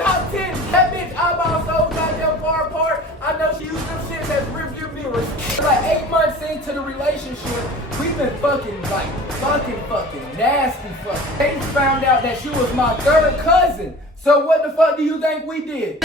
top 10. That bitch eyeball so goddamn far apart. I know she used them shits as rearview mirrors. Like 8 months into the relationship, we've been fucking nasty fucking. They found out that she was my third cousin. So what the fuck do you think we did?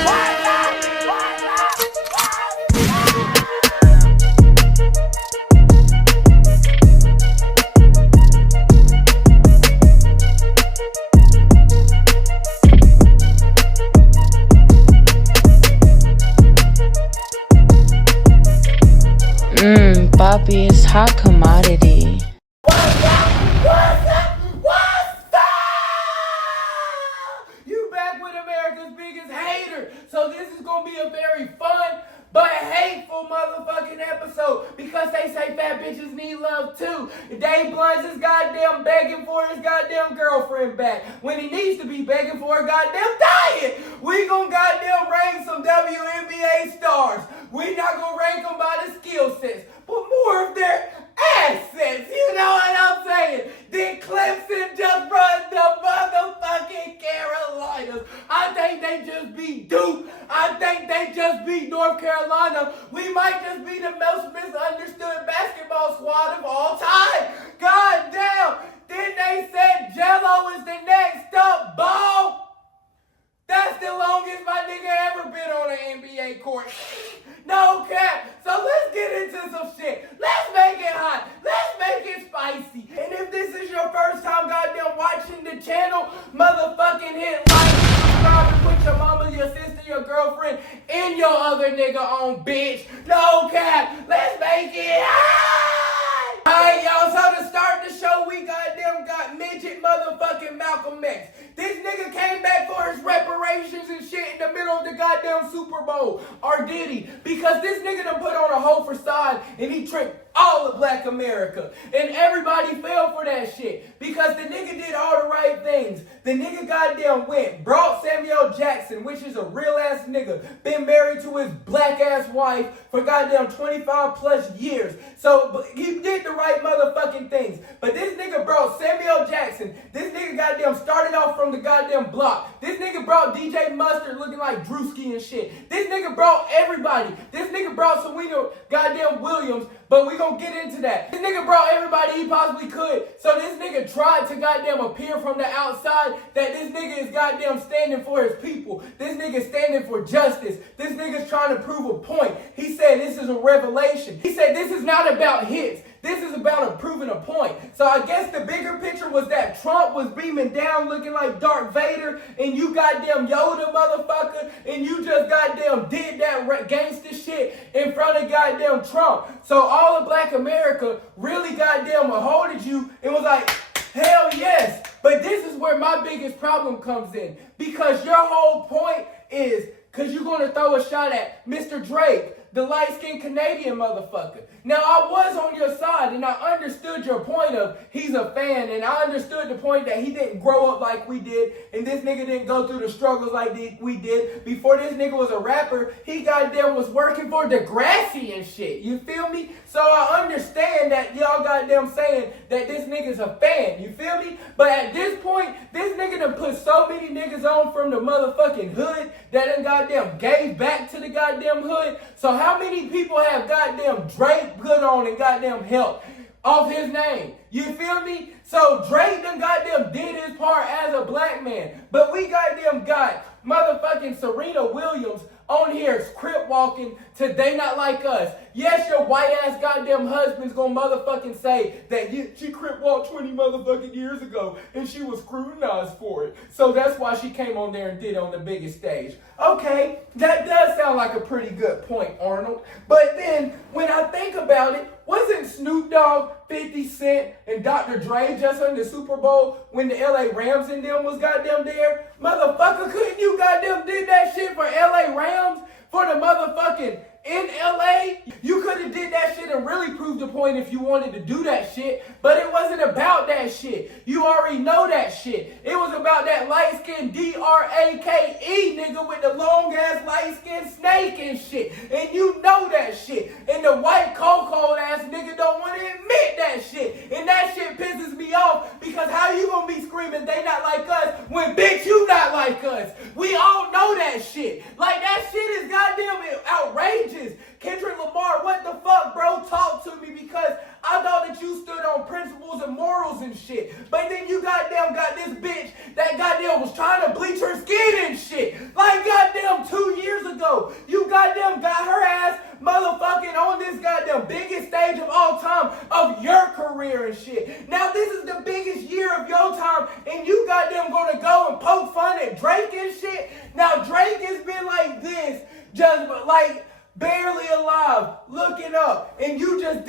Papi is hot commodity. What's up? You back with America's biggest hater. So this is gonna be a very fun but hateful motherfucking episode because they say fat bitches need love too. Dave Blunt's is goddamn begging for his goddamn girlfriend back when he needs to be begging for a goddamn diet. We gonna goddamn rank some WNBA stars. We not gonna rank them by the skill sets, but more of their assets. You know what I'm saying? Then Clemson just run the motherfucking Carolinas. I think they just beat Duke. I think they just beat North Carolina. We might just be the most misunderstood basketball squad of all time. God damn. Then they said Gelo is the next up, ball. That's the longest my nigga ever been on an NBA court. No cap. So let's get into some shit. Let's make it hot. Let's make it spicy. And if this is your first time goddamn watching the channel, motherfucking hit like, subscribe, and put your mama, your sister, your girlfriend, and your other nigga on, bitch. No cap. Let's make it hot. Alright, y'all. So to start the show, we goddamn got midget motherfucking Malcolm X. This nigga came back for his reparations and shit in the middle of the goddamn Super Bowl. Or did he? Because this nigga done put on a whole facade and he tricked all of black America. And everybody fell for that shit. Because the nigga did all the right things. The nigga goddamn went, brought Samuel Jackson, which is a real ass nigga, been married to his black ass wife for goddamn 25 plus years. So he did the right motherfucking things. But this nigga brought Samuel Jackson. This nigga goddamn started off from the goddamn block. This nigga brought DJ Mustard looking like Drewski and shit. This nigga brought everybody. This nigga brought Serena goddamn Williams. But we gonna get into that. This nigga brought everybody he possibly could. So this nigga tried to goddamn appear from the outside that this nigga is goddamn standing for his people. This nigga standing for justice. This nigga's trying to prove a point. He said this is a revelation. He said this is not about hits. This is about proving a point. So I guess the bigger picture was that Trump was beaming down looking like Darth Vader and you goddamn Yoda motherfucker and you just goddamn did that gangster shit in front of goddamn Trump. So all of black America really goddamn holded you and was like, hell yes. But this is where my biggest problem comes in. Because your whole point is, because you're going to throw a shot at Mr. Drake, the light-skinned Canadian motherfucker. Now, I was on your side, and I understood your point of he's a fan, and I understood the point that he didn't grow up like we did, and this nigga didn't go through the struggles like we did. Before this nigga was a rapper, he goddamn was working for Degrassi and shit. You feel me? So I understand that y'all goddamn saying that this nigga's a fan. You feel me? But at this point, this nigga done put so many niggas on from the motherfucking hood that done goddamn gave back to the goddamn hood. So how many people have goddamn Drake put on and goddamn help off his name? You feel me? So Drake done goddamn did his part as a black man. But we goddamn got motherfucking Serena Williams on here crip walking to They Not Like Us. Yes, your white ass goddamn husband's gonna motherfucking say that she crip walked 20 motherfucking years ago and she was scrutinized for it. So that's why she came on there and did it on the biggest stage. Okay, that does sound like a pretty good point, Arnold. But then when I think about it, wasn't Snoop Dogg, 50 Cent, and Dr. Dre just in the Super Bowl when the LA Rams and them was goddamn there? Motherfucker, couldn't you goddamn did that shit for LA Rams? For the motherfucking in LA? You could have did that shit and really proved the point if you wanted to do that shit. But it wasn't about that shit. You already know that shit. It was about that light-skinned D-R-A-K-E nigga with the long-ass light-skinned snake and shit. And you know that shit. And the white cold ass nigga don't want to admit that shit. And that shit pisses me off because how you gonna be screaming they not like us when bitch you not like us? We all know stage of all time of your career and shit. Now this is the biggest year of your time, and you goddamn gonna go and poke fun at Drake and shit. Now Drake has been like this, just like barely alive, looking up, and you just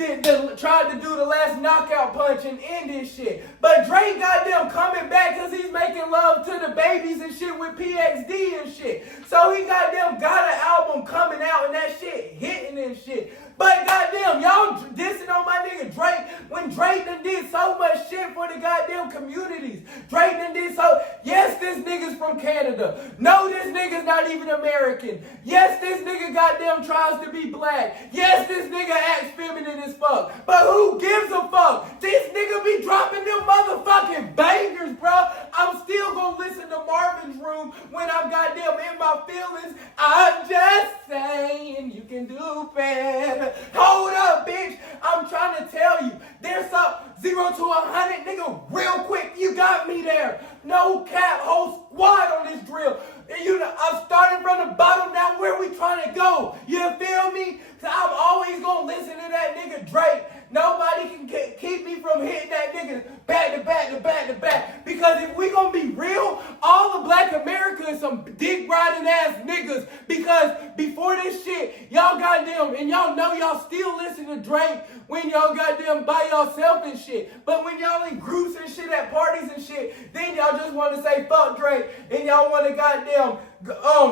tried to do the last knockout punch and end this shit. But Drake goddamn coming back because he's making love to the babies and shit with PXD and shit. So he goddamn got an album coming out and that shit hitting and shit. But goddamn, y'all dissing on my nigga Drake when Drake done did so much shit for the goddamn communities. Drake done did so. Yes, this nigga's from Canada. No, this nigga's not even American. Yes, this nigga goddamn tries to be black. Yes, this nigga acts feminine as fuck. But who gives a fuck? This nigga be dropping them motherfucking bangers, bro. I'm still gonna listen to Marvin's Room when I'm goddamn in my feelings. I'm just saying you can do better. Hold up, bitch. I'm trying to tell you. There's some 0 to 100, nigga, real quick. You got me there. No cap, whole squad on this drill. And you know, I'm starting from the bottom. Now where we trying to go? You feel me? So I'm always gonna listen to that nigga Drake. Nobody can keep me from hitting that nigga back to back to back to back. Because if we gonna be real, all of Black America is some dick riding ass niggas. Because before this shit, y'all goddamn, and y'all know y'all still listen to Drake when y'all goddamn by yourself and shit. But when y'all in groups and shit at parties and shit, then y'all just want to say fuck Drake and y'all want to goddamn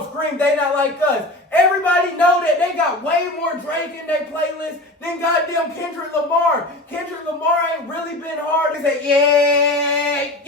scream they not like us. Everybody know that they got way more Drake in their playlist than goddamn Kendrick Lamar. Kendrick Lamar ain't really been hard to say, yeah.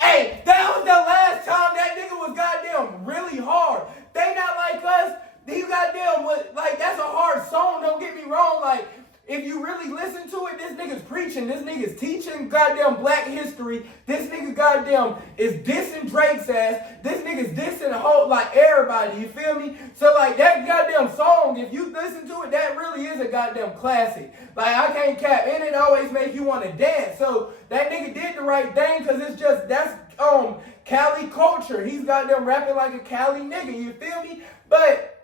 Hey, that was the last time that nigga was goddamn really hard. They not like us. He goddamn like that's a hard song, don't get me wrong. Like, if you really listen to it, this nigga's preaching, this nigga's teaching goddamn black history, this nigga goddamn is dissing Drake's ass, this nigga's dissing the whole, like, everybody, you feel me? So, like, that goddamn song, if you listen to it, that really is a goddamn classic. Like, I can't cap, and it always make you want to dance. So, that nigga did the right thing, because it's just, that's, Cali culture. He's goddamn rapping like a Cali nigga, you feel me? But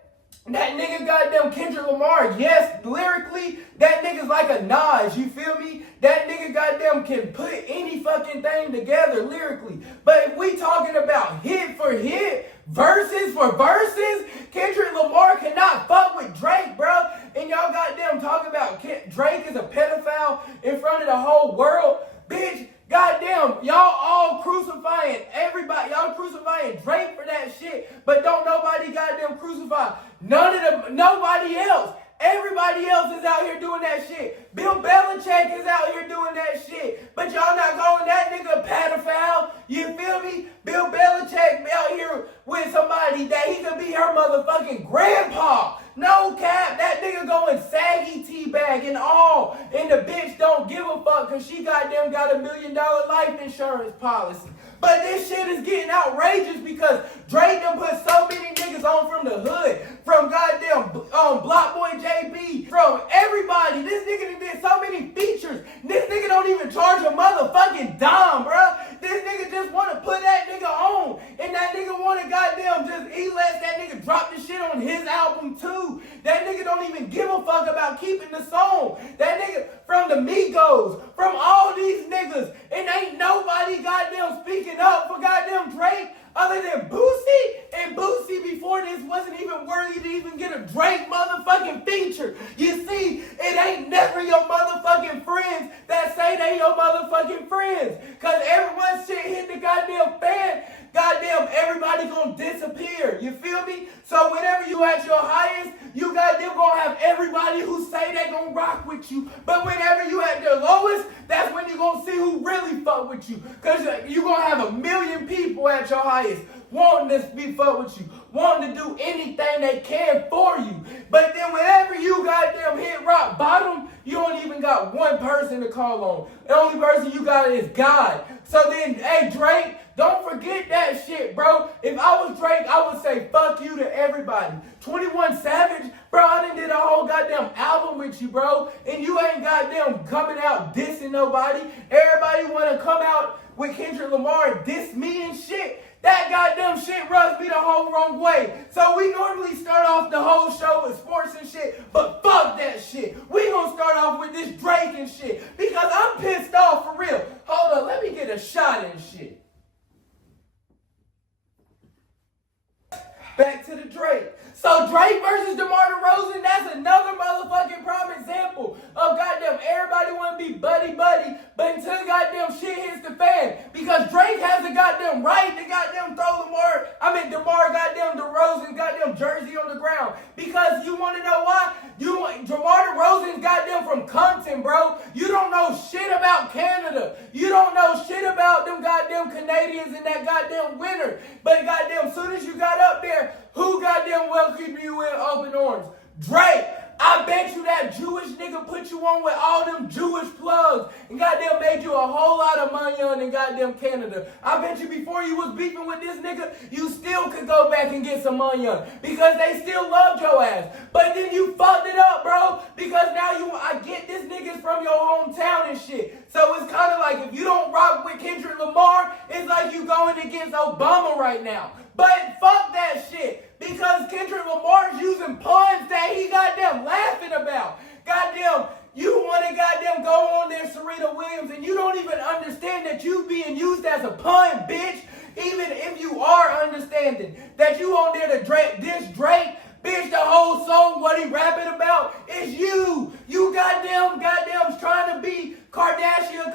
that nigga goddamn Kendrick Lamar, yes, lyrically, that nigga's like a Nas, you feel me? That nigga goddamn can put any fucking thing together lyrically. But if we talking about hit for hit, verses for verses, Kendrick Lamar cannot fuck with Drake, bro. And y'all goddamn talking about Drake is a pedophile in front of the whole world. Bitch, goddamn, y'all all crucifying everybody. Y'all crucifying Drake for that shit, but don't nobody goddamn crucify nobody else. Everybody else is out here doing that shit. Bill Belichick is out here doing that shit. But y'all not calling that nigga a pedophile. You feel me? Bill Belichick out here with somebody that he could be her motherfucking grandpa. No cap. That nigga going saggy teabag and all. And the bitch don't give a fuck because she goddamn got $1 million life insurance policy. But this shit is getting outrageous because Drake done put so many niggas on from the hood. From goddamn Block Boy JB. From everybody. This nigga did so many features. This nigga don't even charge a motherfucking dime, bro. This nigga just want to put that nigga on. And that nigga want to goddamn just, he lets that nigga drop the shit on his album too. That nigga don't even give a fuck about keeping the song. That nigga from the Migos, from all these niggas. And ain't nobody goddamn speaking up for goddamn Drake other than Boosie. And Boosie before this wasn't even worthy to even get a Drake motherfucking feature. You see, it ain't never your motherfucking friends that say they your motherfucking friends. Cause everyone shit hit the goddamn fan, goddamn everybody gonna disappear. You feel me? So whenever you at your highest, you goddamn gonna have everybody who say they gonna rock with you. But whenever you at your lowest, that's when you gonna see who really fuck with you. Cause you gonna have 1 million people at your highest wanting to be fuck with you, wanting to do anything they can for you. But then whenever you goddamn hit rock bottom, you don't even got one person to call on. The only person you got is God. So then, hey Drake, don't forget that shit, bro. If I was Drake, I would say fuck you to everybody. 21 Savage, bro, I done did a whole goddamn album with you, bro. And you ain't goddamn coming out dissing nobody. Everybody wanna come out with Kendrick Lamar and diss me and shit. That goddamn shit rubs me the whole wrong way. So we normally start off the whole show with sports and shit, but fuck that shit. We gonna start with this Drake and shit. Because I'm pissed off for real. Hold on, let me get a shot and shit. Back to the Drake. So Drake versus DeMar DeRozan, that's another motherfucking prime example of goddamn everybody want to be buddy-buddy, but until goddamn shit hits the fan. Because Drake has a goddamn right to goddamn throw DeMar goddamn DeRozan's goddamn jersey on the ground. Because you want to know why? DeMar DeRozan's goddamn from Compton, bro. You don't know shit about Canada. You don't know shit about them goddamn Canadians in that goddamn winter. But goddamn, soon as you got up there, who goddamn welcomed you in open arms? Drake. I bet you that Jewish nigga put you on with all them Jewish plugs and goddamn made you a whole lot of money in goddamn Canada. I bet you before you was beefing with this nigga, you still could go back and get some money on because they still loved your ass. But then you fucked it up, bro, because now I get this nigga's from your hometown and shit. So it's kind of like if you don't rock with Kendrick Lamar, it's like you going against Obama right now. But fuck that shit. Because Kendrick Lamar's using puns that he goddamn laughing about. Goddamn, you want to goddamn go on there, Serena Williams, and you don't even understand that you being used as a pun, bitch. Even if you are understanding that you on there to diss Drake, bitch, the whole song, what he rapping about is you. You goddamn trying to be Kardashian.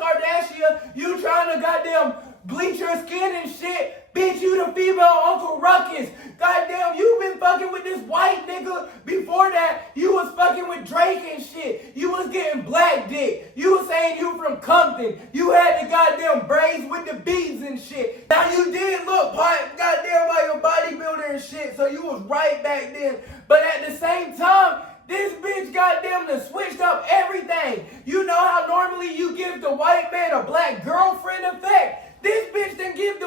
You trying to goddamn bleach your skin and shit. Bitch, you the female Uncle Ruckus. Goddamn, you been fucking with this white nigga. Before that, you was fucking with Drake and shit. You was getting black dick. You was saying you from Compton. You had the goddamn braids with the beads and shit. Now you did look goddamn like a bodybuilder and shit, so you was right back then. But at the same time, this bitch goddamn done switched up everything. You know how normally you give the white man a black girlfriend effect? This bitch done give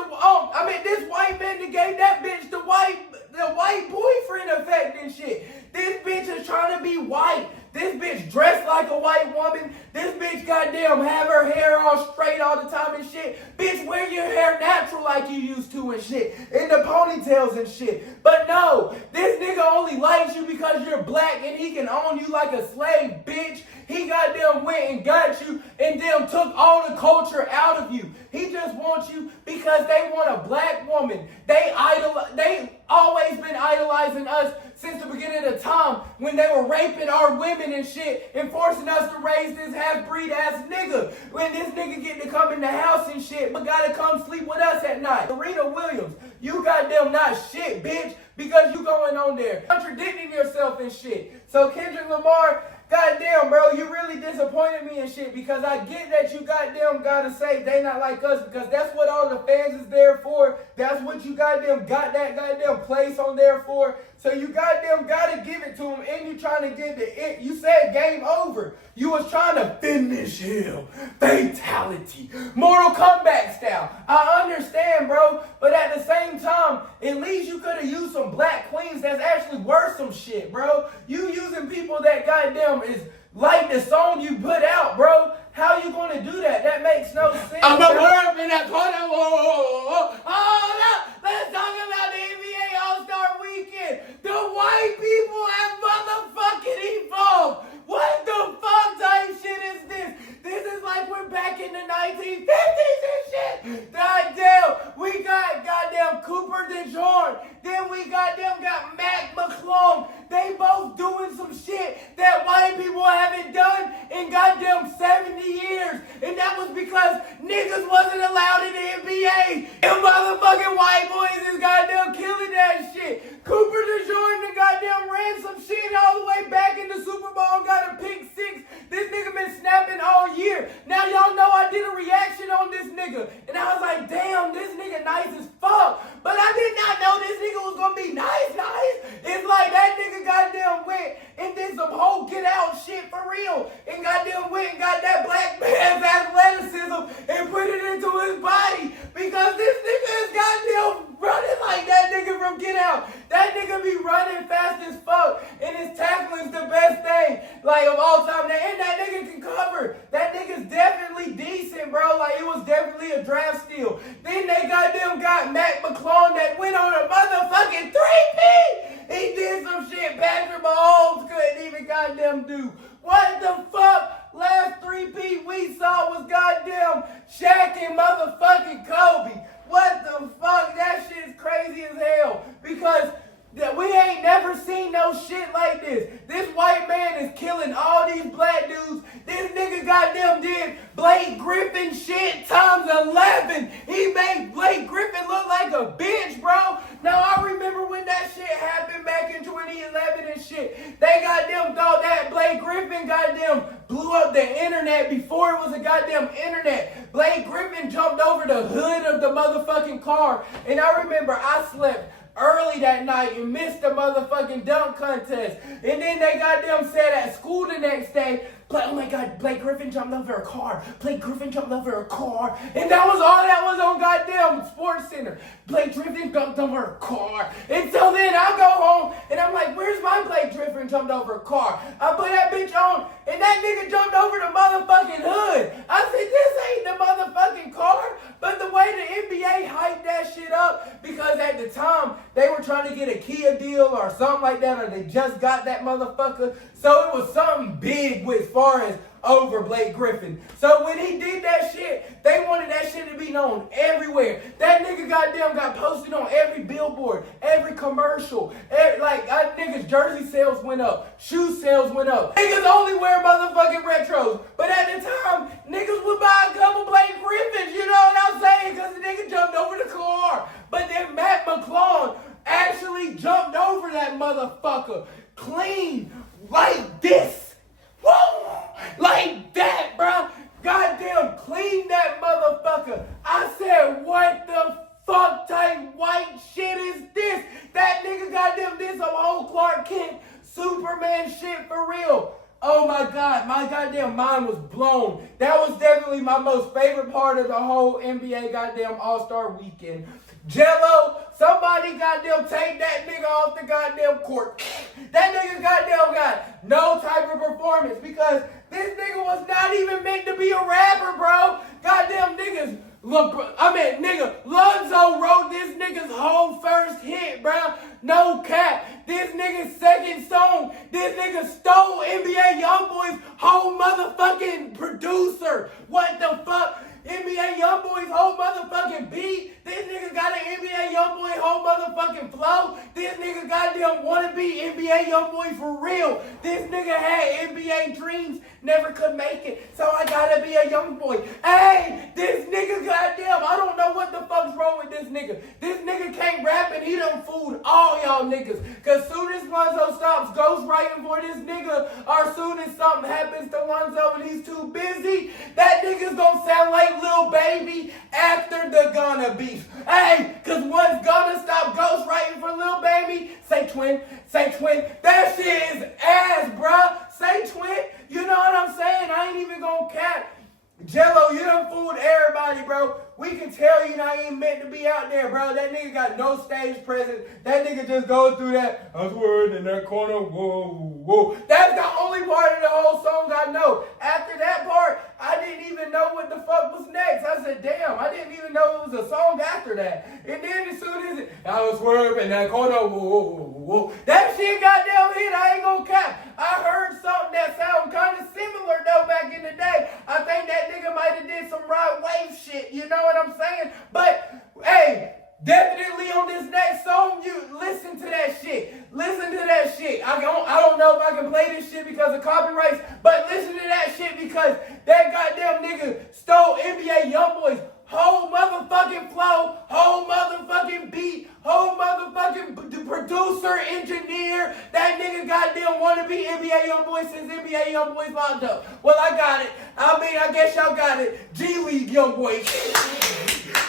this white man done gave that bitch the white boyfriend effect and shit. This bitch is trying to be white. This bitch dressed like a white woman. This bitch goddamn have her hair all straight all the time and shit. Bitch, wear your hair natural like you used to and shit. In the ponytails and shit. But no, this nigga only likes you because you're black and he can own you like a slave, bitch. He goddamn went and got you and then took all the culture out of you. He just wants you because they want a black woman. They always been idolizing us since the beginning of time when they were raping our women and shit and forcing us to raise this half-breed ass nigga. When this nigga get to come in the house and shit but gotta come sleep with us at night. Serena Williams, you goddamn not shit, bitch, because you going on there contradicting yourself and shit. So Kendrick Lamar, goddamn, bro, you really disappointed me and shit because I get that you goddamn gotta say they not like us because that's what all the fans is there for. That's what you goddamn got that goddamn place on there for. So you goddamn gotta give it to him and you trying to get it. You said game over. You was trying to finish him. Fatality. Mortal Kombat style. I understand, bro. But at the same time, at least you could have used some black queens that's actually worth some shit, bro. You using people that goddamn is like the song you put out, bro. How you gonna do that? That makes no sense. I'm a worm in that corner. Hold up. Let's talk about the NBA All-Star Weekend. The white people have motherfucking evolved. What the fuck type shit is this? This is like we're back in the 1950s and shit. Goddamn, we got goddamn Cooper DeJohn. Then we goddamn got Mac McClung. They both doing some shit that white people haven't done in goddamn 70 years. And that was because niggas wasn't allowed in the NBA. And motherfucking white boys is goddamn killing that shit. Cooper DeJohn the goddamn ran some shit all the way back in the Super Bowl and got a pick six. This nigga been snapping all year. Now y'all know I did a reaction on this nigga. And I was like, damn, this nigga nice as fuck. But I did not know this nigga was gonna be nice. It's like that nigga goddamn went and did some whole get out shit for real. And goddamn went and got that black man's athleticism and put it into his body. Because this nigga is goddamn running like that nigga from Get Out. That nigga be running fast as fuck. And his tackling's the best thing, like, of all time. And that nigga can cover. That nigga's definitely decent, bro. Like, it was definitely a draft steal. Then they goddamn got Mac McClung that went on a motherfucking 3P. He did some shit Patrick Mahomes couldn't even goddamn do. What the fuck? Blake Griffin shit times 11. He made Blake Griffin look like a bitch, bro. Now, I remember when that shit happened back in 2011 and shit. They goddamn thought that Blake Griffin goddamn blew up the internet before it was a goddamn internet. Blake Griffin jumped over the hood of the motherfucking car. And I remember I slept early that night and missed the motherfucking dunk contest. And then they goddamn said at school the next day, oh my God, Blake Griffin jumped over a car. Blake Griffin jumped over a car. And that was all that was on goddamn Sports Center. Blake Griffin jumped over a car. And so then I go home and I'm like, where's my Blake Griffin jumped over a car? I put that bitch on and that nigga jumped over the motherfucking hood. I said, this ain't the motherfucking car. But the way the NBA hyped that shit up, because at the time they were trying to get a Kia deal or something like that, or they just got that motherfucker. So it was something big as far as over Blake Griffin. So when he did that shit, they wanted that shit to be known everywhere. That nigga goddamn got posted on every billboard, every commercial. Niggas' jersey sales went up, shoe sales went up. Niggas only wear motherfucking retros. But at the time, niggas would buy a couple Blake Griffins, you know what I'm saying? Because the nigga jumped over the car. But then Matt McClung actually jumped over that motherfucker clean like this. Woo! Like that, bro. Goddamn clean that motherfucker. I said, what the fuck type white shit is this? That nigga goddamn did some old Clark Kent Superman shit for real. Oh my God, my goddamn mind was blown. That was definitely my most favorite part of the whole NBA goddamn All-Star weekend. Gelo, somebody goddamn take that nigga off the goddamn court. That nigga goddamn got no type of performance because this nigga was not even meant to be a rapper, bro. Goddamn niggas. Lonzo wrote this nigga's whole first hit, bro. No cap. This nigga's second song. This nigga stole NBA Youngboy's whole motherfucking producer. What the fuck? NBA Youngboy's whole motherfucking beat. This nigga got an NBA Youngboy whole motherfucking flow. This nigga goddamn wanna be NBA Youngboy for real. This nigga had NBA dreams, never could make it. So I gotta be a Youngboy. Hey, this nigga goddamn, I don't know what the fuck's wrong with this nigga. This nigga can't rap and he done fooled all y'all niggas. Cause soon as Lonzo stops ghostwriting for this nigga, or soon as something happens to Lonzo and he's too busy, that nigga's gonna sound like Lil Baby after the Gunna beef. Hey, cause once Gunna stop ghostwriting for Lil Baby, say twin. That shit is ass, bruh. Say twin. You know what I'm saying? I ain't even gonna cap. Gelo, you done fooled everybody, bro. We can tell you I ain't meant to be out there, bro. That nigga got no stage presence. That nigga just goes through that, I was worried in that corner, whoa. That's the only part of the whole song I know. After that part, I didn't even know what the fuck was next. I said, damn, I didn't even know it was a song after that. And then as soon as I was swerving in that corner, whoa. That shit goddamn hit, I ain't gonna cap. I heard something that sounded kind of similar though back in the day. I think that nigga might have did some Rod Wave shit, you know what I'm saying? But, hey, definitely on this next song, you listen to that shit. Listen to that shit. I don't know if I can play this shit because of copyrights, but listen to that shit because that goddamn nigga stole NBA Youngboy's whole motherfucking flow, whole motherfucking beat, whole motherfucking producer, engineer. That nigga goddamn wanna be NBA Youngboy since NBA Youngboy's locked up. Well, I got it. I guess y'all got it. G League Youngboy.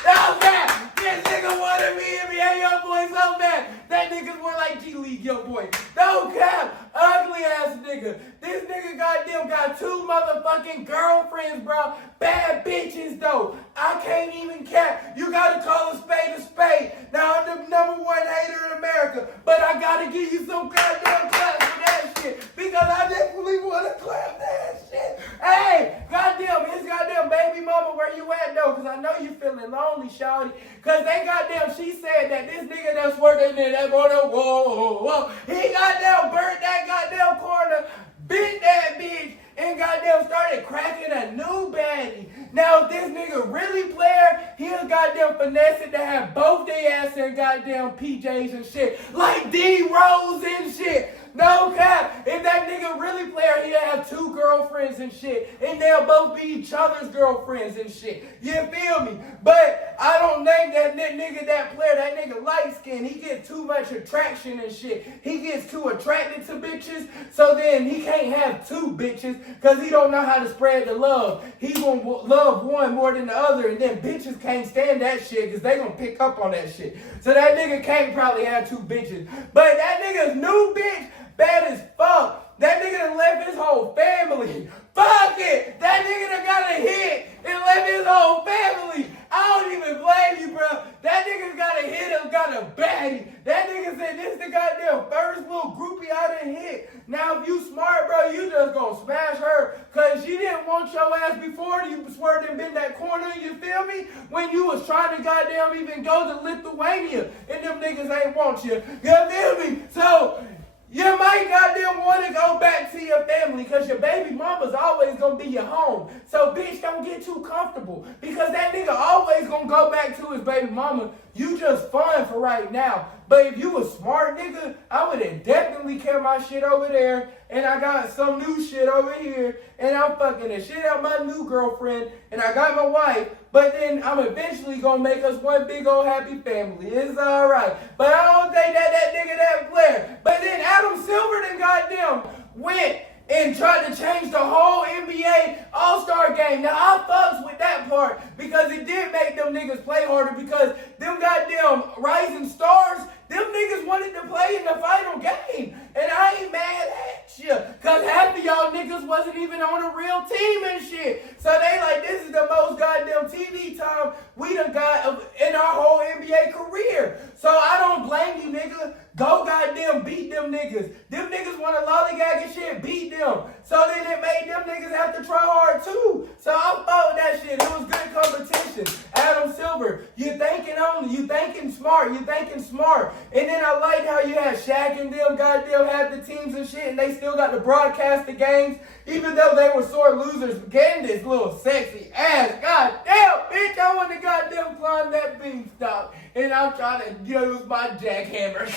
Oh, man. This nigga wanna be NBA Youngboy so bad. That nigga's more like G League Youngboy. No cap. Ugly ass nigga. This nigga goddamn got 2 motherfucking girlfriends, bro. Bad bitches, though. I can't even cap. You gotta call a spade a spade. Now, I'm the #1 hater in America, but I gotta give you some goddamn claps for that shit because I definitely wanna clap that shit. Hey, goddamn, his goddamn baby mama, where you at, though? Because I know you feeling lonely, shawty. Because they goddamn, she said that this nigga that's working in that corner, whoa. He goddamn burnt that goddamn corner, bit that bitch, and goddamn started cracking a new baddie. Now, if this nigga really player, he'll goddamn finesse it to have both their ass in goddamn PJs and shit. Like D-Rose and shit. No cap. If that nigga really player, he'll have 2 girlfriends and shit. And they'll both be each other's girlfriends and shit. You feel me? But I don't think that nigga, that player, that nigga light skin, he gets too much attraction and shit. He gets too attracted to bitches. So then he can't have 2 bitches because he don't know how to spread the love. He gonna love one more than the other. And then bitches can't stand that shit because they gonna pick up on that shit. So that nigga can't probably have 2 bitches. But that nigga's new bitch, bad as fuck. That nigga done left his whole family. Fuck it! That nigga done got a hit and left his whole family. I don't even blame you, bro. That nigga got a hit and got a baddie. That nigga said this the goddamn first little groupie I done hit. Now if you smart, bro, you just gonna smash her. Cause she didn't want your ass before you swerved and been that corner, you feel me? When you was trying to goddamn even go to Lithuania and them niggas ain't want you. You feel me? So you might goddamn want to go back to your family because your baby mama's always going to be your home. So, bitch, don't get too comfortable because that nigga always going to go back to his baby mama. You just fun for right now. But if you a smart nigga, I would have definitely kept my shit over there. And I got some new shit over here. And I'm fucking the shit out my new girlfriend. And I got my wife. But then I'm eventually going to make us one big old happy family. It's all right. But I don't think that nigga that player. But then Adam Silver then goddamn went and tried to change the whole NBA All-Star game. Now, I fucks with that part because it did make them niggas play harder because them goddamn rising stars, them niggas wanted to play in the final game. And I ain't mad at you because half of y'all niggas wasn't even on a real team and shit. So they like, this is the most goddamn TV time we done got in our whole NBA career. So I don't blame you, nigga. Go goddamn beat them niggas. Them niggas want to lollygag and shit, beat them. So then it made them niggas have to try hard too. So I fought that shit. It was good competition. Adam Silver, you thinking only, you thinking smart, you thinking smart. And then I like how you had Shaq and them goddamn have the teams and shit and they still got to broadcast the games. Even though they were sore losers, getting this little sexy ass. Goddamn, bitch, I want to goddamn climb that beanstalk. And I'm trying to use my jackhammer.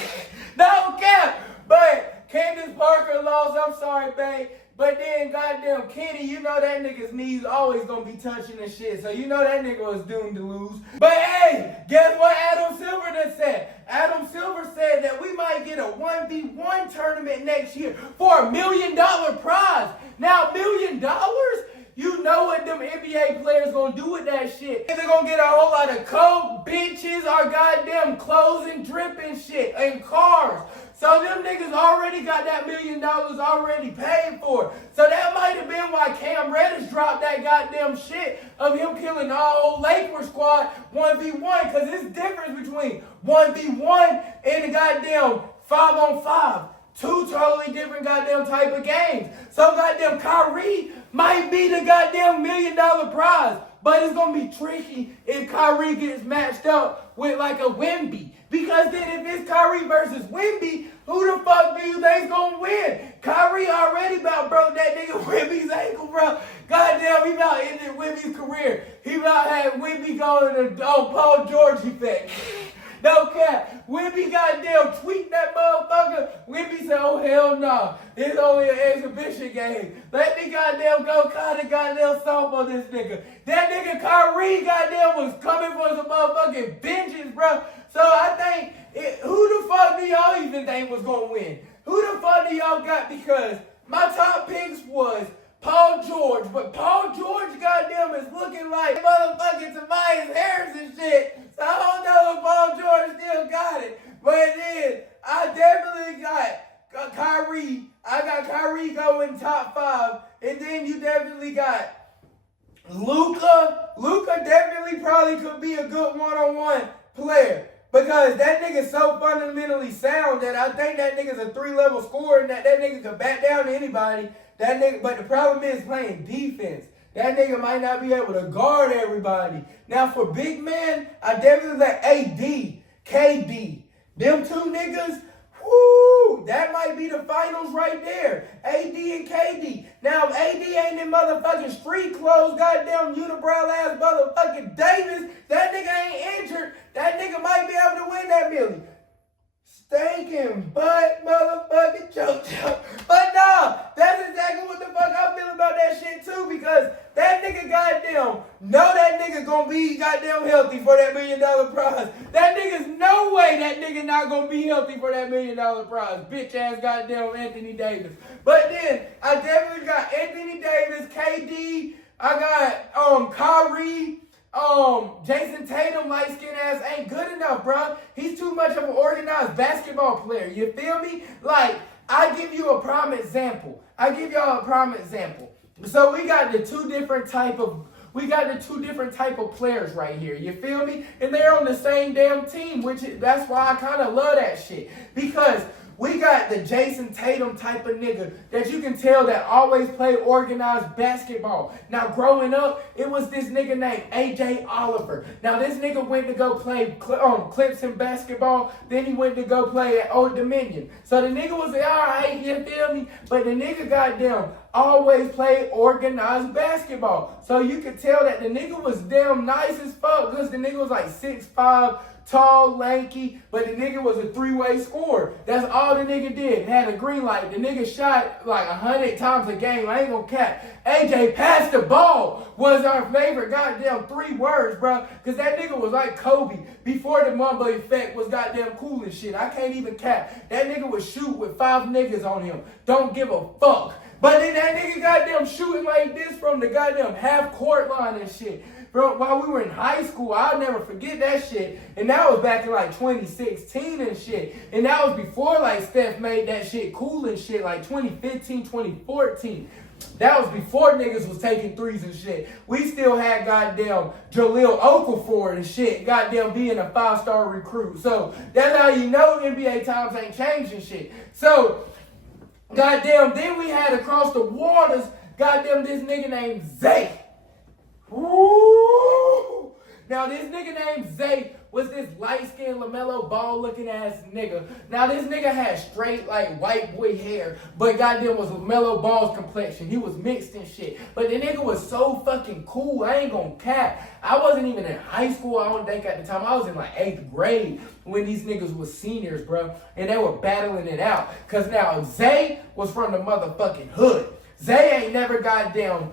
No cap. But Candace Parker lost. I'm sorry, babe. But then, goddamn, Kenny, you know that nigga's knees always gonna be touching and shit. So you know that nigga was doomed to lose. But hey, guess what Adam Silver done said? Adam Silver said that we might get a 1v1 tournament next year for $1 million prize. Now, $1 million? You know what them NBA players gonna do with that shit. They're gonna get a whole lot of coke, bitches, or goddamn clothes and dripping shit, and cars. So them niggas already got that $1 million already paid for. So that might have been why Cam Reddish dropped that goddamn shit of him killing the whole Lakers squad 1v1. Because it's difference between 1v1 and a goddamn 5-on-5. 2 totally different goddamn type of games. So goddamn Kyrie might be the goddamn $1 million prize. But it's going to be tricky if Kyrie gets matched up with like a Wemby. Because then if it's Kyrie versus Wemby, who the fuck do you think's going to win? Kyrie already about broke that nigga Wemby's ankle, bro. Goddamn, he about ended Wemby's career. He about had Wemby going to Paul George effect. No cap. Wemby goddamn tweaked that motherfucker. Wemby said, oh hell no. It's only an exhibition game. Let me goddamn go kind of goddamn stomp on this nigga. That nigga Kyrie goddamn was coming for some motherfucking vengeance, bro. So I think, who the fuck do y'all even think was going to win? Who the fuck do y'all got? Because my top picks was Paul George. But Paul George goddamn is looking like motherfucking Tobias Harris and shit. So I don't know if Paul George still got it. But then, I definitely got Kyrie. I got Kyrie going top 5. And then you definitely got Luka. Luka definitely probably could be a good one-on-one player. Because that nigga's so fundamentally sound that I think that nigga's a 3-level scorer and that nigga could back down to anybody. That nigga, but the problem is playing defense. That nigga might not be able to guard everybody. Now for big man, I definitely like AD, KD. Them 2 niggas, whoo, that might be the finals right there. AD and KD. Now if AD ain't in motherfucking street clothes, goddamn unibrow ass motherfucking Davis, that nigga ain't injured. That nigga might be able to win that million. stinking butt motherfucking choke. But nah, that's exactly what the fuck I feel about that shit too, because that nigga goddamn know that nigga gonna be goddamn healthy for that $1 million prize. That nigga's no way that nigga not gonna be healthy for that $1 million prize. Bitch ass goddamn Anthony Davis. But then I definitely got Anthony Davis, KD, I got Kyrie. Jason Tatum, light-skinned ass, ain't good enough, bro. He's too much of an organized basketball player. You feel me? Like, I give you a prime example. I give y'all a prime example. So we got the two different type of players right here. You feel me? And they're on the same damn team, that's why I kind of love that shit. Because we got the Jason Tatum type of nigga that you can tell that always played organized basketball. Now, growing up, it was this nigga named AJ Oliver. Now, this nigga went to go play Clemson basketball. Then he went to go play at Old Dominion. So the nigga was like, all right, you feel me? But the nigga goddamn always played organized basketball. So you could tell that the nigga was damn nice as fuck because the nigga was like 6'5", tall, lanky, but the nigga was a three-way scorer. That's all the nigga did. Had a green light. The nigga shot like 100 times a game. I ain't gonna cap. AJ passed the ball was our favorite goddamn 3 words, bro. Because that nigga was like Kobe before the Mamba effect was goddamn cool and shit. I can't even cap. That nigga would shoot with 5 niggas on him. Don't give a fuck. But then that nigga goddamn shooting like this from the goddamn half-court line and shit. Bro, while we were in high school, I'll never forget that shit. And that was back in like 2016 and shit. And that was before like Steph made that shit cool and shit, like 2015, 2014. That was before niggas was taking threes and shit. We still had goddamn Jahlil Okafor and shit, goddamn being a 5-star recruit. So that's how you know NBA times ain't changing shit. So, goddamn, then we had across the waters, goddamn this nigga named Zay. Ooh. Now this nigga named Zay was this light-skinned LaMelo Ball looking ass nigga. Now this nigga had straight like white boy hair, but goddamn was LaMelo Ball's complexion. He was mixed and shit. But the nigga was so fucking cool. I ain't gonna cap. I wasn't even in high school, I don't think at the time. I was in like 8th grade when these niggas was seniors, bro. And they were battling it out. Cause now Zay was from the motherfucking hood. Zay ain't never goddamn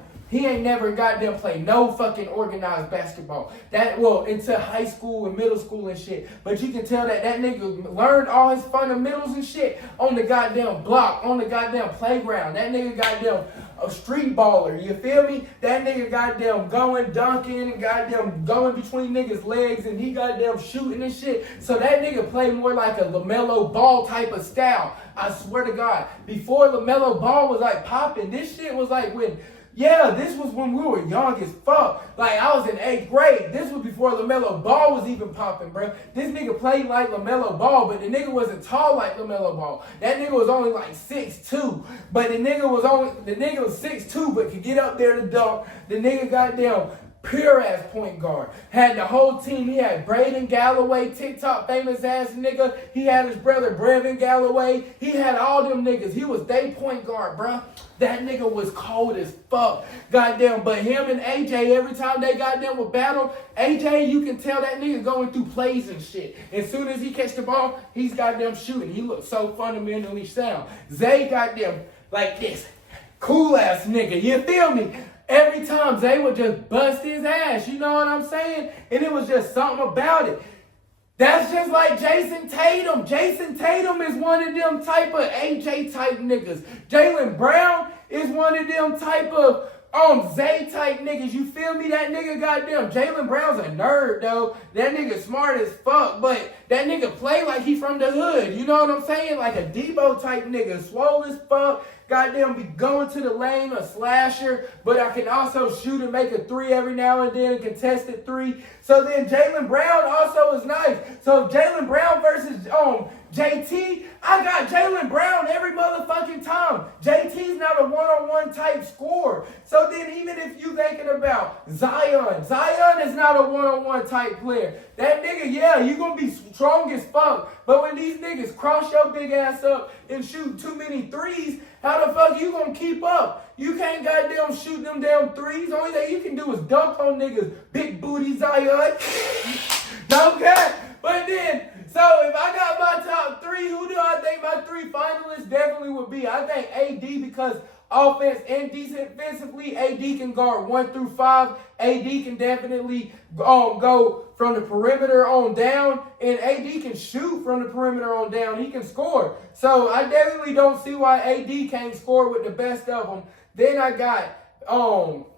played no fucking organized basketball. Into high school and middle school and shit. But you can tell that nigga learned all his fundamentals and shit on the goddamn block, on the goddamn playground. That nigga goddamn a street baller, you feel me? That nigga goddamn going, dunking, and goddamn going between niggas' legs, and he goddamn shooting and shit. So that nigga played more like a LaMelo Ball type of style. I swear to God. Before LaMelo Ball was like popping, this shit was like this was when we were young as fuck. Like, I was in 8th grade. This was before LaMelo Ball was even popping, bro. This nigga played like LaMelo Ball, but the nigga wasn't tall like LaMelo Ball. That nigga was only like 6'2". But the nigga was 6'2", but could get up there to dunk. The nigga goddamn pure ass point guard. Had the whole team. He had Braden Galloway, TikTok famous ass nigga. He had his brother Brevin Galloway. He had all them niggas. He was they point guard, bro. That nigga was cold as fuck. Goddamn, but him and AJ, every time they goddamn would battle, AJ, you can tell that nigga going through plays and shit. As soon as he catch the ball, he's goddamn shooting. He looks so fundamentally sound. Zay goddamn like this. Cool ass nigga, you feel me? Every time Zay would just bust his ass, you know what I'm saying? And it was just something about it. That's just like Jason Tatum. Jason Tatum is one of them type of AJ type niggas. Jaylen Brown is one of them type of Zay type niggas. You feel me? That nigga goddamn Jaylen Brown's a nerd though. That nigga smart as fuck, but that nigga play like he from the hood. You know what I'm saying? Like a Debo type nigga, swole as fuck. Goddamn be going to the lane, a slasher, but I can also shoot and make a 3 every now and then, a contested 3. So then Jaylen Brown also is nice. So Jaylen Brown versus JT, I got Jaylen Brown every motherfucking time. JT's not a one-on-one type scorer. So then even if you thinking about Zion is not a one-on-one type player. That nigga, yeah, you gonna be strong as fuck. But when these niggas cross your big ass up and shoot too many threes, how the fuck you gonna keep up? You can't goddamn shoot them damn threes. Only thing you can do is dunk on niggas. Big booty Zion. Don't care. But then, So if I got my top three, who do I think my three finalists definitely would be? I think AD because offense and defensively, AD can guard 1 through 5. AD can definitely go from the perimeter on down, and AD can shoot from the perimeter on down. He can score. So I definitely don't see why AD can't score with the best of them. Then I got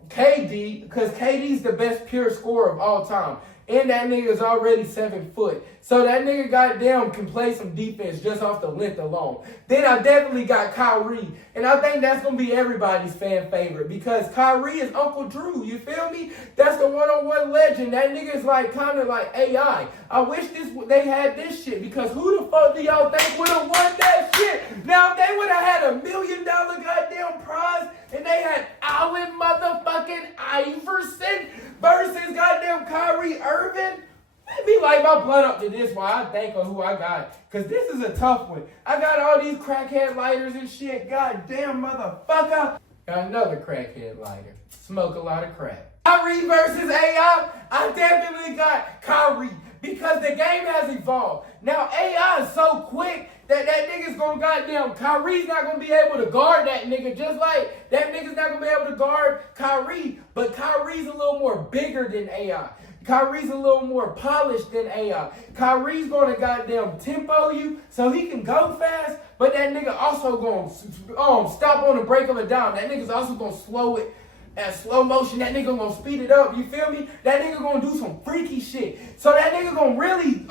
KD, because KD's the best pure scorer of all time. And that nigga's already 7 foot. So that nigga goddamn can play some defense just off the length alone. Then I definitely got Kyrie. And I think that's going to be everybody's fan favorite because Kyrie is Uncle Drew. You feel me? That's the one-on-one legend. That nigga's like kind of like AI. I wish they had this shit because who the fuck do y'all think would have won that shit? Now, if they would have had $1 million goddamn prize and they had Allen motherfucking Iverson versus goddamn Kyrie Irving, let me light my blood up to this while I think of who I got. Because this is a tough one. I got all these crackhead lighters and shit. Goddamn motherfucker. Got another crackhead lighter. Smoke a lot of crack. Kyrie versus AI. I definitely got Kyrie. Because the game has evolved. Now AI is so quick that nigga's gonna goddamn, Kyrie's not gonna be able to guard that nigga, just like that nigga's not gonna be able to guard Kyrie, but Kyrie's a little more bigger than AI. Kyrie's a little more polished than AI. Kyrie's gonna goddamn tempo you so he can go fast, but that nigga also gonna stop on the break of a dime. That nigga's also gonna slow it at slow motion. That nigga gonna speed it up. You feel me? That nigga gonna do some freaky shit. So that nigga gonna really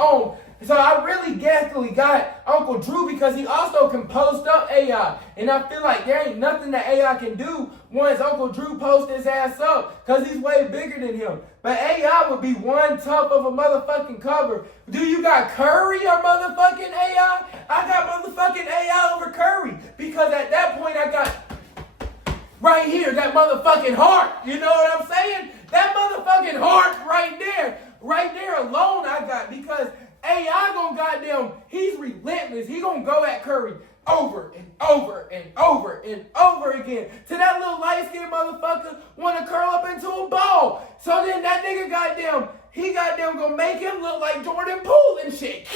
so I really definitely got Uncle Drew because he also can post up AI. And I feel like there ain't nothing that AI can do once Uncle Drew posts his ass up because he's way bigger than him. But AI would be one tough of a motherfucking cover. Do you got Curry or motherfucking AI? I got motherfucking AI over Curry because at that point I got right here, that motherfucking heart. You know what I'm saying? That motherfucking heart right there alone I got because AI gonna goddamn, he's relentless. He gonna go at Curry over and over and over and over again. To that little light-skinned motherfucker wanna curl up into a ball. So then that nigga he gonna make him look like Jordan Poole and shit.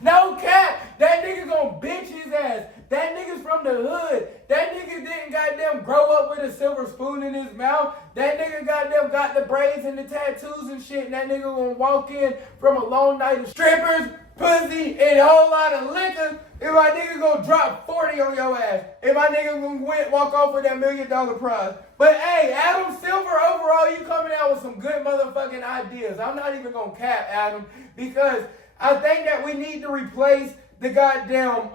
No cap. That nigga gonna bitch his ass. That nigga's from the hood. That nigga didn't goddamn grow up with a silver spoon in his mouth. That nigga goddamn got the braids and the tattoos and shit. And that nigga gonna walk in from a long night of strippers, pussy, and a whole lot of liquor. If my nigga gonna drop 40 on your ass. If my nigga gonna walk off with that $1 million prize. But hey, Adam Silver, overall, you coming out with some good motherfucking ideas. I'm not even gonna cap, Adam, because I think that we need to replace the goddamn,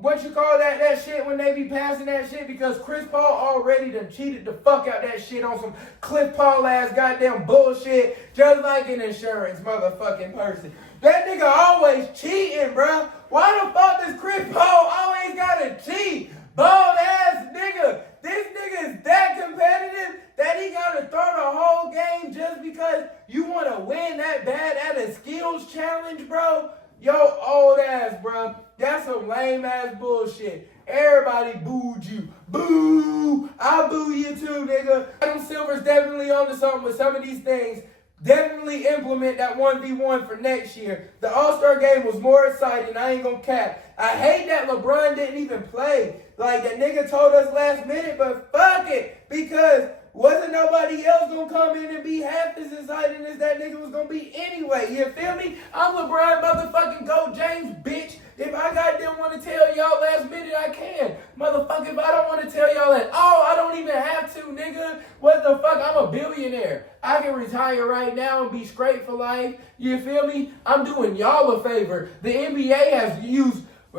what you call that shit when they be passing that shit? Because Chris Paul already done cheated the fuck out that shit on some Cliff Paul ass goddamn bullshit, just like an insurance motherfucking person. That nigga always cheating, bro. Why the fuck does Chris Paul always gotta cheat? Bald ass nigga. This nigga is that competitive that he gotta throw the whole game just because you wanna win that bad at a skills challenge, bro? Yo, old ass, bro. That's some lame ass bullshit. Everybody booed you. Boo! I boo you too, nigga. Adam Silver's definitely onto something with some of these things. Definitely implement that 1v1 for next year. The All-Star game was more exciting. I ain't gonna cap. I hate that LeBron didn't even play. Like, the nigga told us last minute, but fuck it. Because wasn't nobody else gonna come in and be half as exciting as that nigga was gonna be anyway. You feel me? I'm LeBron motherfucking Go James, bitch. If I goddamn want to tell y'all last minute, I can. Motherfucker, if I don't want to tell y'all at all, I don't even have to, nigga. What the fuck? I'm a billionaire. I can retire right now and be straight for life. You feel me? I'm doing y'all a favor. The NBA has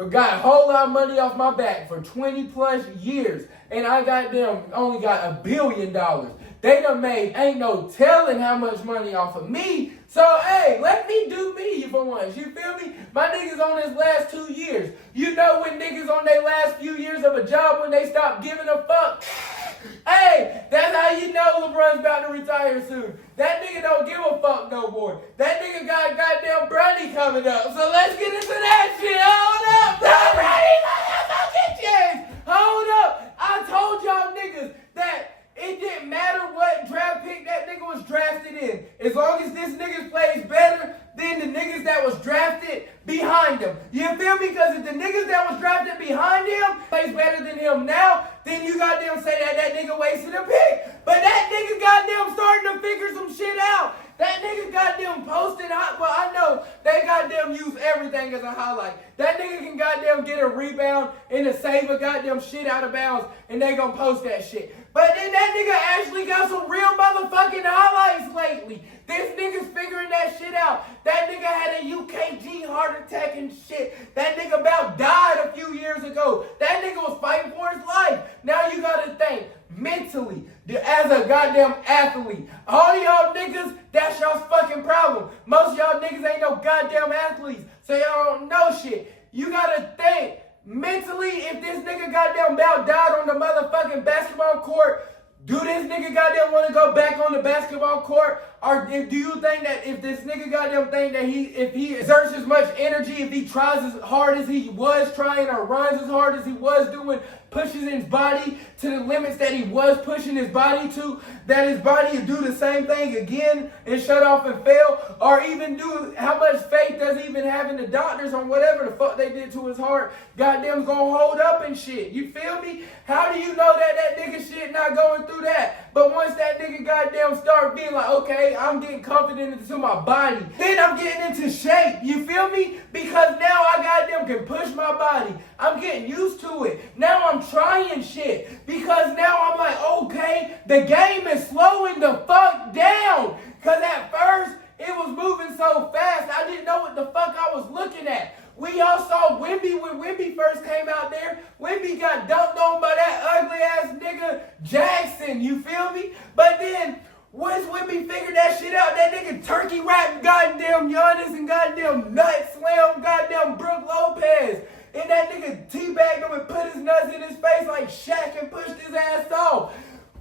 got a whole lot of money off my back for 20 plus years. And I only got $1 billion. They done made ain't no telling how much money off of me. So, hey, let me do me for once. You feel me? My niggas on his last 2 years. You know when niggas on their last few years of a job when they stop giving a fuck? Hey, that's how you know LeBron's about to retire soon. That nigga don't give a fuck no more. That nigga got goddamn Bronny coming up. So let's get into that shit. Hold up. The Bronny motherfucking chance. Hold up. I told y'all niggas that it didn't matter what draft pick that nigga was drafted in. As long as this nigga plays better than the niggas that was drafted behind everything as a highlight. That nigga can goddamn get a rebound and to save a goddamn shit out of bounds, and they gonna post that shit. But then that nigga actually got some real motherfucking highlights lately. This nigga's figuring that shit out. That nigga had a UKG heart attack and shit. That nigga about died a few years ago. That nigga was fighting for his life. Now you gotta think mentally, as a goddamn athlete. All y'all niggas, that's y'all's fucking problem. Most of y'all niggas ain't no goddamn athletes, so y'all don't know shit. You gotta think mentally, if this nigga goddamn about died on the motherfucking basketball court, do this nigga goddamn want to go back on the basketball court? Or do you think that if this nigga goddamn think that if he exerts as much energy, if he tries as hard as he was trying or runs as hard as he was doing, pushes his body to the limits that he was pushing his body to, that his body will do the same thing again and shut off and fail? Or even do, how much faith does he even have in the doctors on whatever the fuck they did to his heart? Goddamn gonna hold up and shit. You feel me? How do you know that nigga shit not going through that? But once that nigga goddamn start being like, okay, I'm getting confident into my body, then I'm getting into shape. You feel me? Because now I goddamn can push my body. I'm getting used to it. Now I'm trying shit. Because now I'm like, okay, the game is slowing the fuck down. Because at first, it was moving so fast, I didn't know what the fuck I was looking at. We all saw Wemby when Wemby first came out there. Wemby got dunked on by that ugly ass nigga Jackson, you feel me? But then, once Wemby figured that shit out, that nigga turkey rapped goddamn Giannis and goddamn nut slam goddamn Brook Lopez. And that nigga teabagged him and put his nuts in his face like Shaq and pushed his ass off.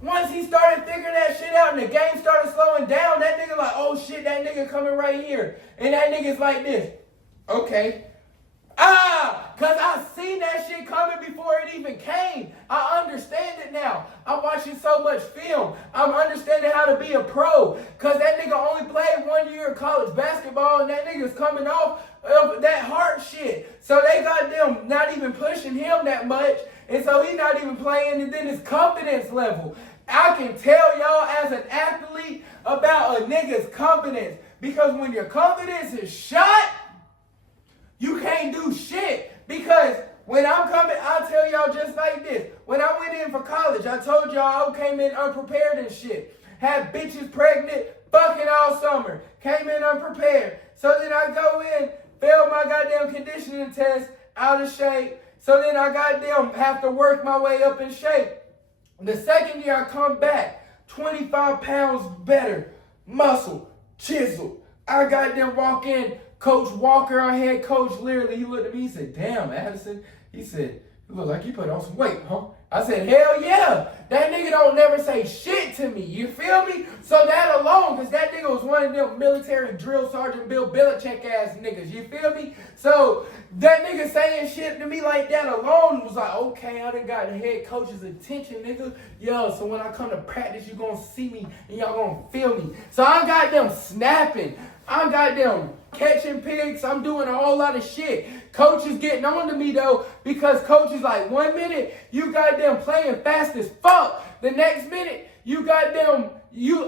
Once he started figuring that shit out and the game started slowing down, that nigga like, oh shit, that nigga coming right here. And that nigga's like this. Okay. Cause I seen that shit coming before it even came. I understand it now. I'm watching so much film. I'm understanding how to be a pro. Cause that nigga only played 1 year of college basketball and that nigga's coming off of that heart shit. So they got them not even pushing him that much. And so he's not even playing, and then his confidence level. I can tell y'all as an athlete about a nigga's confidence. Because when your confidence is shot, you can't do shit. Because when I'm coming, I'll tell y'all just like this. When I went in for college, I told y'all I came in unprepared and shit. Had bitches pregnant, fucking all summer. Came in unprepared. So then I go in, failed my goddamn conditioning test, out of shape. So then I goddamn have to work my way up in shape. The second year I come back, 25 pounds better, muscle, chisel. I goddamn walk in, Coach Walker, our head coach, literally, he looked at me, he said, damn, Addison. He said, you look like you put on some weight, huh? I said, hell yeah. That nigga don't never say shit to me, you feel me? So that alone, because that nigga was one of them military drill sergeant Bill Belichick ass niggas, you feel me? So that nigga saying shit to me like that alone was like, okay, I done got the head coach's attention, nigga. Yo, so when I come to practice, you gonna see me and y'all gonna feel me. So I got them snapping. I got them catching picks. I'm doing a whole lot of shit. Coach is getting on to me though, because coach is like, 1 minute, you got them playing fast as fuck. The next minute, you got them,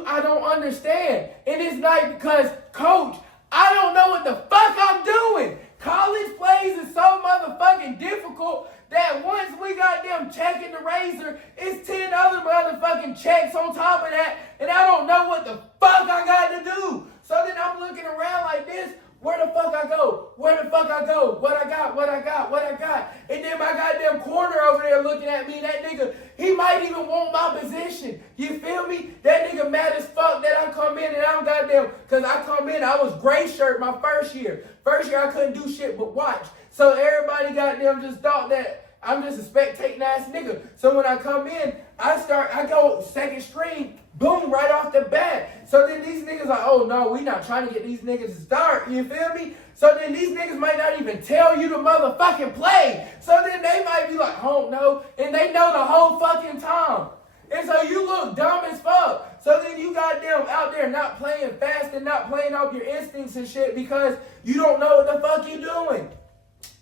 I don't understand. And it's like, because coach, I don't know what the fuck I'm doing. College plays is so motherfucking difficult that once we got them checking the razor, it's 10 other motherfucking checks on top of that, and I don't know what the fuck I got to do. So then I'm looking around like this, where the fuck I go? Where the fuck I go? What I got? What I got? What I got? And then my goddamn corner over there looking at me, that nigga, he might even want my position. You feel me? That nigga mad as fuck that I come in and I'm goddamn, because I come in, I was gray shirt my first year. First year I couldn't do shit but watch. So everybody goddamn just thought that I'm just a spectating ass nigga. So when I come in, I go second string, boom, right off the bat. So then these niggas like, oh no, we not trying to get these niggas to start, you feel me? So then these niggas might not even tell you to motherfucking play. So then they might be like, oh no, and they know the whole fucking time. And so you look dumb as fuck. So then you got them out there not playing fast and not playing off your instincts and shit because you don't know what the fuck you doing.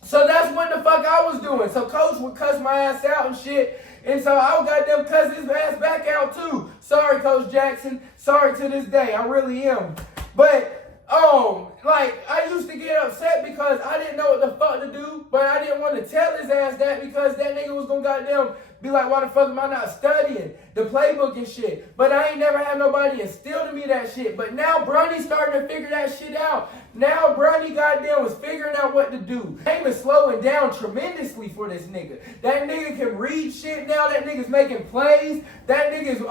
So that's what the fuck I was doing. So coach would cuss my ass out and shit. And so I got them cuss his ass back out too. Sorry, Coach Jackson. Sorry to this day. I really am. But like, I used to get upset because I didn't know what the fuck to do, but I didn't want to tell his ass that because that nigga was gonna goddamn be like, why the fuck am I not studying the playbook and shit? But I ain't never had nobody instill to me that shit. But now Bronny's starting to figure that shit out. Now Bronny goddamn was figuring out what to do. Game is slowing down tremendously for this nigga. That nigga can read shit now. That nigga's making plays. That nigga's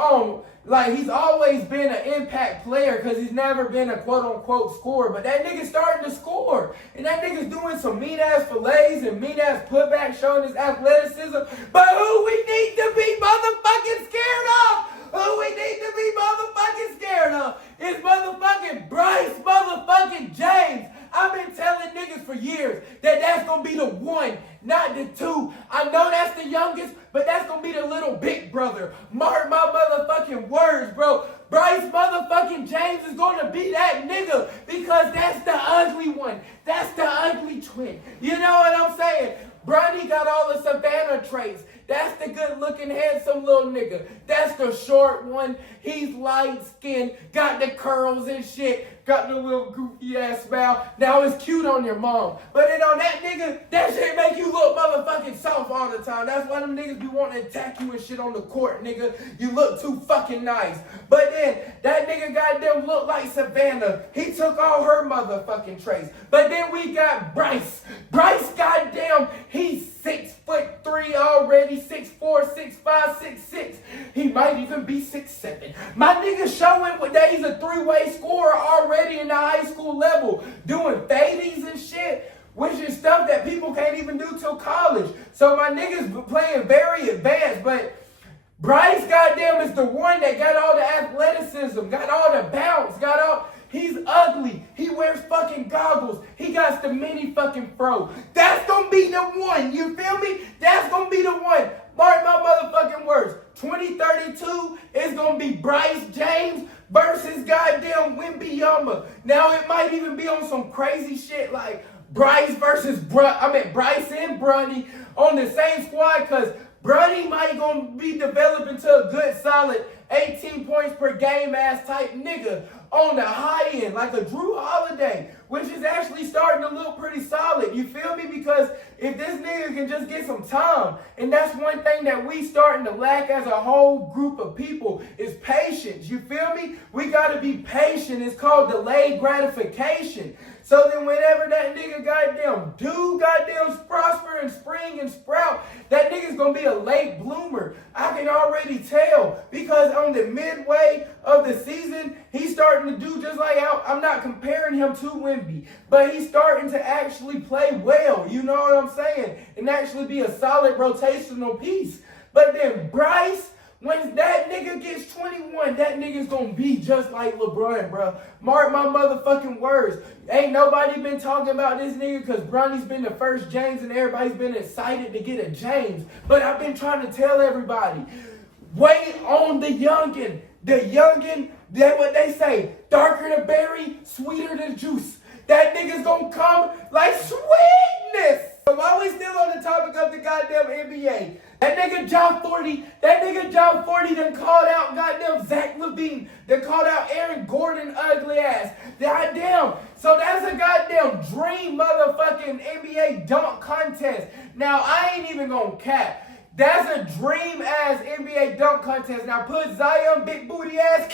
like, he's always been an impact player because he's never been a quote-unquote scorer. But that nigga's starting to score. And that nigga's doing some mean-ass fillets and mean-ass putbacks showing his athleticism. But who we need to be motherfucking scared of? Who we need to be motherfucking scared of is motherfucking Bryce motherfucking James. I've been telling niggas for years that that's going to be the one, not the two. I know that's the youngest, but that's going to be the little big brother. Mark my motherfucking words, bro. Bryce motherfucking James is going to be that nigga because that's the ugly one. That's the ugly twin. You know what I'm saying? Bronny got all the Savannah traits. That's the good-looking, handsome little nigga. That's the short one. He's light-skinned, got the curls and shit, got the little goofy-ass smile. Now it's cute on your mom. But then on that nigga, that shit make you look motherfucking soft all the time. That's why them niggas be wanting to attack you and shit on the court, nigga. You look too fucking nice. But then, that nigga goddamn look like Savannah. He took all her motherfucking traits. But then we got Bryce. Bryce, goddamn, he's 6'3" already, 6'4", 6'5", 6'6". He might even be 6'7". My nigga showing that he's a three-way scorer already in the high school level, doing fadies and shit, which is stuff that people can't even do till college. So my niggas playing very advanced, but Bryce, goddamn, is the one that got all the athleticism, got all the bounce, got all... He's ugly. He wears fucking goggles. He got the mini fucking fro. That's gonna be the one. You feel me? That's gonna be the one. Mark my motherfucking words. 2032 is gonna be Bryce James versus goddamn Wembanyama. Now it might even be on some crazy shit like Bryce versus Bryce and Bronny on the same squad, because Bronny might gonna be developing to a good solid 18 points per game ass type nigga on the high end, like a Drew Holiday, which is actually starting to look pretty solid. You feel me? Because if this nigga can just get some time, and that's one thing that we starting to lack as a whole group of people, is patience. You feel me? We gotta be patient. It's called delayed gratification. So then whenever that nigga goddamn prosper and spring and sprout, that nigga's gonna be a late bloomer. I can already tell, because on the midway of the season, he's starting to do just like I'm not comparing him to Wemby, but he's starting to actually play well, you know what I'm saying? And actually be a solid rotational piece. But then Bryce, when that nigga gets 21, that nigga's gonna be just like LeBron, bro. Mark my motherfucking words. Ain't nobody been talking about this nigga because Bronny's been the first James and everybody's been excited to get a James. But I've been trying to tell everybody, wait on the youngin'. The youngin', that's what they say, darker the berry, sweeter the juice. That nigga's gonna come like sweetness. So while we still on the topic of the goddamn NBA, that nigga John 40 done called out goddamn Zach LaVine, done called out Aaron Gordon ugly ass. Goddamn. So that's a goddamn dream motherfucking NBA dunk contest. Now I ain't even gonna cap. That's a dream ass NBA dunk contest. Now put Zion big booty ass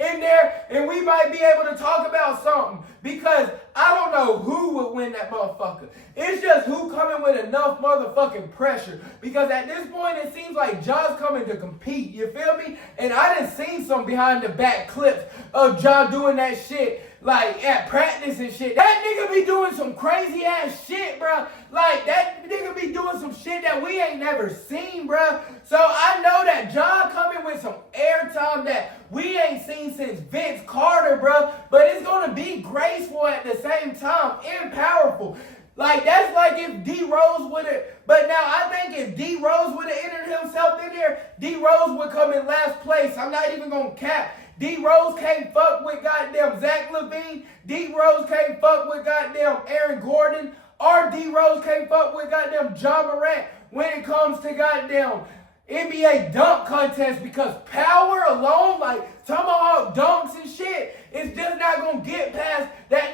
in there and we might be able to talk about something, because I don't know who would win that motherfucker. It's just who coming with enough motherfucking pressure, because at this point it seems like Ja's coming to compete, you feel me? And I done seen some behind the back clips of Ja doing that shit like at practice and shit. That nigga be doing some crazy ass shit, bro. Like that nigga be doing some shit that we ain't never seen, bro. So I know that Ja coming with some airtime that we ain't seen since Vince Carter, bro. But it's gonna be graceful at the same time and powerful. Like, that's like if D Rose would have, but now I think if D Rose would have entered himself in there, D Rose would come in last place. I'm not even gonna cap. D Rose can't fuck with goddamn Zach LaVine. D Rose can't fuck with goddamn Aaron Gordon. Or D Rose can't fuck with goddamn John Morant when it comes to goddamn NBA dunk contest, because power alone, like tomahawk dunks and shit, is just not gonna get past that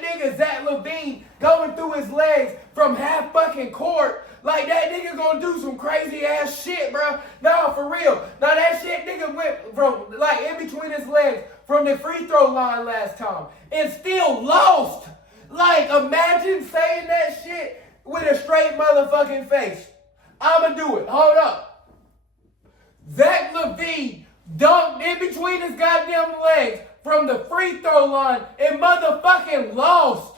from half fucking court. Like, that nigga gonna do some crazy ass shit, bro. No, for real. Now, that shit nigga went from, like, in between his legs from the free throw line last time and still lost. Like, imagine saying that shit with a straight motherfucking face. I'ma do it. Hold up. Zach LaVine dunked in between his goddamn legs from the free throw line and motherfucking lost.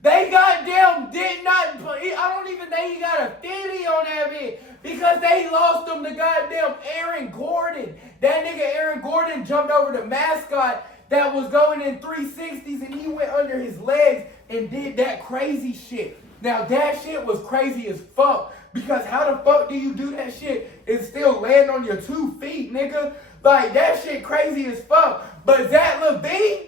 They goddamn did not, I don't even think he got a 50 on that bit because they lost him to goddamn Aaron Gordon. That nigga Aaron Gordon jumped over the mascot that was going in 360s and he went under his legs and did that crazy shit. Now that shit was crazy as fuck because how the fuck do you do that shit and still land on your 2 feet, nigga? Like, that shit crazy as fuck. But Zach LaVine,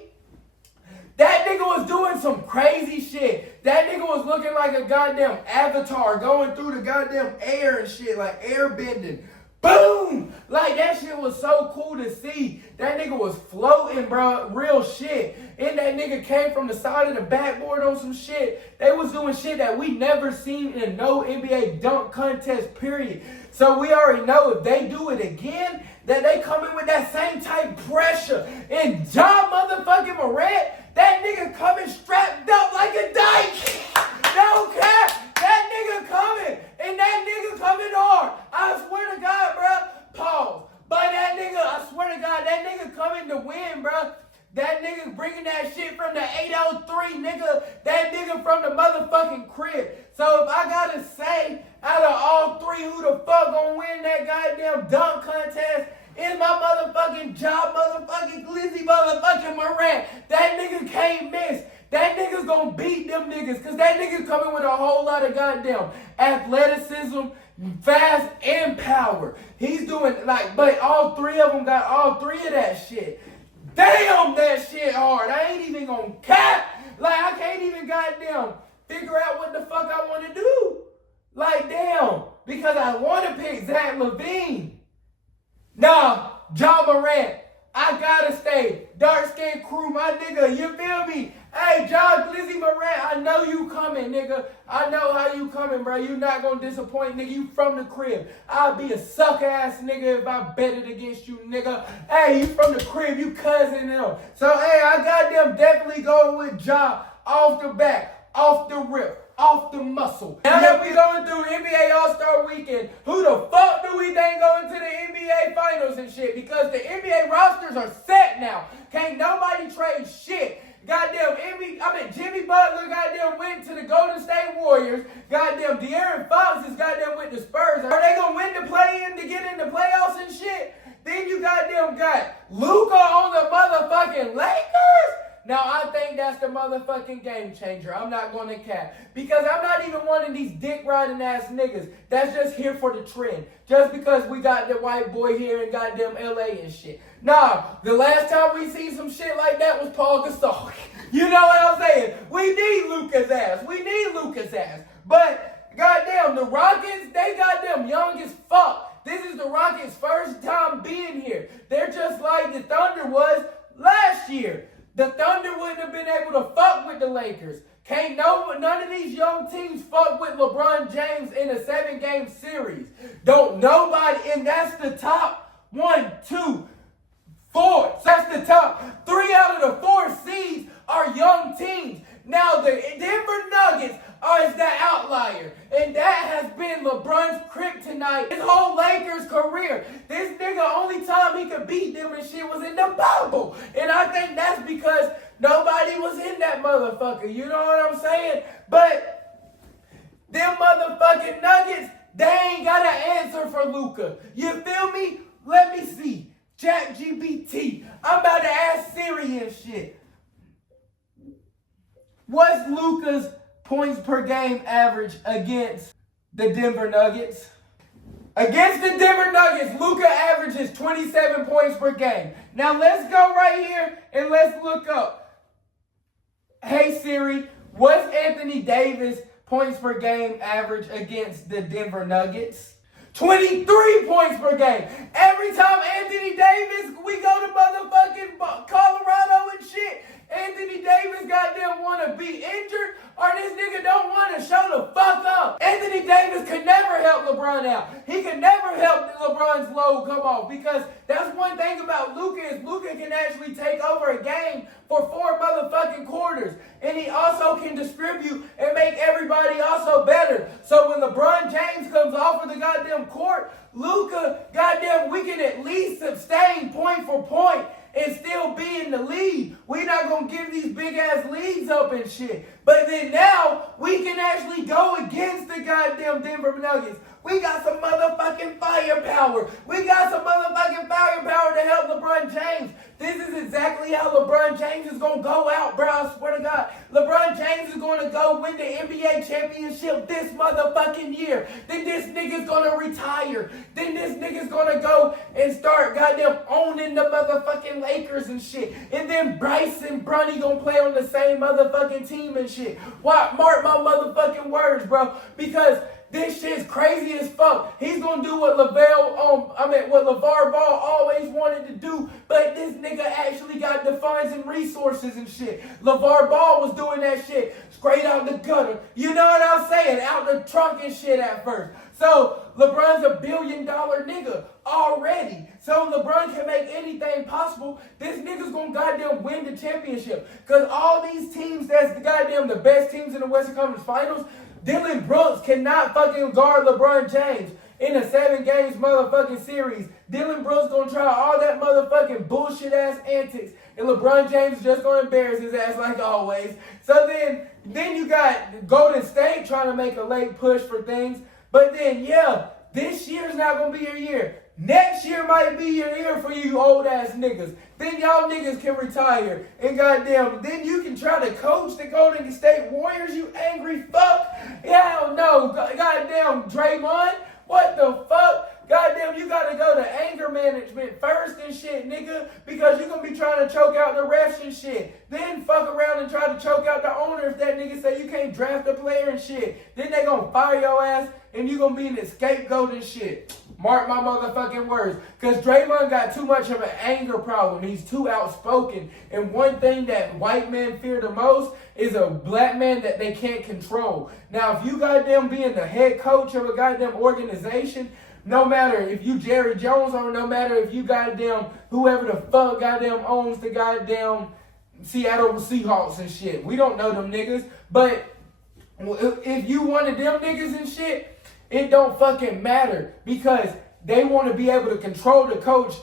that nigga was doing some crazy shit. That nigga was looking like a goddamn avatar going through the goddamn air and shit, like air bending. Boom! Like, that shit was so cool to see. That nigga was floating, bro. Real shit. And that nigga came from the side of the backboard on some shit. They was doing shit that we never seen in no NBA dunk contest, period. So we already know if they do it again, that they come in with that same type pressure. And John motherfucking Morant, that nigga coming strapped up like a dyke. No cap. That nigga coming. And that nigga coming hard. I swear to God, bro. Pause. But that nigga, I swear to God, that nigga coming to win, bro. That nigga bringing that shit from the 803, nigga. That nigga from the motherfucking crib. So if I gotta say, out of all three, who the fuck gonna win that goddamn dunk contest, it's my motherfucking job, motherfucking glizzy, motherfucking Morant. That nigga can't miss. That nigga's gonna beat them niggas, cause that nigga coming with a whole lot of goddamn athleticism, fast, and power. He's doing like, but all three of them got all three of that shit. Damn, that shit hard. I ain't even gonna cap. Like, I can't even goddamn figure out what the fuck I want to do. Like, damn, because I want to pick Zach LaVine. Nah, John Morant. I gotta stay. Dark skin crew, my nigga. You feel me? Hey, John Glizzy Morant, I know you coming, nigga. I know how you coming, bro. You not gonna disappoint, nigga. You from the crib. I'll be a suck-ass nigga if I bet it against you, nigga. Hey, you from the crib. You cousin them. So, hey, I goddamn definitely going with John off the back, off the rip, off the muscle. Now that we going through NBA All-Star Weekend, who the fuck do we think going to the NBA Finals and shit? Because the NBA rosters are set now. Can't nobody trade shit. Goddamn, Jimmy Butler goddamn went to the Golden State Warriors. Goddamn, De'Aaron Fox is goddamn with the Spurs. Are they gonna win the play-in to get in the playoffs and shit? Then you goddamn got Luka on the motherfucking Lakers? Now, I think that's the motherfucking game changer. I'm not going to cap. Because I'm not even one of these dick-riding ass niggas that's just here for the trend. Just because we got the white boy here in goddamn LA and shit. Nah, the last time we seen some shit like that was Paul Gasol. You know what I'm saying? We need Luka's ass. We need Luka's ass. But, goddamn, the Rockets, they goddamn young as fuck. This is the Rockets' first time being here. They're just like the Thunder was last year. The Thunder wouldn't have been able to fuck with the Lakers. None of these young teams fuck with LeBron James in a 7-game series. Don't nobody, and that's the top 1, 2, 4. That's the top 3 out of the 4 seeds are young teams. Now the Denver Nuggets is the outlier. And that has been LeBron's kryptonite his whole Lakers career. This nigga, only time he could beat them and shit was in the bubble. And I think that's because nobody was in that motherfucker. You know what I'm saying? But them motherfucking Nuggets, they ain't got an answer for Luka. You feel me? Let me see. ChatGPT. I'm about to ask Siri and shit. What's Luka's points per game average against the Denver Nuggets? Against the Denver Nuggets, Luka averages 27 points per game. Now let's go right here and let's look up. Hey Siri, what's Anthony Davis points per game average against the Denver Nuggets? 23 points per game. Every time Anthony Davis, we go to motherfucking Colorado and shit, Anthony Davis goddamn want to be injured or this nigga don't want to show the now. He can never help LeBron's load come off because that's one thing about Luka is Luka can actually take over a game for 4 motherfucking quarters. And he also can distribute and make everybody also better. So when LeBron James comes off of the goddamn court, Luka, goddamn, we can at least sustain point for point and still be in the lead. We're not going to give these big-ass leads up and shit. But then now, we can actually go against the goddamn Denver Nuggets. We got some motherfucking firepower. We got some motherfucking firepower to help LeBron James. This is exactly how LeBron James is going to go out, bro. I swear to God. LeBron James is going to go win the NBA championship this motherfucking year. Then this nigga's going to retire. Then this nigga's going to go and start goddamn owning the motherfucking Lakers and shit. And then Bryce and Bronny going to play on the same motherfucking team and shit. Why? Mark my motherfucking words, bro. Because this shit's crazy as fuck. He's gonna do what what LeVar Ball always wanted to do, but this nigga actually got the funds and resources and shit. LeVar Ball was doing that shit straight out the gutter. You know what I'm saying? Out the trunk and shit at first. So LeBron's a $1 billion nigga already. So LeBron can make anything possible. This nigga's gonna goddamn win the championship. Cause all these teams that's the best teams in the Western Conference Finals, Dylan Brooks cannot fucking guard LeBron James in a 7 games motherfucking series. Dylan Brooks gonna try all that motherfucking bullshit ass antics, and LeBron James is just gonna embarrass his ass like always. So then you got Golden State trying to make a late push for things, but then this year's not gonna be your year. Next year might be your year for you old ass niggas. Then y'all niggas can retire. And goddamn, then you can try to coach the Golden State Warriors, you angry fuck. Hell no. Goddamn, Draymond. What the fuck? Goddamn, you gotta go to anger management first and shit, nigga. Because you're gonna be trying to choke out the refs and shit. Then fuck around and try to choke out the owner if that nigga say you can't draft a player and shit. Then they gonna fire your ass and you gonna be an scapegoat and shit. Mark my motherfucking words. Because Draymond got too much of an anger problem. He's too outspoken. And one thing that white men fear the most is a black man that they can't control. Now, if you goddamn being the head coach of a goddamn organization, no matter if you Jerry Jones or no matter if you goddamn whoever the fuck goddamn owns the goddamn Seattle Seahawks and shit. We don't know them niggas. But if you one of them niggas and shit, it don't fucking matter because they want to be able to control the coach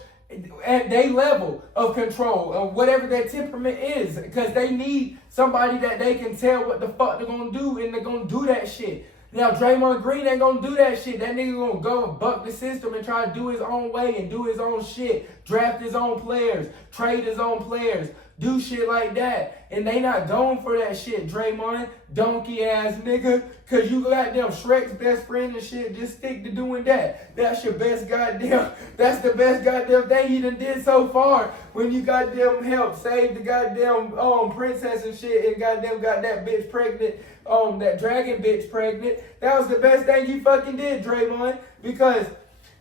at their level of control of whatever their temperament is because they need somebody that they can tell what the fuck they're going to do and they're going to do that shit. Now, Draymond Green ain't going to do that shit. That nigga going to go and buck the system and try to do his own way and do his own shit. Draft his own players. Trade his own players. Do shit like that. And they not going for that shit, Draymond. Donkey ass nigga. Cause you goddamn Shrek's best friend and shit. Just stick to doing that. That's your best goddamn, that's the best goddamn thing you done did so far. When you goddamn helped save the goddamn princess and shit and goddamn got that bitch pregnant. That dragon bitch pregnant. That was the best thing you fucking did, Draymond. Because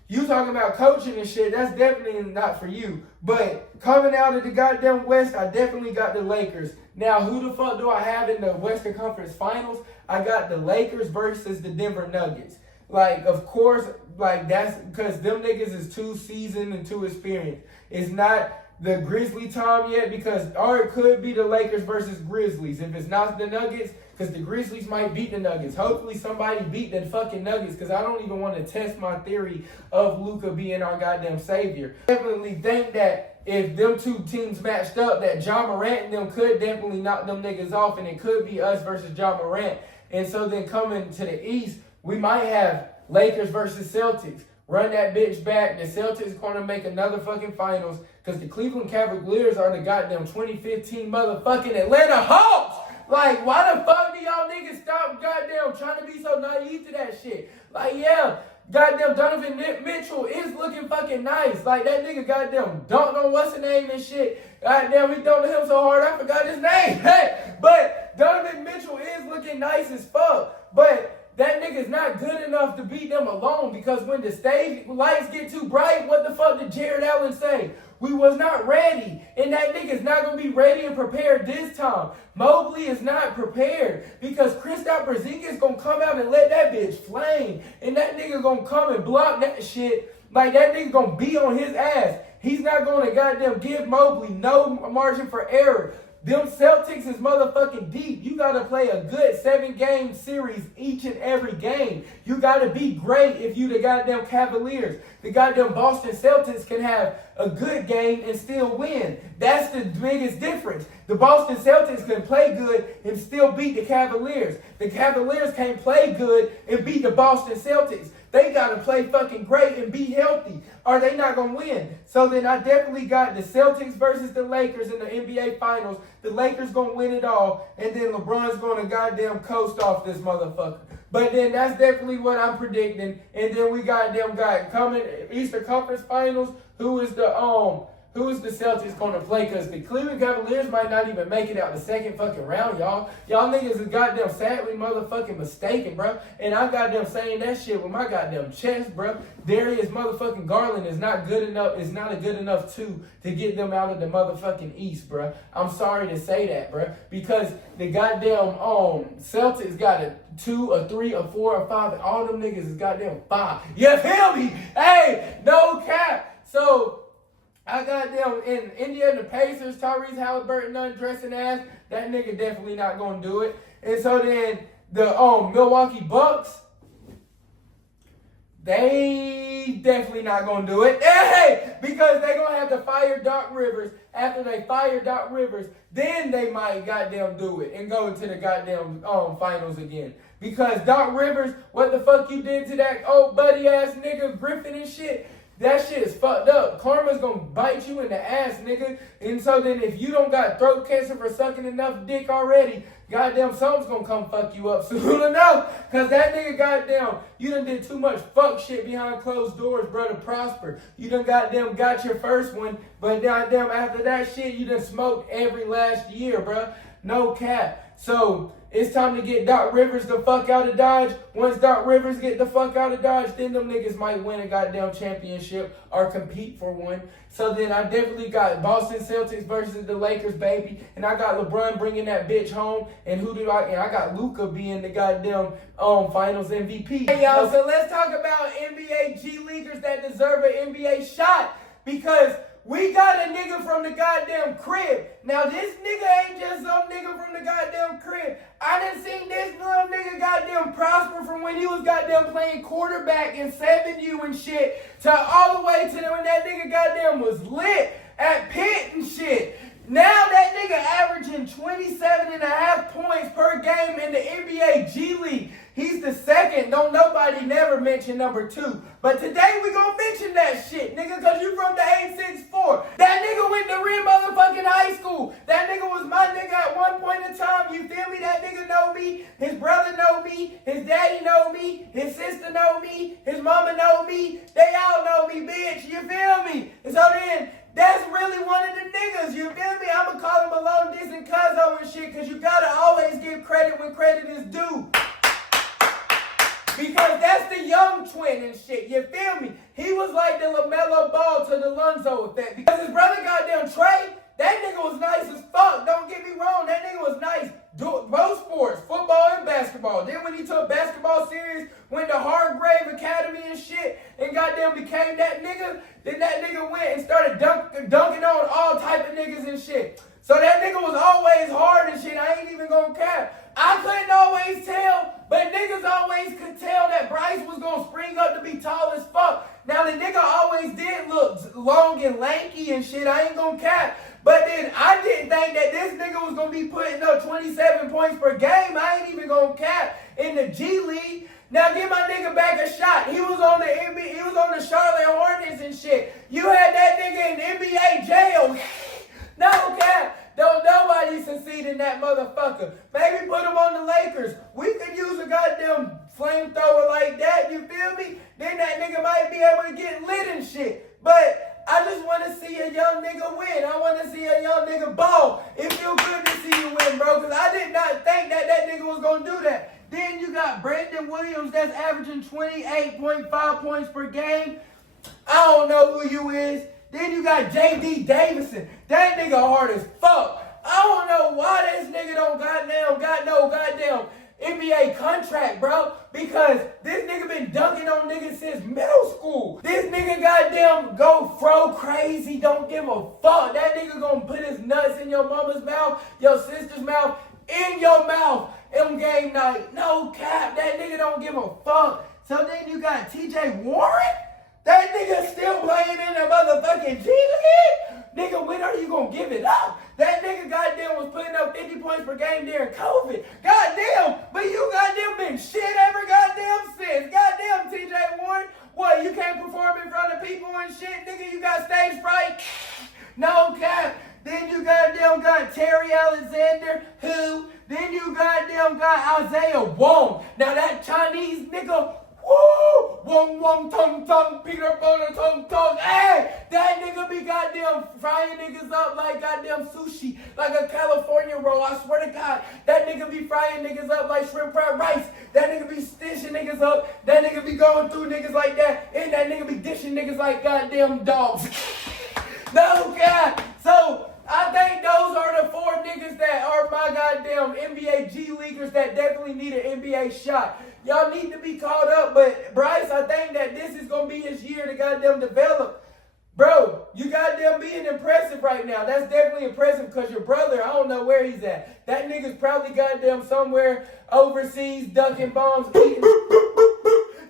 you talking about coaching and shit, that's definitely not for you. But coming out of the goddamn West, I definitely got the Lakers. Now, who the fuck do I have in the Western Conference Finals? I got the Lakers versus the Denver Nuggets. Like, of course, like that's because them niggas is too seasoned and too experienced. It's not the Grizzly time yet or it could be the Lakers versus Grizzlies. If it's not the Nuggets, because the Grizzlies might beat the Nuggets. Hopefully somebody beat the fucking Nuggets because I don't even want to test my theory of Luka being our goddamn savior. I definitely think that if them two teams matched up, that Ja Morant and them could definitely knock them niggas off and it could be us versus Ja Morant. And so then coming to the East, we might have Lakers versus Celtics. Run that bitch back. The Celtics going to make another fucking finals because the Cleveland Cavaliers are the goddamn 2015 motherfucking Atlanta Hawks. Like, why the fuck do y'all niggas stop goddamn trying to be so naive to that shit? Like, yeah, goddamn Donovan Mitchell is looking fucking nice. Like, that nigga goddamn dunked on what's his name and shit. Goddamn, we dunked him so hard, I forgot his name. But Donovan Mitchell is looking nice as fuck. But that nigga's not good enough to beat them alone because when the stage lights get too bright, what the fuck did Jared Allen say? We was not ready. And that nigga's not going to be ready and prepared this time. Mobley is not prepared because Kristaps Porzingis going to come out and let that bitch flame. And that nigga going to come and block that shit. Like, that nigga going to be on his ass. He's not going to goddamn give Mobley no margin for error. Them Celtics is motherfucking deep. You got to play a good 7-game series each and every game. You got to be great if you the goddamn Cavaliers. The goddamn Boston Celtics can have a good game and still win. That's the biggest difference. The Boston Celtics can play good and still beat the Cavaliers. The Cavaliers can't play good and beat the Boston Celtics. They got to play fucking great and be healthy, or they not going to win. So then I definitely got the Celtics versus the Lakers in the NBA Finals. The Lakers going to win it all, and then LeBron's going to goddamn coast off this motherfucker. But then that's definitely what I'm predicting. And then we goddamn got coming Eastern Conference Finals. Who is the Celtics going to play? Because the Cleveland Cavaliers might not even make it out the second fucking round, y'all. Y'all niggas is goddamn sadly motherfucking mistaken, bro. And I'm goddamn saying that shit with my goddamn chest, bro. Darius motherfucking Garland is not good enough. Is not a good enough to get them out of the motherfucking East, bro. I'm sorry to say that, bro. Because the goddamn Celtics got a 2, a 3, a 4, a 5, and all them niggas is goddamn 5. You feel me? Hey, no cap. So I got them in Indiana Pacers, Tyrese Halliburton undressing ass. That nigga definitely not gonna do it. And so then the Milwaukee Bucks, they definitely not gonna do it. Hey, because they gonna have to fire Doc Rivers. After they fire Doc Rivers, then they might goddamn do it and go to the goddamn finals again. Because Doc Rivers, what the fuck you did to that old buddy ass nigga Griffin and shit? That shit is fucked up. Karma's gonna bite you in the ass, nigga. And so then if you don't got throat cancer for sucking enough dick already, goddamn something's gonna come fuck you up soon enough. Cause that nigga goddamn, you done did too much fuck shit behind closed doors, bro, to prosper. You done goddamn got your first one, but goddamn after that shit, you done smoked every last year, bro. No cap. So it's time to get Doc Rivers the fuck out of Dodge. Once Doc Rivers get the fuck out of Dodge, then them niggas might win a goddamn championship or compete for one. So then I definitely got Boston Celtics versus the Lakers, baby. And I got LeBron bringing that bitch home. And I got Luka being the goddamn finals MVP. Hey, y'all, so let's talk about NBA G Leaguers that deserve an NBA shot. Because we got a nigga from the goddamn crib. Now, this nigga ain't just some nigga from the goddamn crib. I done seen this little nigga goddamn prosper from when he was goddamn playing quarterback in 7U and shit to all the way to when that nigga goddamn was lit at Pitt and shit. Now that nigga averaging 27.5 points per game in the NBA G League. He's the second. Don't nobody never mention number 2. But today we gonna mention that shit, nigga, cause you from the 864. That nigga went to real motherfucking high school. That nigga was my nigga at one point in time. You feel me? That nigga know me. His brother know me. His daddy know me. His sister know me. His mama know me. They all know me, bitch. You feel me? And so then, that's really one of the niggas, you feel me? I'ma call him a long distance cuzzo and shit, cause you gotta always give credit when credit is due. Because that's the young twin and shit, you feel me? He was like the LaMelo Ball to the Lonzo effect. Because his brother goddamn Trey, that nigga was nice as fuck, don't get me wrong, that nigga was nice. Both sports, football and basketball. Then when he took basketball serious, went to Hargrave Academy and shit, and goddamn became that nigga, then that nigga went and started dunking on all type of niggas and shit. So that nigga was always hard and shit, I ain't even gonna cap. I couldn't always tell, but niggas always could tell that Bryce was gonna spring up to be tall as fuck. Now the nigga always did look long and lanky and shit, I ain't gonna cap. But then I didn't think that this nigga was gonna be putting up 27 points per game. I ain't even gonna cap in the G League. Now give my nigga back a shot. He was on the NBA, he was on the Charlotte Hornets and shit. You had that nigga in NBA jail. No cap. Don't nobody succeed in that motherfucker. Maybe put him on the Lakers. We could use a goddamn flamethrower like that, you feel me? Then that nigga might be able to get lit and shit. But I just want to see a young nigga win. I want to see a young nigga ball. It feel good to see you win, bro, because I did not think that that nigga was going to do that. Then you got Brandon Williams that's averaging 28.5 points per game. I don't know who you is. Then you got J.D. Davison. That nigga hard as fuck. I don't know why this nigga don't got no goddamn NBA contract, bro. Because this nigga been dunking on niggas since middle school. This nigga goddamn go fro crazy, don't give a fuck. That nigga gonna put his nuts in your mama's mouth, your sister's mouth, in your mouth on game night. No cap, that nigga don't give a fuck. So then you got TJ Warren? That nigga still playing in the motherfucking G League? Nigga, when are you gonna give it up? That nigga goddamn was putting up 50 points per game during COVID. Goddamn, but you goddamn been shit ever goddamn since. Goddamn, TJ Warren. What, you can't perform in front of people and shit? Nigga, you got stage fright? No cap. Then you goddamn got Terry Alexander, who? Then you goddamn got Isaiah Wong. Now that Chinese nigga, woo! Wong wong tongue tongue, Peter Butter tongue tongue. Hey! That nigga be goddamn frying niggas up like goddamn sushi, like a California roll. I swear to God, that nigga be frying niggas up like shrimp fried rice. That nigga be stitching niggas up. That nigga be going through niggas like that. And that nigga be dishing niggas like goddamn dogs. No God. So I think those are the 4 niggas that are my goddamn NBA G Leaguers that definitely need an NBA shot. Y'all need to be caught up, but Bryce, I think that this is going to be his year to goddamn develop. Bro, you goddamn being impressive right now. That's definitely impressive because your brother, I don't know where he's at. That nigga's probably goddamn somewhere overseas ducking bombs, eating.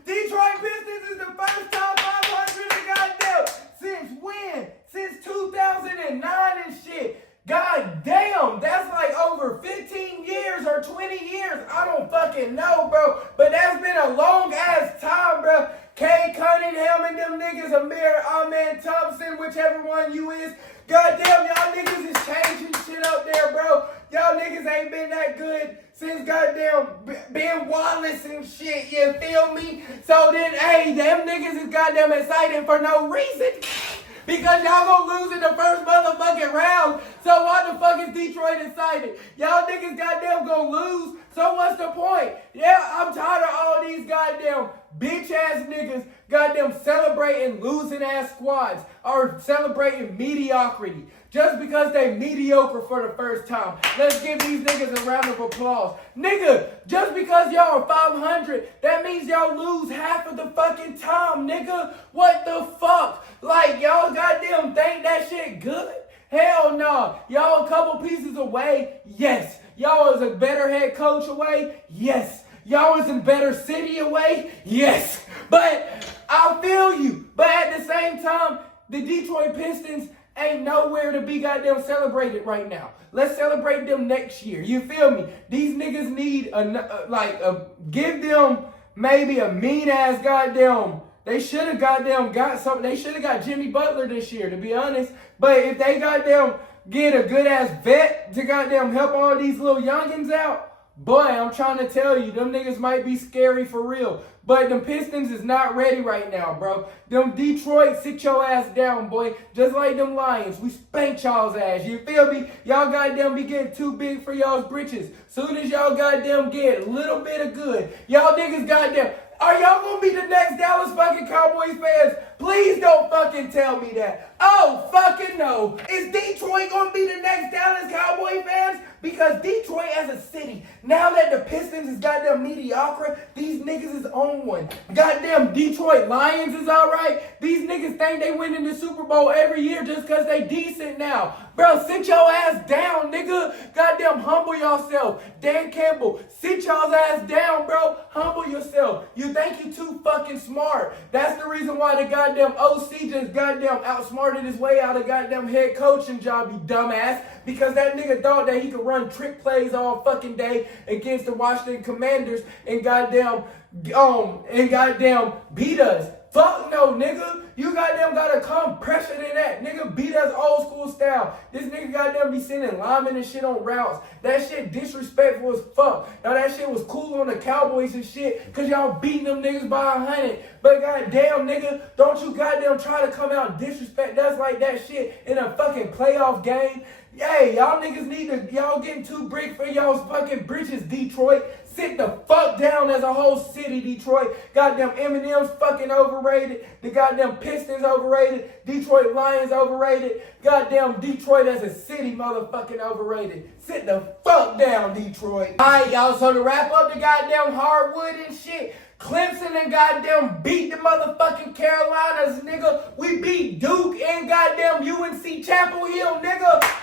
Detroit Pistons is the first top 500 in goddamn. Since when? Since 2009 and shit. God damn, that's like over 15 years or 20 years. I don't fucking know, bro. But that's been a long ass time, bro. Kay Cunningham and them niggas, Amir Ahmed Thompson, whichever one you is. Goddamn, y'all niggas is changing shit up there, bro. Y'all niggas ain't been that good since goddamn Ben Wallace and shit, you feel me? So then, hey, them niggas is goddamn excited for no reason. Because y'all gonna lose in the first motherfucking round. So why the fuck is Detroit excited? Y'all niggas goddamn gonna lose. So what's the point? Yeah, I'm tired of all these goddamn bitch ass niggas goddamn celebrating losing ass squads or celebrating mediocrity. Just because they mediocre for the first time. Let's give these niggas a round of applause. Nigga, just because y'all are 500, that means y'all lose half of the fucking time, nigga. What the fuck? Like, y'all goddamn think that shit good? Hell no. Y'all a couple pieces away? Yes. Y'all is a better head coach away? Yes. Y'all is in better city away? Yes. But I feel you. But at the same time, the Detroit Pistons ain't nowhere to be goddamn celebrated right now. Let's celebrate them next year. You feel me? These niggas need give them maybe a mean ass goddamn. They should have goddamn got something. They should have got Jimmy Butler this year, to be honest. But if they goddamn get a good ass vet to goddamn help all these little youngins out, boy, I'm trying to tell you, them niggas might be scary for real. But them Pistons is not ready right now, bro. Them Detroit, sit your ass down, boy. Just like them Lions, we spank y'all's ass. You feel me? Y'all goddamn be getting too big for y'all's britches. Soon as y'all goddamn get a little bit of good, y'all niggas goddamn, are y'all gonna be the next Dallas fucking Cowboys fans? Please don't fucking tell me that. Oh, fucking no. Is Detroit gonna be the next Dallas Cowboy fans? Because Detroit as a city, now that the Pistons is goddamn mediocre, these niggas is on one. Goddamn Detroit Lions is alright. These niggas think they win in the Super Bowl every year just because they decent now. Bro, sit your ass down, nigga. Goddamn humble yourself. Dan Campbell, sit y'all's ass down, bro. Humble yourself. You think you too fucking smart. That's the reason why the goddamn OC just goddamn outsmarted his way out of goddamn head coaching job, you dumbass. Because that nigga thought that he could run trick plays all fucking day against the Washington Commanders and goddamn beat us. Fuck no, nigga. You goddamn gotta come pressure than that. Nigga beat us old school style. This nigga goddamn be sending linemen and shit on routes. That shit disrespectful as fuck. Now that shit was cool on the Cowboys and shit, cause y'all beating them niggas by 100. But goddamn, nigga, don't you goddamn try to come out and disrespect us like that shit in a fucking playoff game. Hey, y'all niggas need to, y'all getting too big for y'all's fucking britches, Detroit. Sit the fuck down as a whole city, Detroit. Goddamn Eminem's fucking overrated. The goddamn Pistons overrated. Detroit Lions overrated. Goddamn Detroit as a city motherfucking overrated. Sit the fuck down, Detroit. Alright, y'all, so to wrap up the goddamn hardwood and shit, Clemson and goddamn beat the motherfucking Carolinas, nigga. We beat Duke and goddamn UNC Chapel Hill, nigga.